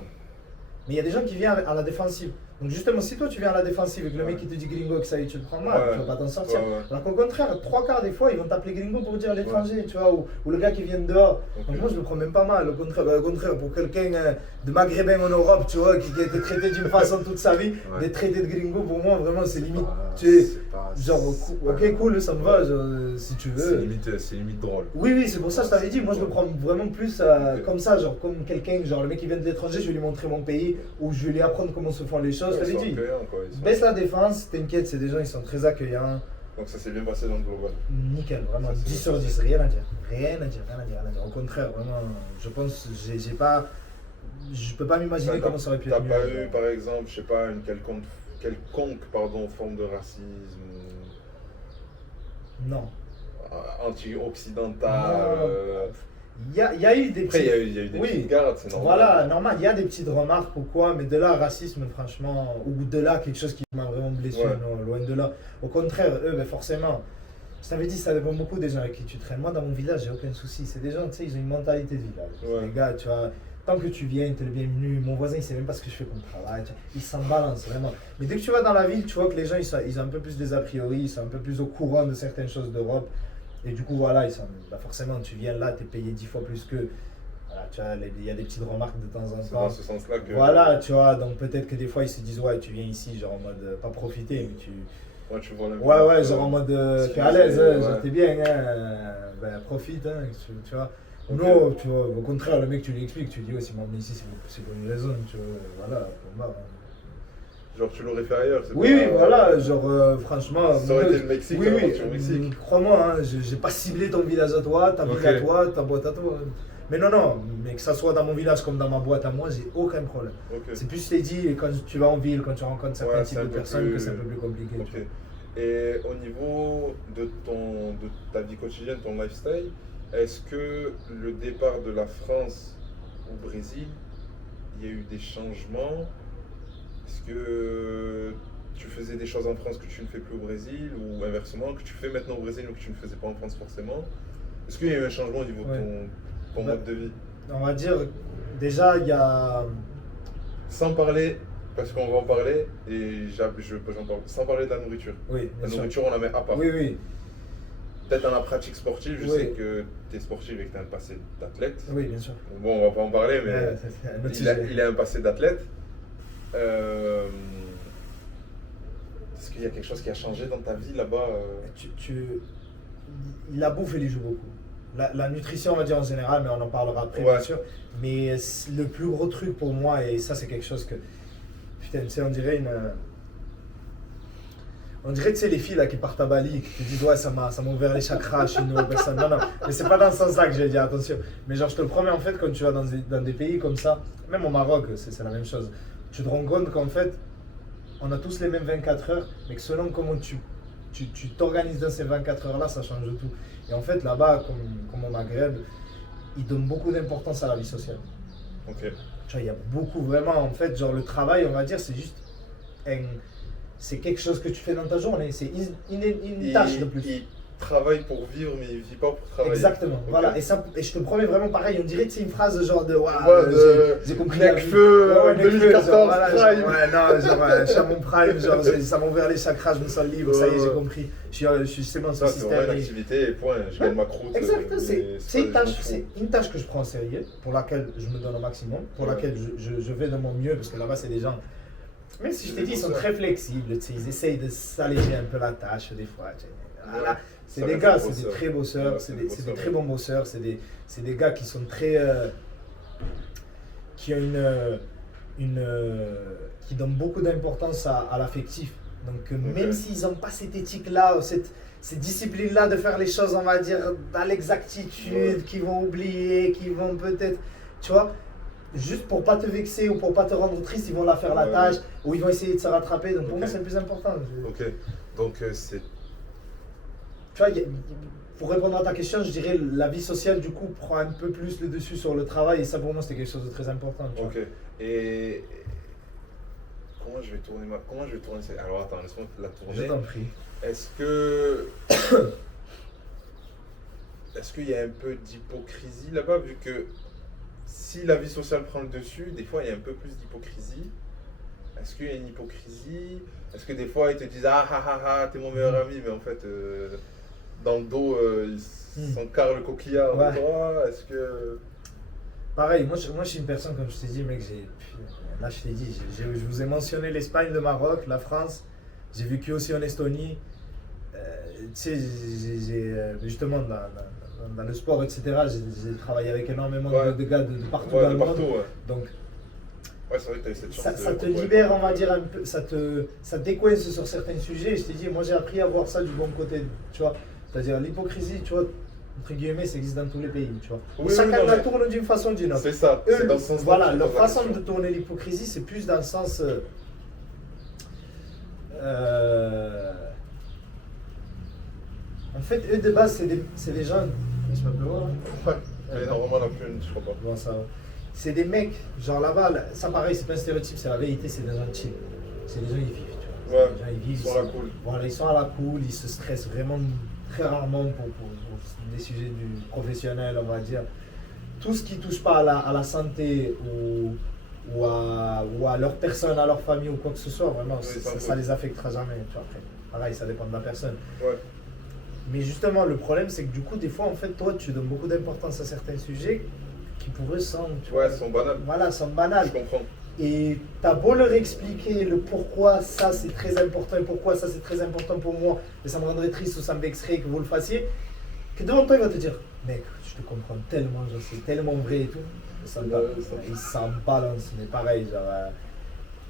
Mais il y a des gens qui viennent à la défensive. Donc justement, si toi tu viens à la défensive et que le mec qui te dit gringo, que ça y est, tu le prends mal, tu vas pas t'en sortir. Alors qu'au contraire, 3/4 des fois, ils vont t'appeler gringo pour dire l'étranger, tu vois, ou le gars qui vient de dehors. Donc moi je le prends même pas mal. Au contraire, pour quelqu'un de maghrébin en Europe, tu vois, qui a été traité d'une façon toute sa vie, d'être traité de gringo, pour moi vraiment c'est limite. Ok, cool, ça me va, genre, si tu veux. C'est limite drôle. Oui, c'est pour ça que je t'avais dit, moi je le prends vraiment plus comme ça, genre comme quelqu'un, genre le mec qui vient de l'étranger, je vais lui montrer mon pays, ou je vais lui apprendre comment se font les choses. Je t'avais dit, baisse la défense, t'inquiète, c'est des gens, ils sont très accueillants. Donc ça s'est bien passé dans le global. Nickel, vraiment, 10 sur 10, rien à dire. Rien à dire. Au contraire, vraiment, je pense, j'ai pas, je peux pas m'imaginer comment ça aurait pu être mieux. T'as pas eu, par exemple, je sais pas, une quelconque forme de racisme? Non. Anti-occidental. Il y a eu des Après, il y a eu des petites gardes, c'est normal. Voilà, normal, il y a des petites remarques ou quoi, mais de là, racisme, franchement, ou de là, quelque chose qui m'a vraiment blessé, non, loin de là. Au contraire, eux, ben forcément, je t'avais dit, ça dépend beaucoup des gens avec qui tu traînes. Moi, dans mon village, j'ai aucun souci. C'est des gens, tu sais, ils ont une mentalité de village. Les gars, tu vois, tant que tu viens, t'es le bienvenu. Mon voisin, il sait même pas ce que je fais comme travail. Il s'en balance, vraiment. Mais dès que tu vas dans la ville, tu vois que les gens, ils ont un peu plus des a priori, ils sont un peu plus au courant de certaines choses d'Europe. Et du coup, voilà, forcément, tu viens là, tu es payé 10 fois plus que. Voilà, tu vois, il y a des petites remarques de temps en temps. C'est dans ce sens-là que. Voilà, tu vois, donc peut-être que des fois, ils se disent, ouais, tu viens ici, genre en mode, pas profiter, mais tu. Ouais, tu vois ouais, genre en mode, t'es à l'aise, genre t'es bien, ben profite, tu vois. Non, tu vois, au contraire, le mec, tu lui expliques, tu lui dis, ouais, si m'emmener ici, c'est pour une raison, tu vois, voilà, pour moi. Genre tu l'aurais fait ailleurs, c'est Oui, voilà, genre franchement. Ça aurait été le Mexique, oui, au Mexique. Crois-moi, hein, j'ai pas ciblé ton village à toi, ta ville à toi, ta boîte à toi. Mais non, mais que ça soit dans mon village comme dans ma boîte à moi, j'ai aucun problème. C'est plus, je t'ai dit, quand tu vas en ville, quand tu rencontres certains types de personnes, que c'est un peu plus compliqué. Et au niveau de ta vie quotidienne, ton lifestyle, est-ce que le départ de la France au Brésil, il y a eu des changements? Est-ce que tu faisais des choses en France que tu ne fais plus au Brésil, ou inversement, que tu fais maintenant au Brésil mais que tu ne faisais pas en France forcément? Est-ce qu'il y a eu un changement au niveau de ton mode de vie? On va dire, déjà il y a... Sans parler, parce qu'on va en parler, et j'en parle, sans parler de la nourriture. Oui, la nourriture, on la met à part. Oui. Peut-être dans la pratique sportive, je sais que tu es sportif et que tu as un passé d'athlète. Oui, bien sûr. Bon, on va pas en parler, mais il a un passé d'athlète. Est-ce qu'il y a quelque chose qui a changé dans ta vie là-bas? La bouffe, elle y joue beaucoup. La nutrition, on va dire en général, mais on en parlera après, bien sûr. Mais le plus gros truc pour moi, et ça, c'est quelque chose que. Putain, tu sais, on dirait, tu sais, les filles là qui partent à Bali, qui te disent, ouais, ça m'a ouvert les chakras, je suis une nouvelle personne. Non, mais c'est pas dans ce sens-là que je vais dire, attention. Mais genre, je te le promets, en fait, quand tu vas dans des pays comme ça, même au Maroc, c'est la même chose. Tu te rends compte qu'en fait, on a tous les mêmes 24 heures, mais que selon comment tu t'organises dans ces 24 heures-là, ça change tout. Et en fait, là-bas, comme au Maghreb, ils donnent beaucoup d'importance à la vie sociale. Ok. Tu vois, il y a beaucoup, vraiment, en fait, genre le travail, on va dire, c'est juste c'est quelque chose que tu fais dans ta journée, c'est une tâche de plus. Il travaille pour vivre, mais il vit pas pour travailler. Exactement, voilà. Et je te promets vraiment pareil, on dirait que c'est une phrase genre de j'ai compris. Necfeu, 2014, voilà, Prime. Non, genre, je suis à mon Prime, genre, ça m'a ouvert les chakras, je me sens libre, ça y est, j'ai compris. C'est bon, ce système. C'est une activité et point, je gagne ma croûte. Exactement, c'est une tâche que je prends en sérieux, pour laquelle je me donne au maximum, pour laquelle je vais de mon mieux, parce que là-bas, c'est des gens. Même si je t'ai dit, ils sont très flexibles, ils essayent de s'alléger un peu la tâche des fois. Voilà. C'est des gars, c'est des très bosseurs, c'est des très bons bosseurs, c'est des gars qui sont très. Qui ont qui donnent beaucoup d'importance à l'affectif. Donc même s'ils n'ont pas cette éthique-là, cette discipline-là de faire les choses, on va dire, dans l'exactitude, qu'ils vont oublier, qu'ils vont peut-être, tu vois, juste pour pas te vexer ou pour pas te rendre triste, ils vont la faire la tâche ou ils vont essayer de se rattraper. Donc pour moi, c'est le plus important. Ok, donc c'est... Tu vois, pour répondre à ta question, je dirais la vie sociale, du coup, prend un peu plus le dessus sur le travail et ça, pour moi, c'était quelque chose de très important. Tu vois. Ok, et comment je vais tourner ça? Alors attends, laisse-moi la tourner. Je t'en prie. Est-ce qu'il y a un peu d'hypocrisie là-bas, vu que si la vie sociale prend le dessus, des fois il y a un peu plus d'hypocrisie. Est-ce qu'il y a une hypocrisie? Est-ce que des fois ils te disent ah ah ah ah t'es mon meilleur ami, mais en fait dans le dos ils s'encarrent le coquillard de toi? Est-ce que... Pareil, moi je suis une personne, comme je t'ai dit, mec, là je t'ai dit, je vous ai mentionné l'Espagne, le Maroc, la France, j'ai vécu aussi en Estonie. Tu sais, justement dans le sport, etc., j'ai travaillé avec énormément de gars de partout dans le monde. Donc, c'est vrai que tu as cette chance. Ça te libère, on va dire, un peu, ça te décoince sur certains sujets. Je t'ai dit, moi j'ai appris à voir ça du bon côté, tu vois. C'est-à-dire l'hypocrisie, tu vois, entre guillemets, ça existe dans tous les pays, tu vois. Chacun la tourne d'une façon ou d'une autre. C'est ça, c'est dans ce sens-là. Voilà, leur façon de tourner l'hypocrisie, c'est plus dans le sens... En fait, eux de base, c'est des gens. Je peux voir. Ouais, normalement, la plus, je crois pas. Bon, ça va. C'est des mecs, genre là-bas, ça pareil, c'est pas un stéréotype, c'est la vérité, c'est des gens chill. C'est des gens qui vivent, tu vois. Ouais, des gens, ils vivent, ils sont à la cool. Voilà, ils sont à la cool, ils se stressent vraiment très rarement pour des sujets du professionnel, on va dire. Tout ce qui touche pas à la santé ou à leur personne, à leur famille ou quoi que ce soit, vraiment, ça les affectera jamais. Tu vois, après, pareil, ça dépend de la personne. Ouais. Mais justement, le problème, c'est que du coup, des fois, en fait, toi, tu donnes beaucoup d'importance à certains sujets qui pour eux sont banals. Voilà, sont banals. Je comprends. Et t'as beau leur expliquer le pourquoi ça c'est très important et pourquoi ça c'est très important pour moi, et ça me rendrait triste ou ça me vexerait que vous le fassiez, que devant toi il va te dire, mec, je te comprends tellement, c'est tellement vrai et tout. Il s'en balance, mais pareil, genre.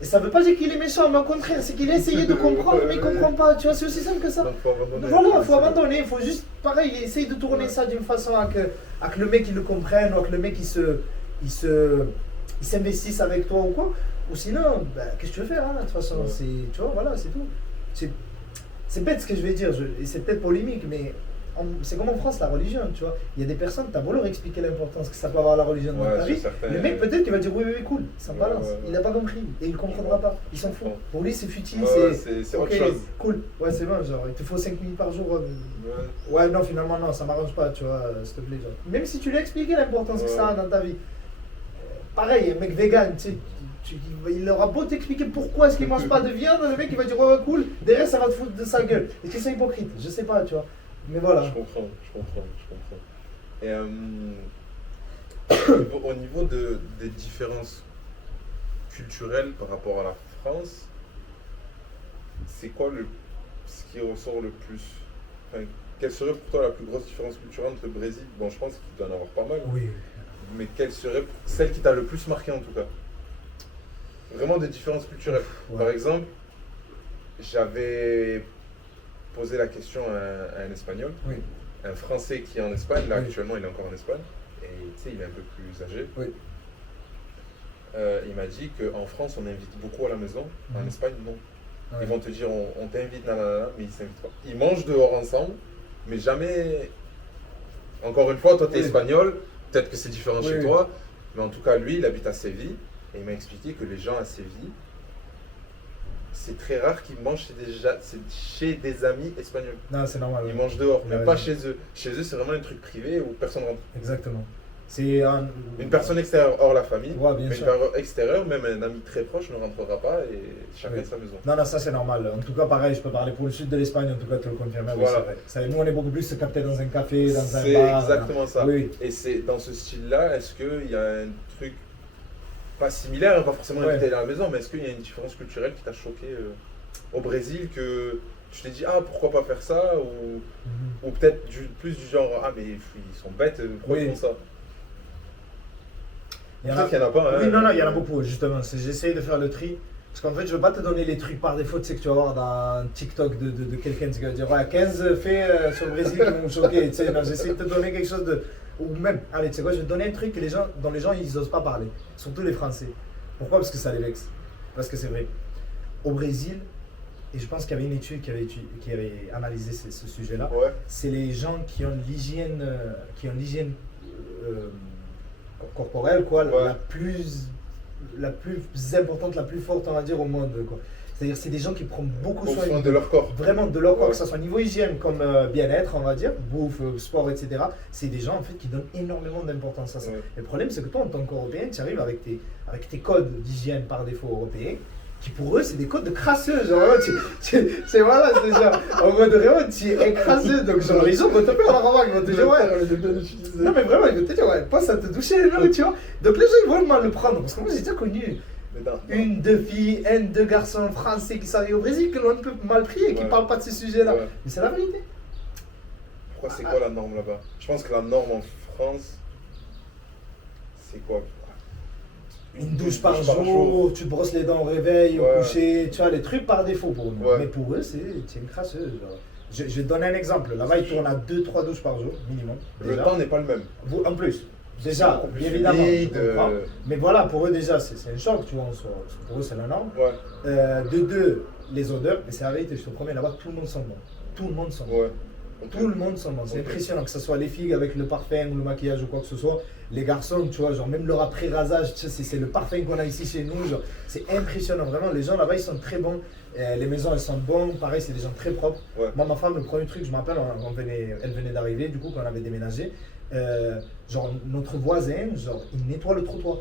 Et ça veut pas dire qu'il est méchant, mais au contraire, c'est qu'il a essayé de comprendre, mais il comprend pas, tu vois, c'est aussi simple que ça. Donc, faut abandonner. Voilà, il faut abandonner, il faut juste, pareil, essayer de tourner ça d'une façon à que le mec il le comprenne, ou à que le mec il s'investisse avec toi ou quoi. Ou sinon, qu'est-ce que tu veux faire, hein, de toute façon, tu vois, voilà, c'est tout. C'est bête ce que je vais dire, et c'est peut-être polémique, mais c'est comme en France, la religion, tu vois. Il y a des personnes, t'as beau leur expliquer l'importance que ça peut avoir la religion dans ta vie, le mec peut-être qu'il va dire oui, cool, ça balance. Il n'a pas compris et il ne comprendra pas. Il s'en fout. Pour lui, c'est futile, c'est autre chose. Cool, ouais, c'est bon, genre, il te faut 5 minutes par jour. Ouais, non, finalement, non, ça m'arrange pas, tu vois, s'il te plaît. Genre. Même si tu lui as expliqué l'importance que ça a dans ta vie. Pareil, un mec vegan, tu sais. Il aura beau t'expliquer pourquoi est-ce qu'il mange pas de viande, le mec il va dire ouais cool, derrière ça va te foutre de sa gueule. Est-ce qu'ils sont hypocrites? Je sais pas, tu vois. Mais voilà. Je comprends. Et au niveau des différences culturelles par rapport à la France, c'est quoi ce qui ressort le plus? Enfin, quelle serait pour toi la plus grosse différence culturelle entre le Brésil? Bon, je pense qu'il doit y en avoir pas mal. Oui. Mais quelle serait celle qui t'a le plus marqué en tout cas? Vraiment des différences culturelles. Ouais. Par exemple, j'avais posé la question à un Espagnol, un Français qui est en Espagne, là actuellement il est encore en Espagne, et tu sais, il est un peu plus âgé. Il m'a dit qu'en France on invite beaucoup à la maison, en Espagne non. Ils vont te dire on t'invite, nanana, mais ils s'invitent pas. Ils mangent dehors ensemble, mais jamais. Encore une fois, toi tu es espagnol, peut-être que c'est différent chez toi, mais en tout cas lui il habite à Séville. Et il m'a expliqué que les gens à Séville, c'est très rare qu'ils mangent chez des amis espagnols. Non, c'est normal. Ils mangent dehors, mais pas chez eux. Chez eux, c'est vraiment un truc privé où personne rentre. Exactement. C'est une personne extérieure hors la famille, mais une personne extérieure, même un ami très proche ne rentrera pas et chacun de sa maison. Non, ça c'est normal. En tout cas, pareil, je peux parler pour le sud de l'Espagne, en tout cas, tu le confirmes. Voilà. Oui, nous, on est beaucoup plus capté dans un café, dans un bar. C'est exactement ça. Et c'est dans ce style-là, est-ce qu'il y a un truc pas similaire, pas forcément invité à la maison, mais est-ce qu'il y a une différence culturelle qui t'a choqué au Brésil, que tu t'es dit pourquoi pas faire ça, ou peut-être plus du genre mais ils sont bêtes, pourquoi ils font ça? Il y en Peut-être qu'il n'y en a pas. Oui, hein. non, il y en a beaucoup, justement. J'essaye de faire le tri. Parce qu'en fait, je veux pas te donner les trucs par défaut, tu sais, que tu vas voir dans TikTok de quelqu'un qui va dire ouais, 15 faits sur le Brésil qui m'ont choqué. Tu sais, non, j'essaie de te donner quelque chose de. Ou même, allez, tu sais quoi, je vais te donner un truc que dont les gens ils osent pas parler. Surtout les Français. Pourquoi? Parce que ça les vexe. Parce que c'est vrai. Au Brésil, et je pense qu'il y avait une étude qui avait analysé ce sujet-là, Ouais. c'est les gens qui ont l'hygiène corporelle, quoi, Ouais. la plus importante, la plus forte, on va dire, au monde, quoi. C'est-à-dire, c'est des gens qui prennent beaucoup Au soin soin de leur corps. vraiment de leur corps, Ouais. que ce soit niveau hygiène comme bien-être, on va dire, bouffe, sport, etc. C'est des gens en fait qui donnent énormément d'importance à ça. Ouais. Et le problème, c'est que toi, en tant qu'Européen, tu arrives avec tes codes d'hygiène par défaut européens, qui pour eux, c'est des codes de crasseux. Genre, vraiment, c'est voilà, c'est genre, en mode vraiment, tu es crasseux. Donc, genre, les gens vont te faire la remarque, ils vont te dire, ouais. Non, mais vraiment, ils vont te dire, ouais, passe à te doucher les gens, tu vois. Donc, les gens, ils vont mal le prendre. Parce que moi, j'ai déjà connu deux filles, deux garçons français qui sont arrivés au Brésil, que l'on peut mal pris et qui ne Ouais. parlent pas de ces sujets-là. Ouais. Mais c'est la vérité. Pourquoi c'est quoi la norme là-bas? Je pense que la norme en France, c'est quoi? Une douche par jour, tu te brosses les dents au réveil, Ouais. au coucher, tu vois, les trucs par défaut pour nous. Ouais. Mais pour eux, c'est une crasseuse. Genre. Je vais te donner un exemple. Là-bas, ils tournent à 2-3 douches par jour, minimum. Le déjà. temps n'est pas le même. En plus, déjà, beaucoup plus bien évidemment, humide, je comprends. Mais voilà, pour eux, déjà, c'est un choc, tu vois. Pour eux, c'est la norme. Ouais. De deux, les odeurs. Mais c'est la vérité, je te promets, là-bas, tout le monde sent bon. Tout le monde sent bon. Ouais. Ok. Tout le monde sent bon. C'est Ok. impressionnant, que ce soit les filles avec le parfum ou le maquillage ou quoi que ce soit. Les garçons, tu vois, genre même leur après-rasage, tu sais, c'est le parfum qu'on a ici chez nous. Genre, c'est impressionnant, vraiment. Les gens là-bas, ils sont très bons. Les maisons, elles sont bonnes. Pareil, c'est des gens très propres. Ouais. Moi, ma femme, le premier truc, je me rappelle, elle venait d'arriver, du coup, quand on avait déménagé. Genre, notre voisin, genre, il nettoie le trottoir.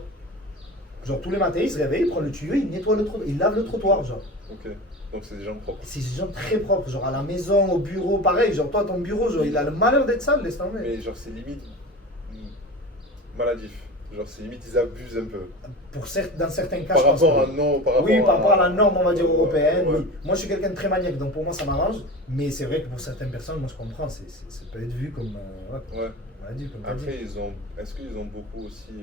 Genre, tous les matins, il se réveille, il prend le tuyau, il nettoie le trottoir, il lave le trottoir, genre. Ok. Donc c'est des gens propres. C'est des gens très propres, genre à la maison, au bureau, pareil. Genre, toi, ton bureau, genre, il a le malheur d'être sale, laisse tomber. Mais genre c'est limite maladif. Genre c'est limite ils abusent un peu. Dans certains cas, Par je pense rapport que- à non, Oui, par rapport à la norme, on va dire, Ouais, européenne, ouais. oui. Moi, je suis quelqu'un de très maniaque, donc pour moi, ça m'arrange. Mais c'est vrai que pour certaines personnes, moi, je comprends, ça peut être vu comme Ouais. maladie, comme t'as dit. Après est-ce qu'ils ont beaucoup aussi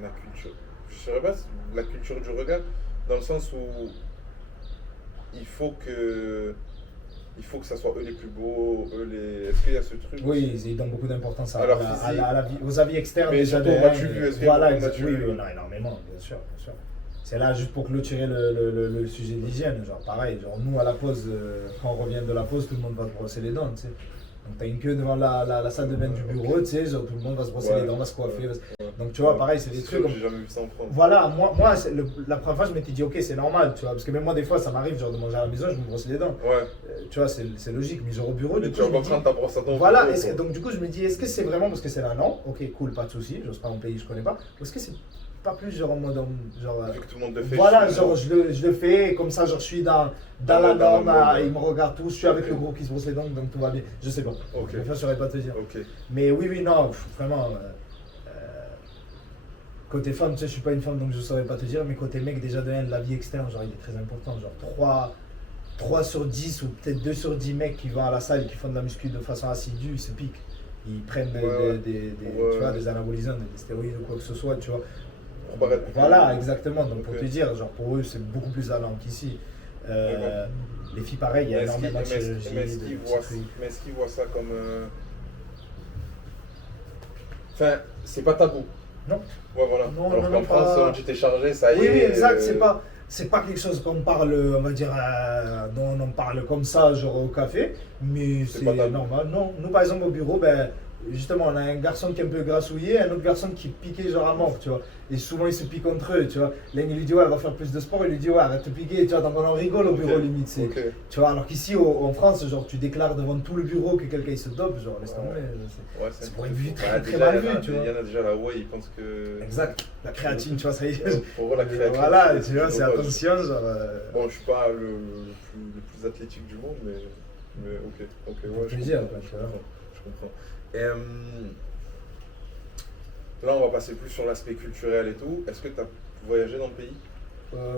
la culture. Je sais pas la culture du regard dans le sens où il faut que ça soit eux les plus beaux, eux les. Est-ce qu'il y a ce truc? Oui, ils donnent beaucoup d'importance À leur physique. aux avis externes. Mais déjà surtout de au un, match vu, est-ce qu'il y a Voilà, beaucoup de exact. match Oui, vu? oui, non, énormément, bien sûr, bien sûr. C'est là juste pour clôturer le sujet de l'hygiène. Genre, pareil, genre, nous à la pause, quand on revient de la pause, tout le monde va se brosser les dents, tu sais. Donc, t'as une queue devant la salle de bain du bureau, tu sais, genre, tout le monde va se brosser Ouais. les dents, va se coiffer. Ouais. Donc, tu vois, pareil, c'est des sûr trucs que comme. j'ai jamais vu ça en France. Voilà, moi la première fois, je m'étais dit, ok, c'est normal, tu vois, parce que même moi, des fois, ça m'arrive, genre, de manger à la maison, je me brosse les dents. Ouais. Tu vois, c'est logique, mais genre au bureau, Mais du tu coup, vas je pas me dis, prendre ta brosse à dents. au voilà, bureau, quoi. donc du coup, je me dis, est-ce que c'est vraiment parce que c'est là? Non, ok, cool, pas de souci, j'ose pas mon pays, je connais pas. Ou est-ce que c'est pas plus genre en mode, genre, Vu que tout le monde le fait. voilà, je suis genre je le fais, comme ça, genre je suis dans la dans norme, le monde, ouais. ils me regardent tous, je suis avec Ok. le groupe qui se brosse les dents, donc tout va bien. Je sais pas, Ok. je saurais pas te dire. Ok. Mais oui, non, vraiment, côté femme, tu sais, je suis pas une femme, donc je saurais pas te dire, mais côté mec, déjà de un, la vie externe, genre il est très important, genre 3 sur 10 ou peut-être 2 sur 10 mecs qui vont à la salle et qui font de la muscu de façon assidue, ils se piquent. Ils prennent Ouais. tu vois, des anabolisants, des stéroïdes ou quoi que ce soit, tu vois. Pour paraître plus Voilà, exactement. Donc pour Ok. te dire, genre pour eux, c'est beaucoup plus allant qu'ici. D'accord. Les filles, pareil, il y a Mais est-ce énormément de qu'ils- chirurgie. mais est-ce de qu'ils petits voient, trucs. mais est-ce qu'ils voient ça comme. Enfin, c'est pas tabou. Non. Ouais, voilà. Non, Alors non, qu'en non, France, pas- tu t'es chargé, ça y Oui, est. oui, exact. C'est pas quelque chose qu'on parle, on va dire, dont on en parle comme ça, genre au café, mais C'est c'est pas tabou. normal. Non, nous par exemple au bureau, ben, justement, on a un garçon qui est un peu grassouillé, un autre garçon qui est piqué genre à mort, tu vois. Et souvent ils se piquent entre eux, tu vois. L'un il lui dit ouais, elle va faire plus de sport, il lui dit ouais, arrête de te piquer, tu vois. Donc on en rigole au Ok. bureau limite, c'est. Ok. Tu vois, alors qu'ici en France, genre tu déclares devant tout le bureau que quelqu'un il se dope, genre laisse tomber. Ouais, C'est pour être vu très, Ouais, très déjà, mal il y en a- vu, tu vois. Il y en a déjà là, ouais, ils pensent que. Exact. La créatine, tu vois, ça y est. Pour eux, la créativité. Voilà, tu vois, c'est dommage. attention, genre. Bon, je suis pas le plus athlétique du monde, mais ok. Ok, ouais, je plaisir, comprends. quoi, tu vois. Je comprends. Et, là, on va passer plus sur l'aspect culturel et tout. Est-ce que tu as voyagé dans le pays?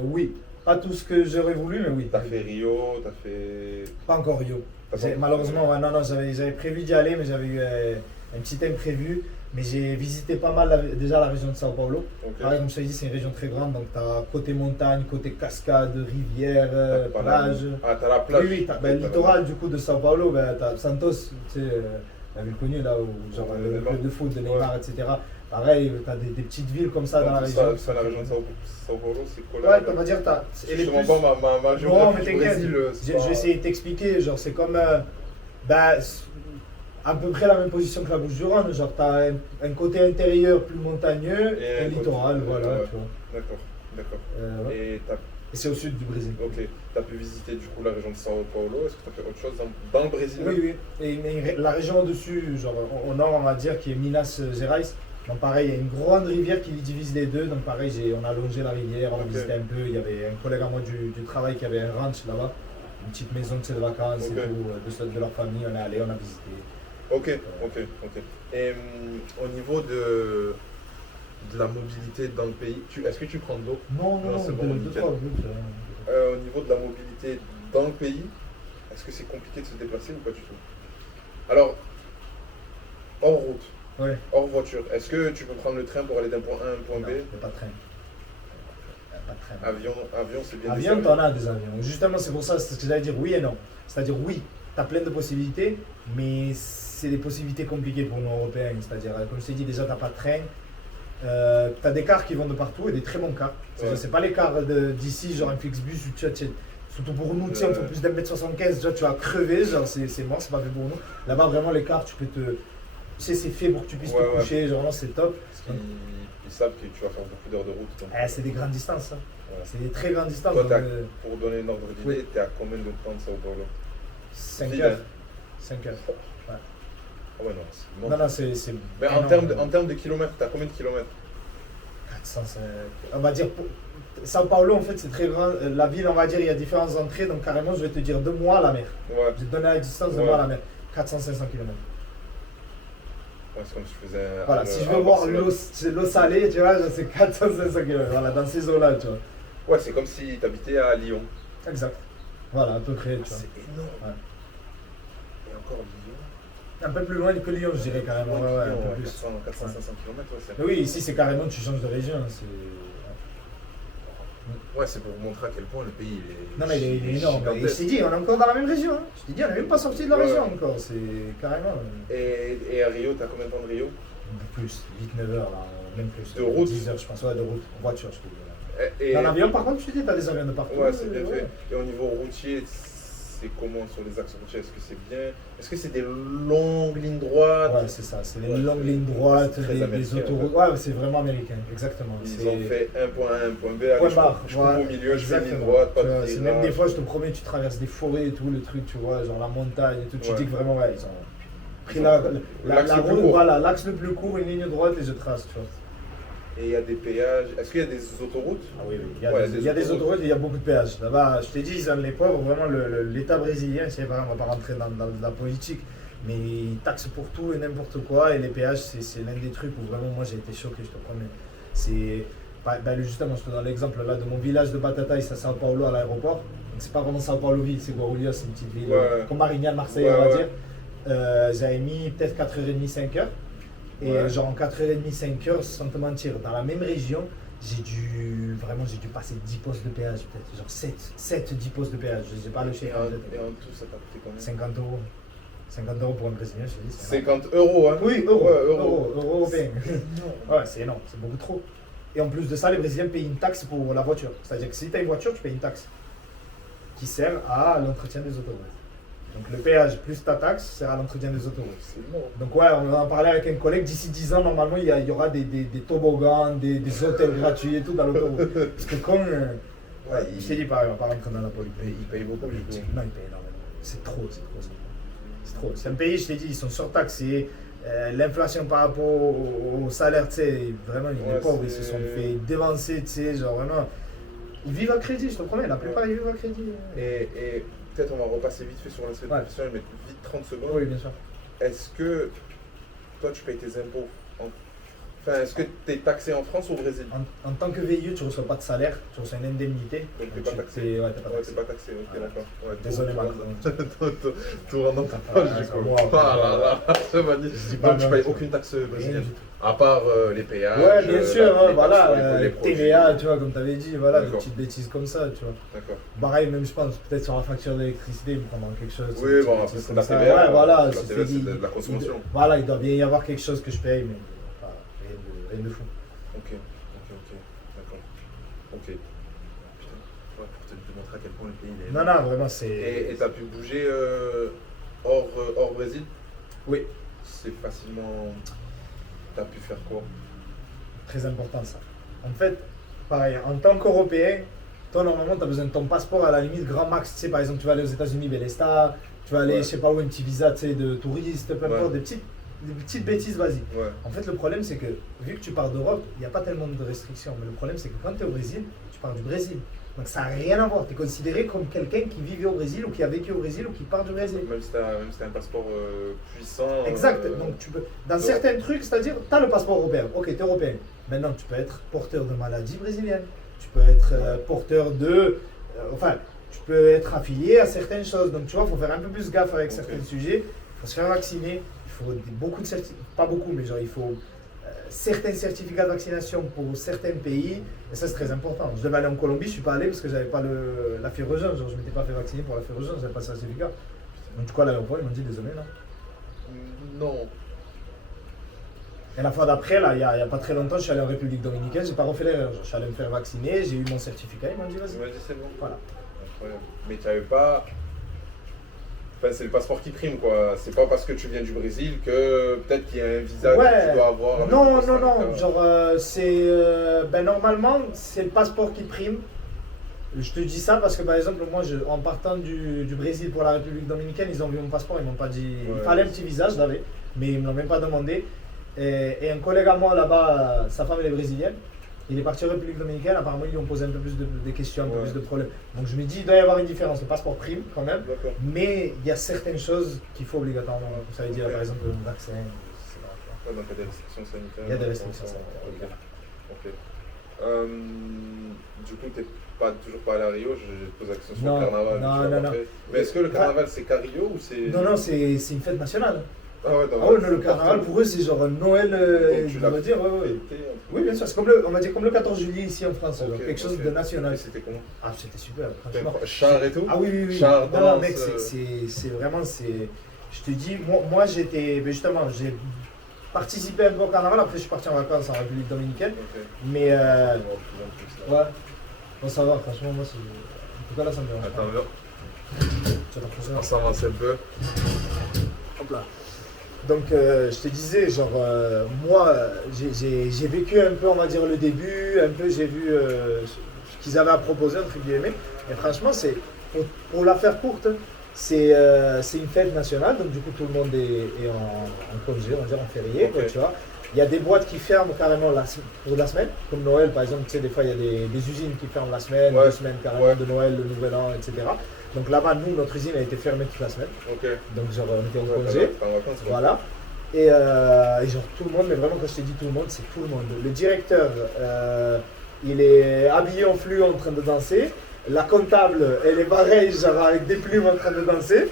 Oui, pas tout ce que j'aurais voulu, mais oui. T'as fait Rio, t'as fait. Pas encore Rio. T'as pas- Malheureusement, ouais, non, j'avais prévu d'y aller, mais j'avais eu un petit imprévu. Mais j'ai visité pas mal déjà la région de Sao Paulo. Ok. Pareil, comme je t'ai dit, c'est une région très grande, donc tu as côté montagne, côté cascade, rivière, Pas plage. Ah, t'as la plage. Oui, oui, le littoral du coup de Sao Paulo, tu as Santos, tu sais, la ville connue là où genre le club de foot de Neymar, etc. Pareil, tu as des petites villes comme ça dans la région. Ça, la région de Sao Paulo, c'est quoi Ouais, on va dire, t'as. C'est justement pas ma Non, géographie mais du t'inquiète, Brésil. je vais essayer de t'expliquer. Genre, c'est comme. Bah, à peu près la même position que la Bouches-du-Rhône. Genre, t'as un côté intérieur plus montagneux et un littoral, côté- voilà, ouais. tu vois. D'accord. Ouais. Et Et c'est au sud du Brésil. ok, t'as pu visiter du coup la région de Sao Paulo. Est-ce que t'as fait autre chose dans le Brésil? Oui, oui. Et mais la région au-dessus, genre au nord, on va dire, qui est Minas Gerais. Donc, pareil, il y a une grande rivière qui divise les deux. Donc, pareil, on a longé la rivière, on a Ok. visité un peu. Il y avait un collègue à moi du travail qui avait un ranch là-bas. Une petite maison de ses vacances Ok. et tout, de leur famille. On est allé, on a visité. Ok. Et au niveau de la mobilité dans le pays, est-ce que tu prends de l'eau? Non, c'est bon, nickel. Au niveau de la mobilité dans le pays, est-ce que c'est compliqué de se déplacer ou pas du tout? Alors, hors route, Ouais. hors voiture, est-ce que tu peux prendre le train pour aller d'un point A à un point Non, B? il n'y a pas de train. Il y a pas de train. Avion, c'est bien Avion, desservi. t'en as des avions. Justement, c'est pour ça, c'est ce que j'allais dire oui et non. C'est-à-dire, oui, t'as plein de possibilités, mais c'est des possibilités compliquées pour nous Européens. C'est-à-dire, comme je t'ai dit, déjà, t'as pas de train. T'as des cars qui vont de partout et des très bons cars. C'est-à-dire, Ouais. c'est pas les cars d'ici, genre un Flixbus, où surtout pour nous, tu sais, on fait plus d'1m75, tu vas crever, genre c'est mort, c'est pas fait pour nous. Là-bas, vraiment, les cars, tu peux te. Tu sais, c'est fait pour que tu puisses Ouais, te ouais. coucher, genre vraiment, c'est top. Parce qu'ils savent que tu vas faire beaucoup d'heures de route. Donc, C'est des grandes distances, hein. ouais. C'est des très grandes distances. Toi, donc, pour donner un ordre d'idée, Oui. t'es à combien de temps de Sao Paulo? 5 Ville, heures. hein. 5 heures. Ah ouais, non, c'est Non, non, c'est. Mais en termes de kilomètres, t'as combien de kilomètres? 400, on va dire. Sao Paulo, en fait, c'est très grand. La ville, on va dire, il y a différentes entrées. Donc, carrément, je vais te dire de moi à la mer. Ouais, Je vais te donner la distance de Ouais. moi à la mer. 400-500 km. ouais, c'est comme si je faisais un. Voilà, si je veux voir l'eau salée, tu vois, c'est 400-500 km. Voilà, dans ces eaux-là, tu vois. Ouais, c'est comme si t'habitais à Lyon. Exact. Voilà, à peu près, tu vois. C'est énorme. Ouais. Et encore Lyon. Un peu plus loin que Lyon, je dirais carrément. Ouais, ouais, un peu plus. 400-500 km, ouais, c'est. Mais oui, ici, c'est carrément, tu changes de région. Ouais, c'est pour montrer à quel point le pays il est. Non, mais il est énorme. Et je gigantesque. t'ai dit, on est encore dans la même région. Hein. Je t'ai dit, on n'est même pas sorti de la Ouais. région encore. C'est carrément. Et à Rio, t'as combien de temps de Rio? Plus, 8-9 heures, là, même plus. De route? 10 heures, je pense, ouais, de route. En voiture, je te dis. Et... Dans l'avion, par contre, je te dis, t'as des avions de partout. Ouais, c'est bien ouais. fait. Et au niveau routier, c'est comment sur les axes routiers? Est-ce que c'est bien? Est-ce que c'est des longues lignes droites? Ouais, c'est ça, c'est les Ouais, longues c'est- lignes droites, c'est très des américain, autoroutes. Ouais, c'est vraiment américain, exactement. Ils ont fait un point A, un point B, allez, Point je barre, coupe au milieu, je fais une ligne exactement. droite, pas Tu de vois, c'est virage. même des fois, je te promets, tu traverses des forêts et tout, le truc, tu vois, genre la montagne et tout. Tu Ouais. dis que vraiment, ouais, ils ont pris Ils la ont l'axe le plus route, court. voilà, l'axe le plus court, une ligne droite et je trace, tu vois. Et il y a des péages. Est-ce qu'il y a des autoroutes? Ah oui, oui. Ouais, Il y a des autoroutes et il y a beaucoup de péages. Là-bas, je t'ai dit, ils ont les pauvres, vraiment, l'État brésilien, c'est vrai, on va pas rentrer dans la politique, mais ils taxent pour tout et n'importe quoi. Et les péages, c'est l'un des trucs où vraiment, moi, j'ai été choqué, je te promets. C'est. Justement, je te donne l'exemple là de mon village de Batatais, c'est à Sao Paulo à l'aéroport. Donc, c'est pas vraiment Sao Paulo ville, c'est Guarulhos, c'est une petite ville Ouais. comme Marignane, Marseille, Ouais, on va ouais. dire. J'avais mis peut-être 4h30, 5h. Et Ouais. genre en 4h30, 5h, sans te mentir, dans la même région, j'ai dû passer 10 postes de péage peut-être, genre 7-10 postes de péage, je sais pas le Et chiffre. en, en tête. et en tout, ça t'a coûté combien? 50 euros. 50 euros pour un Brésilien, je te dis. c'est 50 euros, hein? énorme. Oui, euros, Ouais, euros européens. Non. Ouais, c'est énorme, c'est beaucoup trop. Et en plus de ça, les Brésiliens payent une taxe pour la voiture. C'est-à-dire que si tu as une voiture, tu payes une taxe qui sert à l'entretien des autoroutes. Donc le péage plus ta taxe sert à l'entretien des autoroutes. C'est énorme. Donc ouais, on en parlait avec un collègue, d'ici 10 ans, normalement, il y aura des toboggans, des hôtels gratuits et tout dans l'autoroute. Parce que comme, Ouais, je t'ai dit pareil, on va pas rentrer dans la politique. il paye beaucoup, du coup. Non, ils payent énormément. C'est trop. C'est trop. C'est un pays, je t'ai dit, ils sont surtaxés. L'inflation par rapport au salaire, tu sais, vraiment, les Ouais, pauvres, ils c'est- se sont fait dévancer, tu sais, genre vraiment. Ils vivent à crédit, je te promets, la plupart, ils vivent à crédit. Et peut-être on va repasser vite fait sur l'aspect Ouais. professionnel, mais vite 30 secondes. Oui, bien sûr. Est-ce que toi tu payes tes impôts Enfin, est-ce que tu es taxé en France ou au Brésil? En tant que VIE, tu ne reçois pas de salaire, tu reçois une indemnité. Donc t'es Donc pas taxé. Ouais, t'es pas Ouais, taxé. t'es pas taxé, ok, Voilà. d'accord. Ouais, Désolé, tout Macron. tout rentre dans ta poche, du coup. Moi, Ah là là, c'est Je magnifique. dis pas Donc tu non, payes tu aucune taxe Rien brésilienne, du tout. à part les péages. Ouais, bien sûr, les taxes voilà, sur les produits. TVA, tu vois, comme tu avais dit, voilà, des D'accord. petites bêtises comme ça, tu vois. D'accord. Pareil, même je pense, peut-être sur la facture d'électricité, ils me prendront quelque chose. Oui, des bon, petites après bêtises c'est comme la ça. TVA. Ouais, voilà, La TVA, c'est de la consommation. Voilà, il doit bien y avoir quelque chose que je paye, mais enfin, rien de fou. Ok, d'accord. Ok. Putain, ouais, pour te montrer à quel point le pays il est. Non, non, vraiment, c'est. Et t'as pu bouger hors Brésil? Oui, C'est facilement. T'as pu faire quoi? très important ça. En fait, pareil, en tant qu'Européen, toi, normalement, tu as besoin de ton passeport à la limite grand max. Tu sais, par exemple, tu vas aller aux États-Unis, Bélesta, tu vas aller, Ouais. je sais pas où, un petit visa, tu sais, de touriste, peu importe, Ouais. des petites bêtises basiques. Ouais. En fait, le problème, c'est que vu que tu pars d'Europe, il n'y a pas tellement de restrictions. Mais le problème, c'est que quand tu es au Brésil, tu pars du Brésil. Donc ça n'a rien à voir. Tu es considéré comme quelqu'un qui vivait au Brésil ou qui a vécu au Brésil ou qui part du Brésil. Même si t'as un passeport puissant. Exact. Donc tu peux. Dans certains trucs, c'est-à-dire, tu as le passeport européen. Ok, tu es européen. Maintenant, tu peux être porteur de maladies brésiliennes. Tu peux être porteur de. Enfin, tu peux être affilié à certaines choses. Donc tu vois, il faut faire un peu plus gaffe avec certains sujets. Il faut se faire vacciner. Il faut beaucoup de certificats. Pas beaucoup, mais genre, il faut certains certificats de vaccination pour certains pays. Et ça, c'est très important. Je devais aller en Colombie, je ne suis pas allé parce que je n'avais pas la fièvre jaune. Genre, je ne m'étais pas fait vacciner pour la fièvre jaune, je n'avais pas de certificat. Donc, du coup, à l'aéroport, ils m'ont dit désolé, là. Non. Et la fois d'après, là, il n'y a pas très longtemps, je suis allé en République Dominicaine, j'ai pas refait l'erreur. Je suis allé me faire vacciner, j'ai eu mon certificat, ils m'ont dit Tu vas-y. m'as dit c'est bon. Voilà. Incroyable. Mais tu n'avais pas. Enfin, c'est le passeport qui prime, quoi. C'est pas parce que tu viens du Brésil que peut-être qu'il y a un visa que tu dois avoir. avec Non, le non, Costa non. Rica. Genre, ben, normalement, c'est le passeport qui prime. Je te dis ça parce que par exemple, moi, en partant du Brésil pour la République Dominicaine, ils ont vu mon passeport, ils m'ont pas dit. Ouais. Il fallait un petit visa, je l'avais, mais ils me l'ont même pas demandé. Et un collègue à moi là-bas, sa femme elle est brésilienne. Il est parti en République Dominicaine, apparemment ils lui ont posé un peu plus de questions, un peu Ouais. plus de problèmes. Donc je me dis, il doit y avoir une différence, le passeport prime quand même. D'accord. Mais il y a certaines choses qu'il faut obligatoirement. Ça veut dire Ok. par exemple le vaccin. etc. Ouais, donc il y a des restrictions sanitaires. Il y a des restrictions sanitaires, Ok. évidemment. Ok. Du coup, t'es toujours pas allé à Rio, je te pose la question sur Non, le carnaval. non, tu l'as non, pas non. fait. Mais est-ce que le carnaval c'est qu'à Rio ou c'est. Non, non, c'est une fête nationale. Ah ouais, Ah ouais, non, le carnaval pour eux c'est genre Noël, Donc, tu on l'as va dire. Ouais, ouais. fêté, Oui, bien sûr, c'est comme on va dire comme le 14 juillet ici en France, genre, Ok, quelque chose ok. de national. Et c'était comment? Ah, c'était super, C'était franchement. char et tout? Ah oui, oui, oui. Char, Non, non, danse, mec, c'est vraiment, je te dis, moi j'étais, ben justement, j'ai participé un peu au carnaval, après je suis parti en vacances en République Dominicaine, Ok. mais On va plus en plus, là. ouais, bon ça va, franchement, moi, en tout cas là ça me dérange pas. Attends, Tu as l'impression- on s'avance un peu. Hop là. Donc je te disais, genre, moi j'ai vécu un peu, on va dire, le début, un peu j'ai vu ce qu'ils avaient à proposer, entre guillemets, et franchement, pour la faire courte, c'est une fête nationale, donc du coup tout le monde est en congé, on va dire en férié, quoi, Ok. tu vois. Il y a des boîtes qui ferment carrément pour la semaine, comme Noël par exemple, tu sais, des fois il y a des usines qui ferment la semaine, Ouais. 2 semaines carrément Ouais. de Noël, le Nouvel An, etc. Donc là-bas, nous, notre usine a été fermée toute la semaine, Ok. donc genre on était en Ouais, congé. t'es en vacances, quoi. Voilà. Et genre tout le monde, mais vraiment quand je te dis tout le monde, c'est tout le monde. Le directeur, il est habillé en fluo en train de danser. La comptable, elle est pareille, genre avec des plumes en train de danser.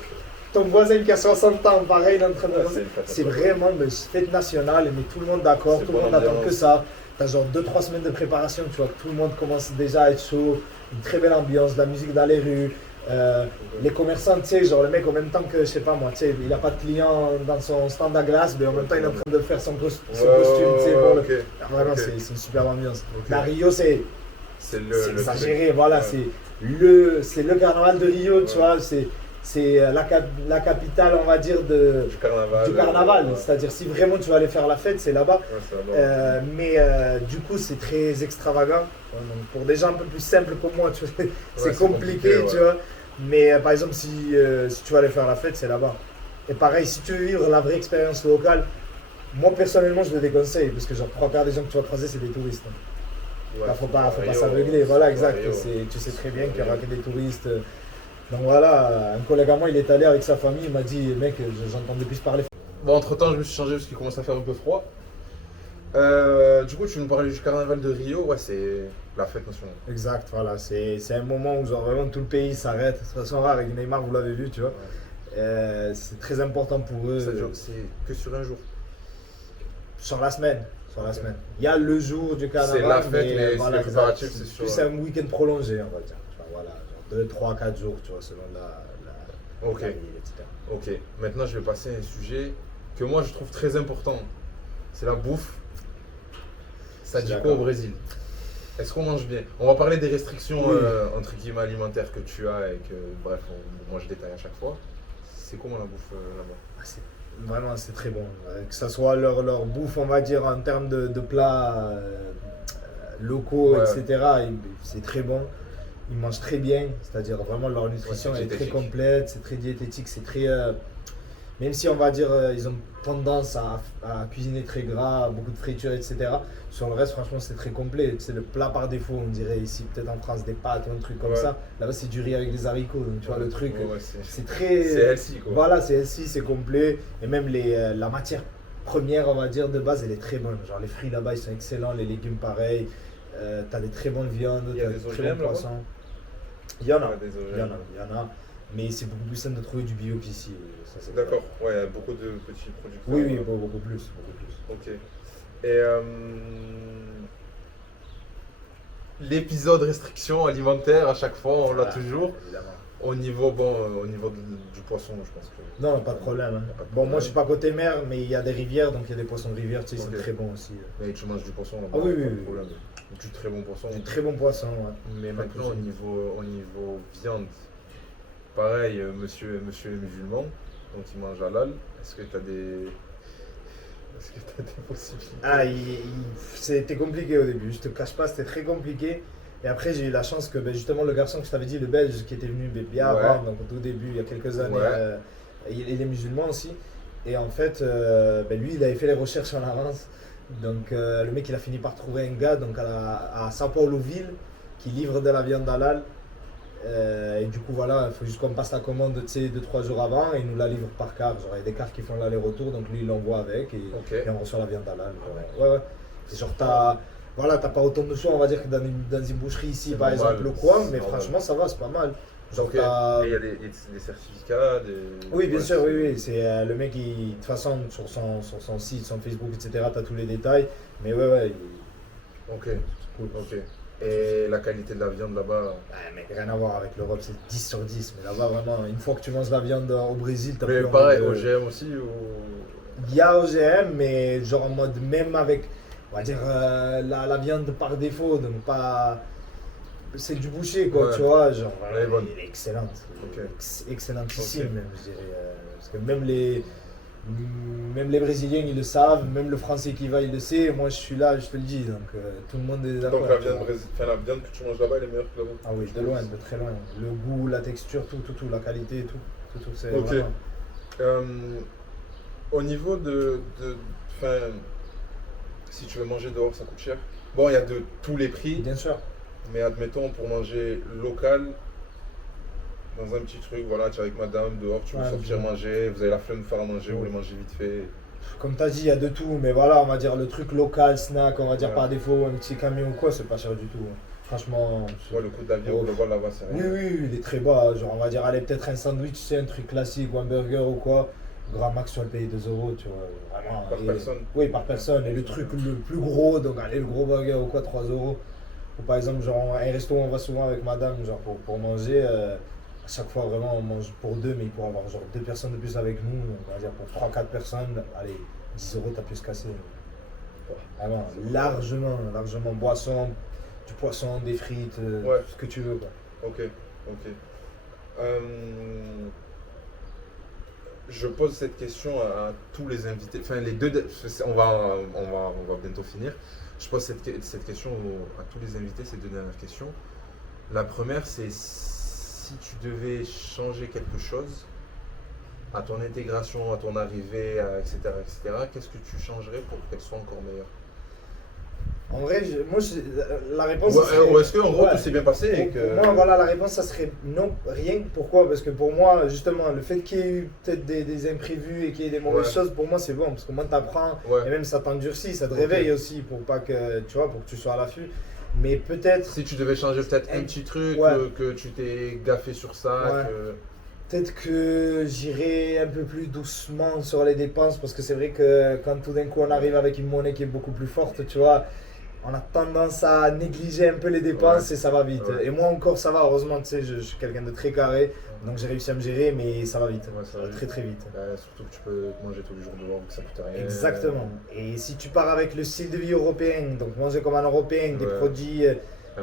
Ton voisin qui a 60 ans, pareil, il est en train de Ouais, danser. une fête C'est nationale. vraiment une fête nationale, mais tout le monde d'accord, C'est tout le monde bonne attend ambiance. que ça. T'as genre 2-3 semaines de préparation, tu vois, que tout le monde commence déjà à être chaud. Une très belle ambiance, de la musique dans les rues. Les commerçants, tu sais, genre le mec en même temps que, je sais pas moi, tu sais, il a pas de clients dans son stand à glace, mais en même temps il est en train de faire son costume, tu sais, pour le... ok. Vraiment, Ok. c'est une superbe ambiance. Ok. La Rio, c'est C'est exagéré, voilà, Ouais. c'est le carnaval de Rio, tu Ouais. vois, c'est la capitale, on va dire, Du carnaval. du carnaval. Ouais. C'est-à-dire, si vraiment tu vas aller faire la fête, c'est là-bas. Ouais, c'est là-bas. Mais du coup, c'est très extravagant. Donc, pour des gens un peu plus simples comme moi, tu vois, c'est c'est compliqué, compliqué, tu vois. Mais par exemple, si tu vas aller faire la fête, c'est là-bas. Et pareil, si tu veux vivre la vraie expérience locale, moi personnellement, je le déconseille parce que genre 3/4 des gens que tu vas croiser, c'est des touristes. Ouais, Là, faut pas Rio, s'aveugler. Voilà, exact. Rio. Tu sais très bien Rio. qu'il y aura que des touristes. Donc voilà, un collègue à moi, il est allé avec sa famille, il m'a dit, mec, j'entendais plus parler. Bon, entre temps, je me suis changé parce qu'il commence à faire un peu froid. Du coup, tu nous parlais du carnaval de Rio, ouais, c'est la fête nationale. Exact, voilà, c'est un moment où genre, vraiment tout le pays s'arrête. De toute façon, là, avec Neymar, vous l'avez vu, tu vois. C'est très important pour eux. Ça dure, c'est que sur un jour. Sur la semaine. Sur la Ok. semaine. Il y a le jour du carnaval. C'est la fête, mais voilà, les préparatifs, exact. c'est sur. Plus un week-end prolongé, on va dire. Tu vois, voilà, genre 2, 3, 4 jours, tu vois, selon Ok. la ville, etc. Ok, maintenant je vais passer à un sujet que moi je trouve très important. C'est la bouffe. Ça Je dit suis quoi au d'accord. Brésil? Est-ce qu'on mange bien? On va parler des restrictions Oui. entre guillemets alimentaires que tu as et que, bref, moi je détaille à chaque fois. C'est comment la bouffe là-bas? Ah, vraiment, c'est très bon. Que ce soit leur bouffe, on va dire, en termes de plats locaux, Ouais. etc., c'est très bon. Ils mangent très bien, c'est-à-dire vraiment leur nutrition c'est elle est très diététique. complète, c'est très diététique, c'est très. Même si on va dire ils ont tendance à cuisiner très gras, beaucoup de fritures, etc. Sur le reste, franchement, c'est très complet. C'est le plat par défaut, on dirait ici, peut-être en France, des pâtes ou un truc comme Ouais. ça. Là-bas, c'est du riz avec des haricots, donc tu vois le truc. Ouais, ouais, C'est très. c'est healthy quoi. Voilà, c'est healthy, c'est complet. Et même la matière première, on va dire, de base, elle est très bonne. Genre les fruits là-bas, ils sont excellents, les légumes pareil. T'as des très bonnes viandes, Il y a t'as des des très OGM bons là-bas? poissons. Il y en a, Ouais, des il y en a, OGM. il y en a. Mais c'est beaucoup plus simple de trouver du bio qu'ici. Ça, c'est D'accord, ouais, il y a beaucoup de petits producteurs. clair. Oui, oui, là. beaucoup plus, beaucoup plus. Ok. Et l'épisode restriction alimentaire, à chaque fois, on l'a Ah, toujours. évidemment. Au niveau, du poisson, je pense que. Non, pas de problème. hein. Y a pas de Bon, moi problème. je suis pas côté mer, mais il y a des rivières, donc il y a des poissons de rivière, tu sais, ils Ok. sont très bons aussi. Mais tu manges du poisson là-bas, Ah oui, pas oui, de oui. problème. Du très bon poisson. Du très bons poissons, ouais. Mais Pas de maintenant, souci. au niveau viande, pareil, monsieur est musulman, donc il mange halal. Est-ce que tu as des. Est-ce que tu as des possibilités? Ah, c'était compliqué au début, je te cache pas, c'était très compliqué. Et après, j'ai eu la chance que ben, justement le garçon que je t'avais dit, le belge, qui était venu bien Ouais. avant, donc au tout début, il y a quelques années, Ouais. il est musulman aussi. Et en fait, ben, lui, il avait fait les recherches en avance. Donc le mec, il a fini par trouver un gars donc, à Sao Paulo ville qui livre de la viande halal. Et du coup, voilà, il faut juste qu'on passe la commande 2-3 jours avant et il nous la livre par car. Genre, il y a des cars qui font l'aller-retour, donc lui, il l'envoie avec Ok. et on reçoit la viande halal. Ah Ouais, ouais. Et genre, t'as pas autant de choix, on va dire, que dans une boucherie ici, C'est par normal, exemple, le coin, c'est mais normal. franchement, ça va, c'est pas mal. Genre, Ok. Et il y a des certificats, des. Oui, bien Ouais, sûr, oui. C'est le mec, de toute façon, sur son site, son Facebook, etc., t'as tous les détails. Mais ouais, Ok, c'est cool. ok. Et la qualité de la viande là-bas. Ouais, mec, rien à voir avec l'Europe, c'est 10 sur 10. Mais là-bas, vraiment, une fois que tu manges la viande au Brésil, t'as Mais plus envie pareil, de- OGM aussi ou. Il y a OGM, mais genre en mode, même avec, on va dire, la viande par défaut, donc pas. C'est du boucher, quoi, Ouais. tu vois. Genre, Elle est bonne. elle est excellente. Ok. Excellentissime, Ok. même, je dirais. Parce que même les Brésiliens, ils le savent, même le Français qui va, il le sait. Moi, je suis là, je te le dis, donc tout le monde est d'accord. Donc la tu viande, vois. la viande que tu manges là-bas, elle est meilleure que là-bas. Ah oui, de loin, de très loin. Le goût, la texture, tout, la qualité, tout, c'est Ok. vraiment- Euh, au niveau enfin, si tu veux manger dehors, ça coûte cher. Bon, il y a de tous les prix, Bien sûr. mais admettons pour manger local, dans un petit truc, voilà, tu es avec madame, dehors, tu veux Ouais, sortir je- manger, vous avez la flemme de faire à manger, vous Ouais. voulez manger vite fait. Comme tu as dit, il y a de tout, mais voilà, on va dire le truc local, snack, on va dire Ouais. par défaut, un petit camion ou quoi, c'est pas cher du tout. Franchement, Ouais, le coût de la vie Oh. au global là-bas, c'est oui, rien. oui, il est très bas. Genre, on va dire, allez, peut-être un sandwich, c'est un truc classique ou un burger ou quoi. Grand max, tu vas le payer 2 euros, tu vois. Vraiment. Par Et- personne. Oui, par personne. Et le truc le plus gros, donc allez, le gros burger ou quoi, 3 euros. Ou par exemple, genre, un resto où on va souvent avec madame, genre, pour manger. À chaque fois, vraiment, on mange pour deux, mais pour avoir genre 2 personnes de plus avec nous, donc on va dire pour 3-4 personnes, allez, 10 euros, t'as pu se casser. Vraiment, largement. Boisson, du poisson, des frites, Ouais. ce que tu veux, quoi. Ok, ok. Je pose cette question à tous les invités. Enfin, les deux. On va bientôt finir. Je pose cette question à tous les invités, ces deux dernières questions. La première, c'est si tu devais changer quelque chose à ton intégration, à ton arrivée, etc., qu'est-ce que tu changerais pour qu'elle soit encore meilleure? En vrai, la réponse serait... Ou est-ce qu'en gros Ouais. tout s'est bien passé et que... Pour moi, voilà, la réponse, ça serait non, rien. Pourquoi? Parce que pour moi, justement, le fait qu'il y ait eu peut-être des imprévus et qu'il y ait des mauvaises Ouais. choses, pour moi, c'est bon. Parce que moi, t'apprends, Ouais. et même ça t'endurcit, ça te Ok. réveille aussi pour pas que, tu vois, pour que tu sois à l'affût. Mais peut-être, Si tu devais changer peut-être un petit truc, Ouais. que tu t'es gaffé sur ça, Ouais. peut-être que j'irai un peu plus doucement sur les dépenses. Parce que c'est vrai que quand tout d'un coup, on arrive avec une monnaie qui est beaucoup plus forte, tu vois, on a tendance à négliger un peu les dépenses Ouais. et ça va vite. Ouais. Et moi encore ça va, heureusement, tu sais, je suis quelqu'un de très carré, donc j'ai réussi à me gérer, mais ça va vite. Ouais, ça Ça va va vite. très très vite. Surtout que tu peux manger tous les jours dehors, que ça coûte rien. Exactement. Et si tu pars avec le style de vie européen, donc manger comme un européen, des Ouais. produits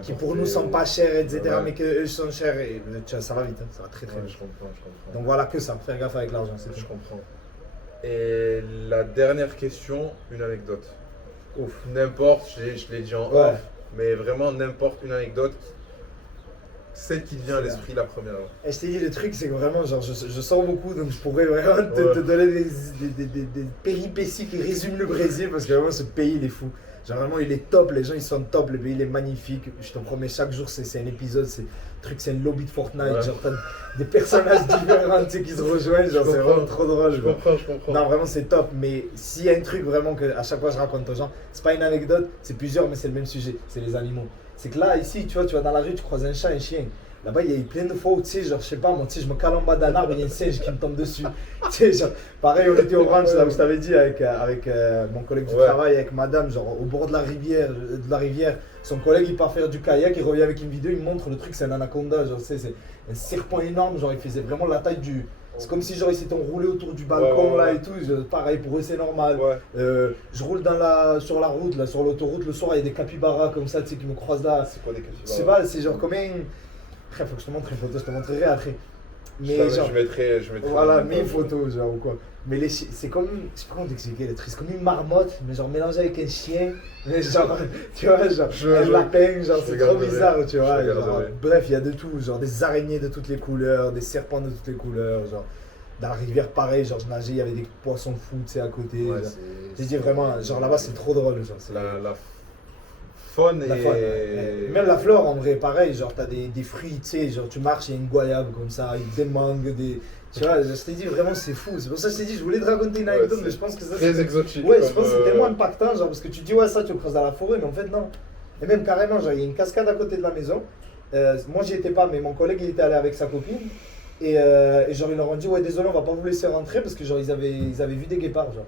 qui pour Importé. nous sont pas chers, etc., Ouais. mais qu'eux sont chers, et, tu vois, ça va vite, hein, ça va très très Ouais, vite. je comprends. Donc voilà que ça, faire gaffe avec l'argent, c'est Je tout. comprends. Et la dernière question, une anecdote. Ouf. N'importe, je l'ai dit en Ouais. off, mais vraiment n'importe une anecdote, celle qui te vient à C'est l'esprit la première. Et je t'ai dit, le truc, c'est que vraiment, genre, je sors beaucoup, donc je pourrais vraiment Ouais. te donner des péripéties qui résument le Brésil, parce que vraiment, ce pays, il est fou. Genre, vraiment, il est top, les gens, ils sont top, le pays, il est magnifique. Je te promets, chaque jour, c'est un épisode, c'est un lobby de Fortnite, Ouais. genre, t'as des personnages différents, tu sais, qui se rejoignent, genre, Je c'est comprends. vraiment trop drôle. Je genre. comprends. Non, vraiment, c'est top, mais s'il y a un truc vraiment que à chaque fois je raconte aux gens, c'est pas une anecdote, c'est plusieurs, mais c'est le même sujet, c'est les animaux. C'est que là, ici, tu vois, tu vas dans la rue, tu croises un chat, un chien. Là-bas, il y a eu plein de fois où, tu sais, genre, je sais pas, moi, tu sais, je me cale en bas d'un arbre, il y a un singe qui me tombe dessus. Tu sais, genre, pareil, on était au ranch, là où je t'avais dit, avec mon collègue du Ouais. travail, avec madame, genre, au bord de la rivière, son collègue, il part faire du kayak, il revient avec une vidéo, il me montre le truc, c'est un anaconda, genre, tu sais, c'est un serpent énorme, genre, il faisait vraiment la taille du. C'est comme si, genre, ils s'étaient enroulés autour du balcon, Ouais. là, et tout, pareil, pour eux, c'est normal. Ouais. Je roule sur la route, là, sur l'autoroute, le soir, il y a des capybaras comme ça, tu sais, qui me croisent là. C'est quoi des capybaras? Je sais pas, c'est genre combien. Après, faut que je te montre une photo, je te montrerai après. Mais genre, Je mettrai voilà, une mets une photo. photo, genre ou quoi. Mais c'est comme, je sais pas comment t'expliquer le truc, c'est comme une marmotte, mais genre mélangée avec un chien, mais genre, tu vois, genre un lapin, genre je c'est trop regarderai. bizarre, tu vois. Je Genre, regarderai. bref, il y a de tout, genre des araignées de toutes les couleurs, des serpents de toutes les couleurs, genre. Dans la rivière, pareil, genre je nageais, il y avait des poissons fous, tu sais, à côté. Ouais, genre. J'ai dit vraiment, genre là-bas c'est trop drôle, genre. C'est La faune la et. faune, ouais. Même la flore en vrai, pareil, genre t'as des fruits, tu sais, genre tu marches, il y a une goyave comme ça, des mangues, des. Tu vois, je t'ai dit vraiment c'est fou. C'est pour ça que je t'ai dit, je voulais te raconter une anecdote, mais je pense que ça Très exotique. Ouais, je comme, pense que c'est tellement impactant, genre parce que tu dis ouais ça tu le creuses dans la forêt, mais en fait non. Et même carrément, genre il y a une cascade à côté de la maison. Moi j'y étais pas, mais mon collègue il était allé avec sa copine. Et genre ils leur ont dit ouais désolé on va pas vous laisser rentrer parce que genre ils avaient vu des guépards genre.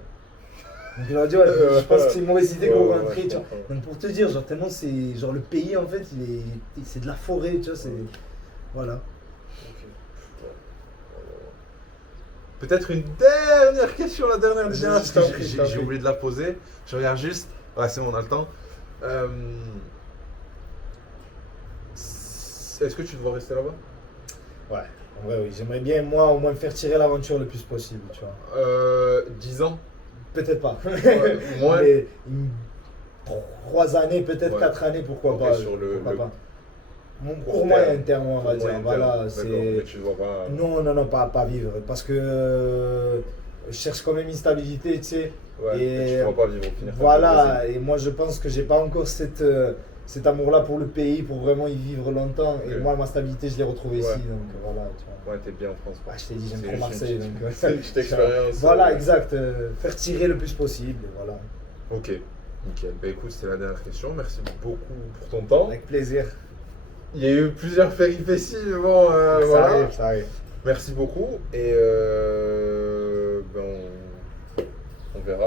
Donc ils leur ont dit ouais je pense que c'est une mauvaise idée qu'on rentre, tu vois. Donc pour te dire genre tellement c'est genre le pays en fait c'est de la forêt tu vois c'est voilà. Peut-être une dernière question, la dernière déjà, parce que Je t'en prie, je t'en j'ai prie. oublié de la poser. Je regarde juste. Ouais, c'est bon, on a le temps. Est-ce que tu te vois rester là-bas? Ouais, en vrai oui, j'aimerais bien moi au moins faire tirer l'aventure le plus possible tu vois. 10 ans? Peut-être pas. Moins? Mais 3 années, peut-être Ouais. 4 années, pourquoi Ok, pas. sur le- pourquoi le pas. court Pour moyen terme. terme, on va dire. Moyen Voilà, terme. D'accord, c'est. mais tu te vois pas. Non, pas vivre. Parce que je cherche quand même une stabilité, tu sais. Ouais, Et tu te vois pas vivre au final. Voilà, et moi je pense que j'ai pas encore cet amour-là pour le pays, pour vraiment y vivre longtemps. Et Ok. moi, ma stabilité, je l'ai retrouvée Ouais. ici. Donc voilà, tu vois. Ouais, t'es bien en France. quoi. Ouais, je t'ai dit, j'aime C'est trop juste Marseille. une Donc, petite- c'est une petite expérience. Voilà, exact. Faire tirer le plus possible. Et voilà. Ok, nickel. Bah écoute, c'était la dernière question. Merci beaucoup pour ton temps. Avec plaisir. Il y a eu plusieurs péripéties, mais bon, Ça voilà. arrive, ça arrive. Merci beaucoup et ben, on verra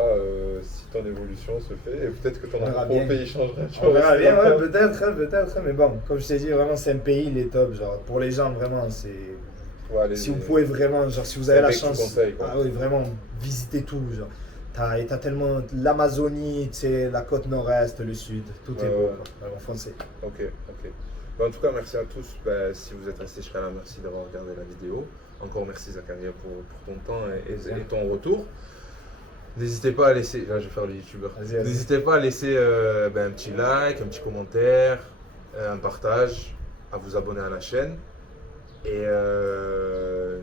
si ton évolution se fait et peut-être que ton On verra rapport bien. au pays changera. tu On vois, verra c'est bien, longtemps. ouais, peut-être, mais bon, comme je t'ai dit, vraiment, c'est un pays, il est top, genre, pour les gens, vraiment, c'est... Ouais, allez-y. Si vous pouvez vraiment, genre, si vous C'est avez un la pays que tu chance, conseilles, quoi. ah oui, vraiment, visitez tout, genre, t'as tellement l'Amazonie, tu sais, la côte nord-est, le sud, tout est Ouais, beau, ouais. quoi, vraiment, foncez. Ok. Ben, en tout cas, merci à tous. Ben, si vous êtes restés jusqu'à là, merci d'avoir regardé la vidéo. Encore merci Zakaria pour ton temps et ton retour. N'hésitez pas à laisser, là je vais faire le youtubeur. Vas-y. N'hésitez pas à laisser un petit like, un petit commentaire, un partage, à vous abonner à la chaîne. Et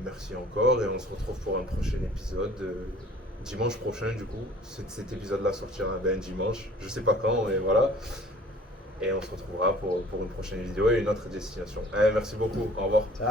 merci encore et on se retrouve pour un prochain épisode. Dimanche prochain du coup. Cet épisode là sortira dimanche. Je sais pas quand mais voilà. Et on se retrouvera pour une prochaine vidéo et une autre destination. Merci beaucoup. Au revoir. Ciao.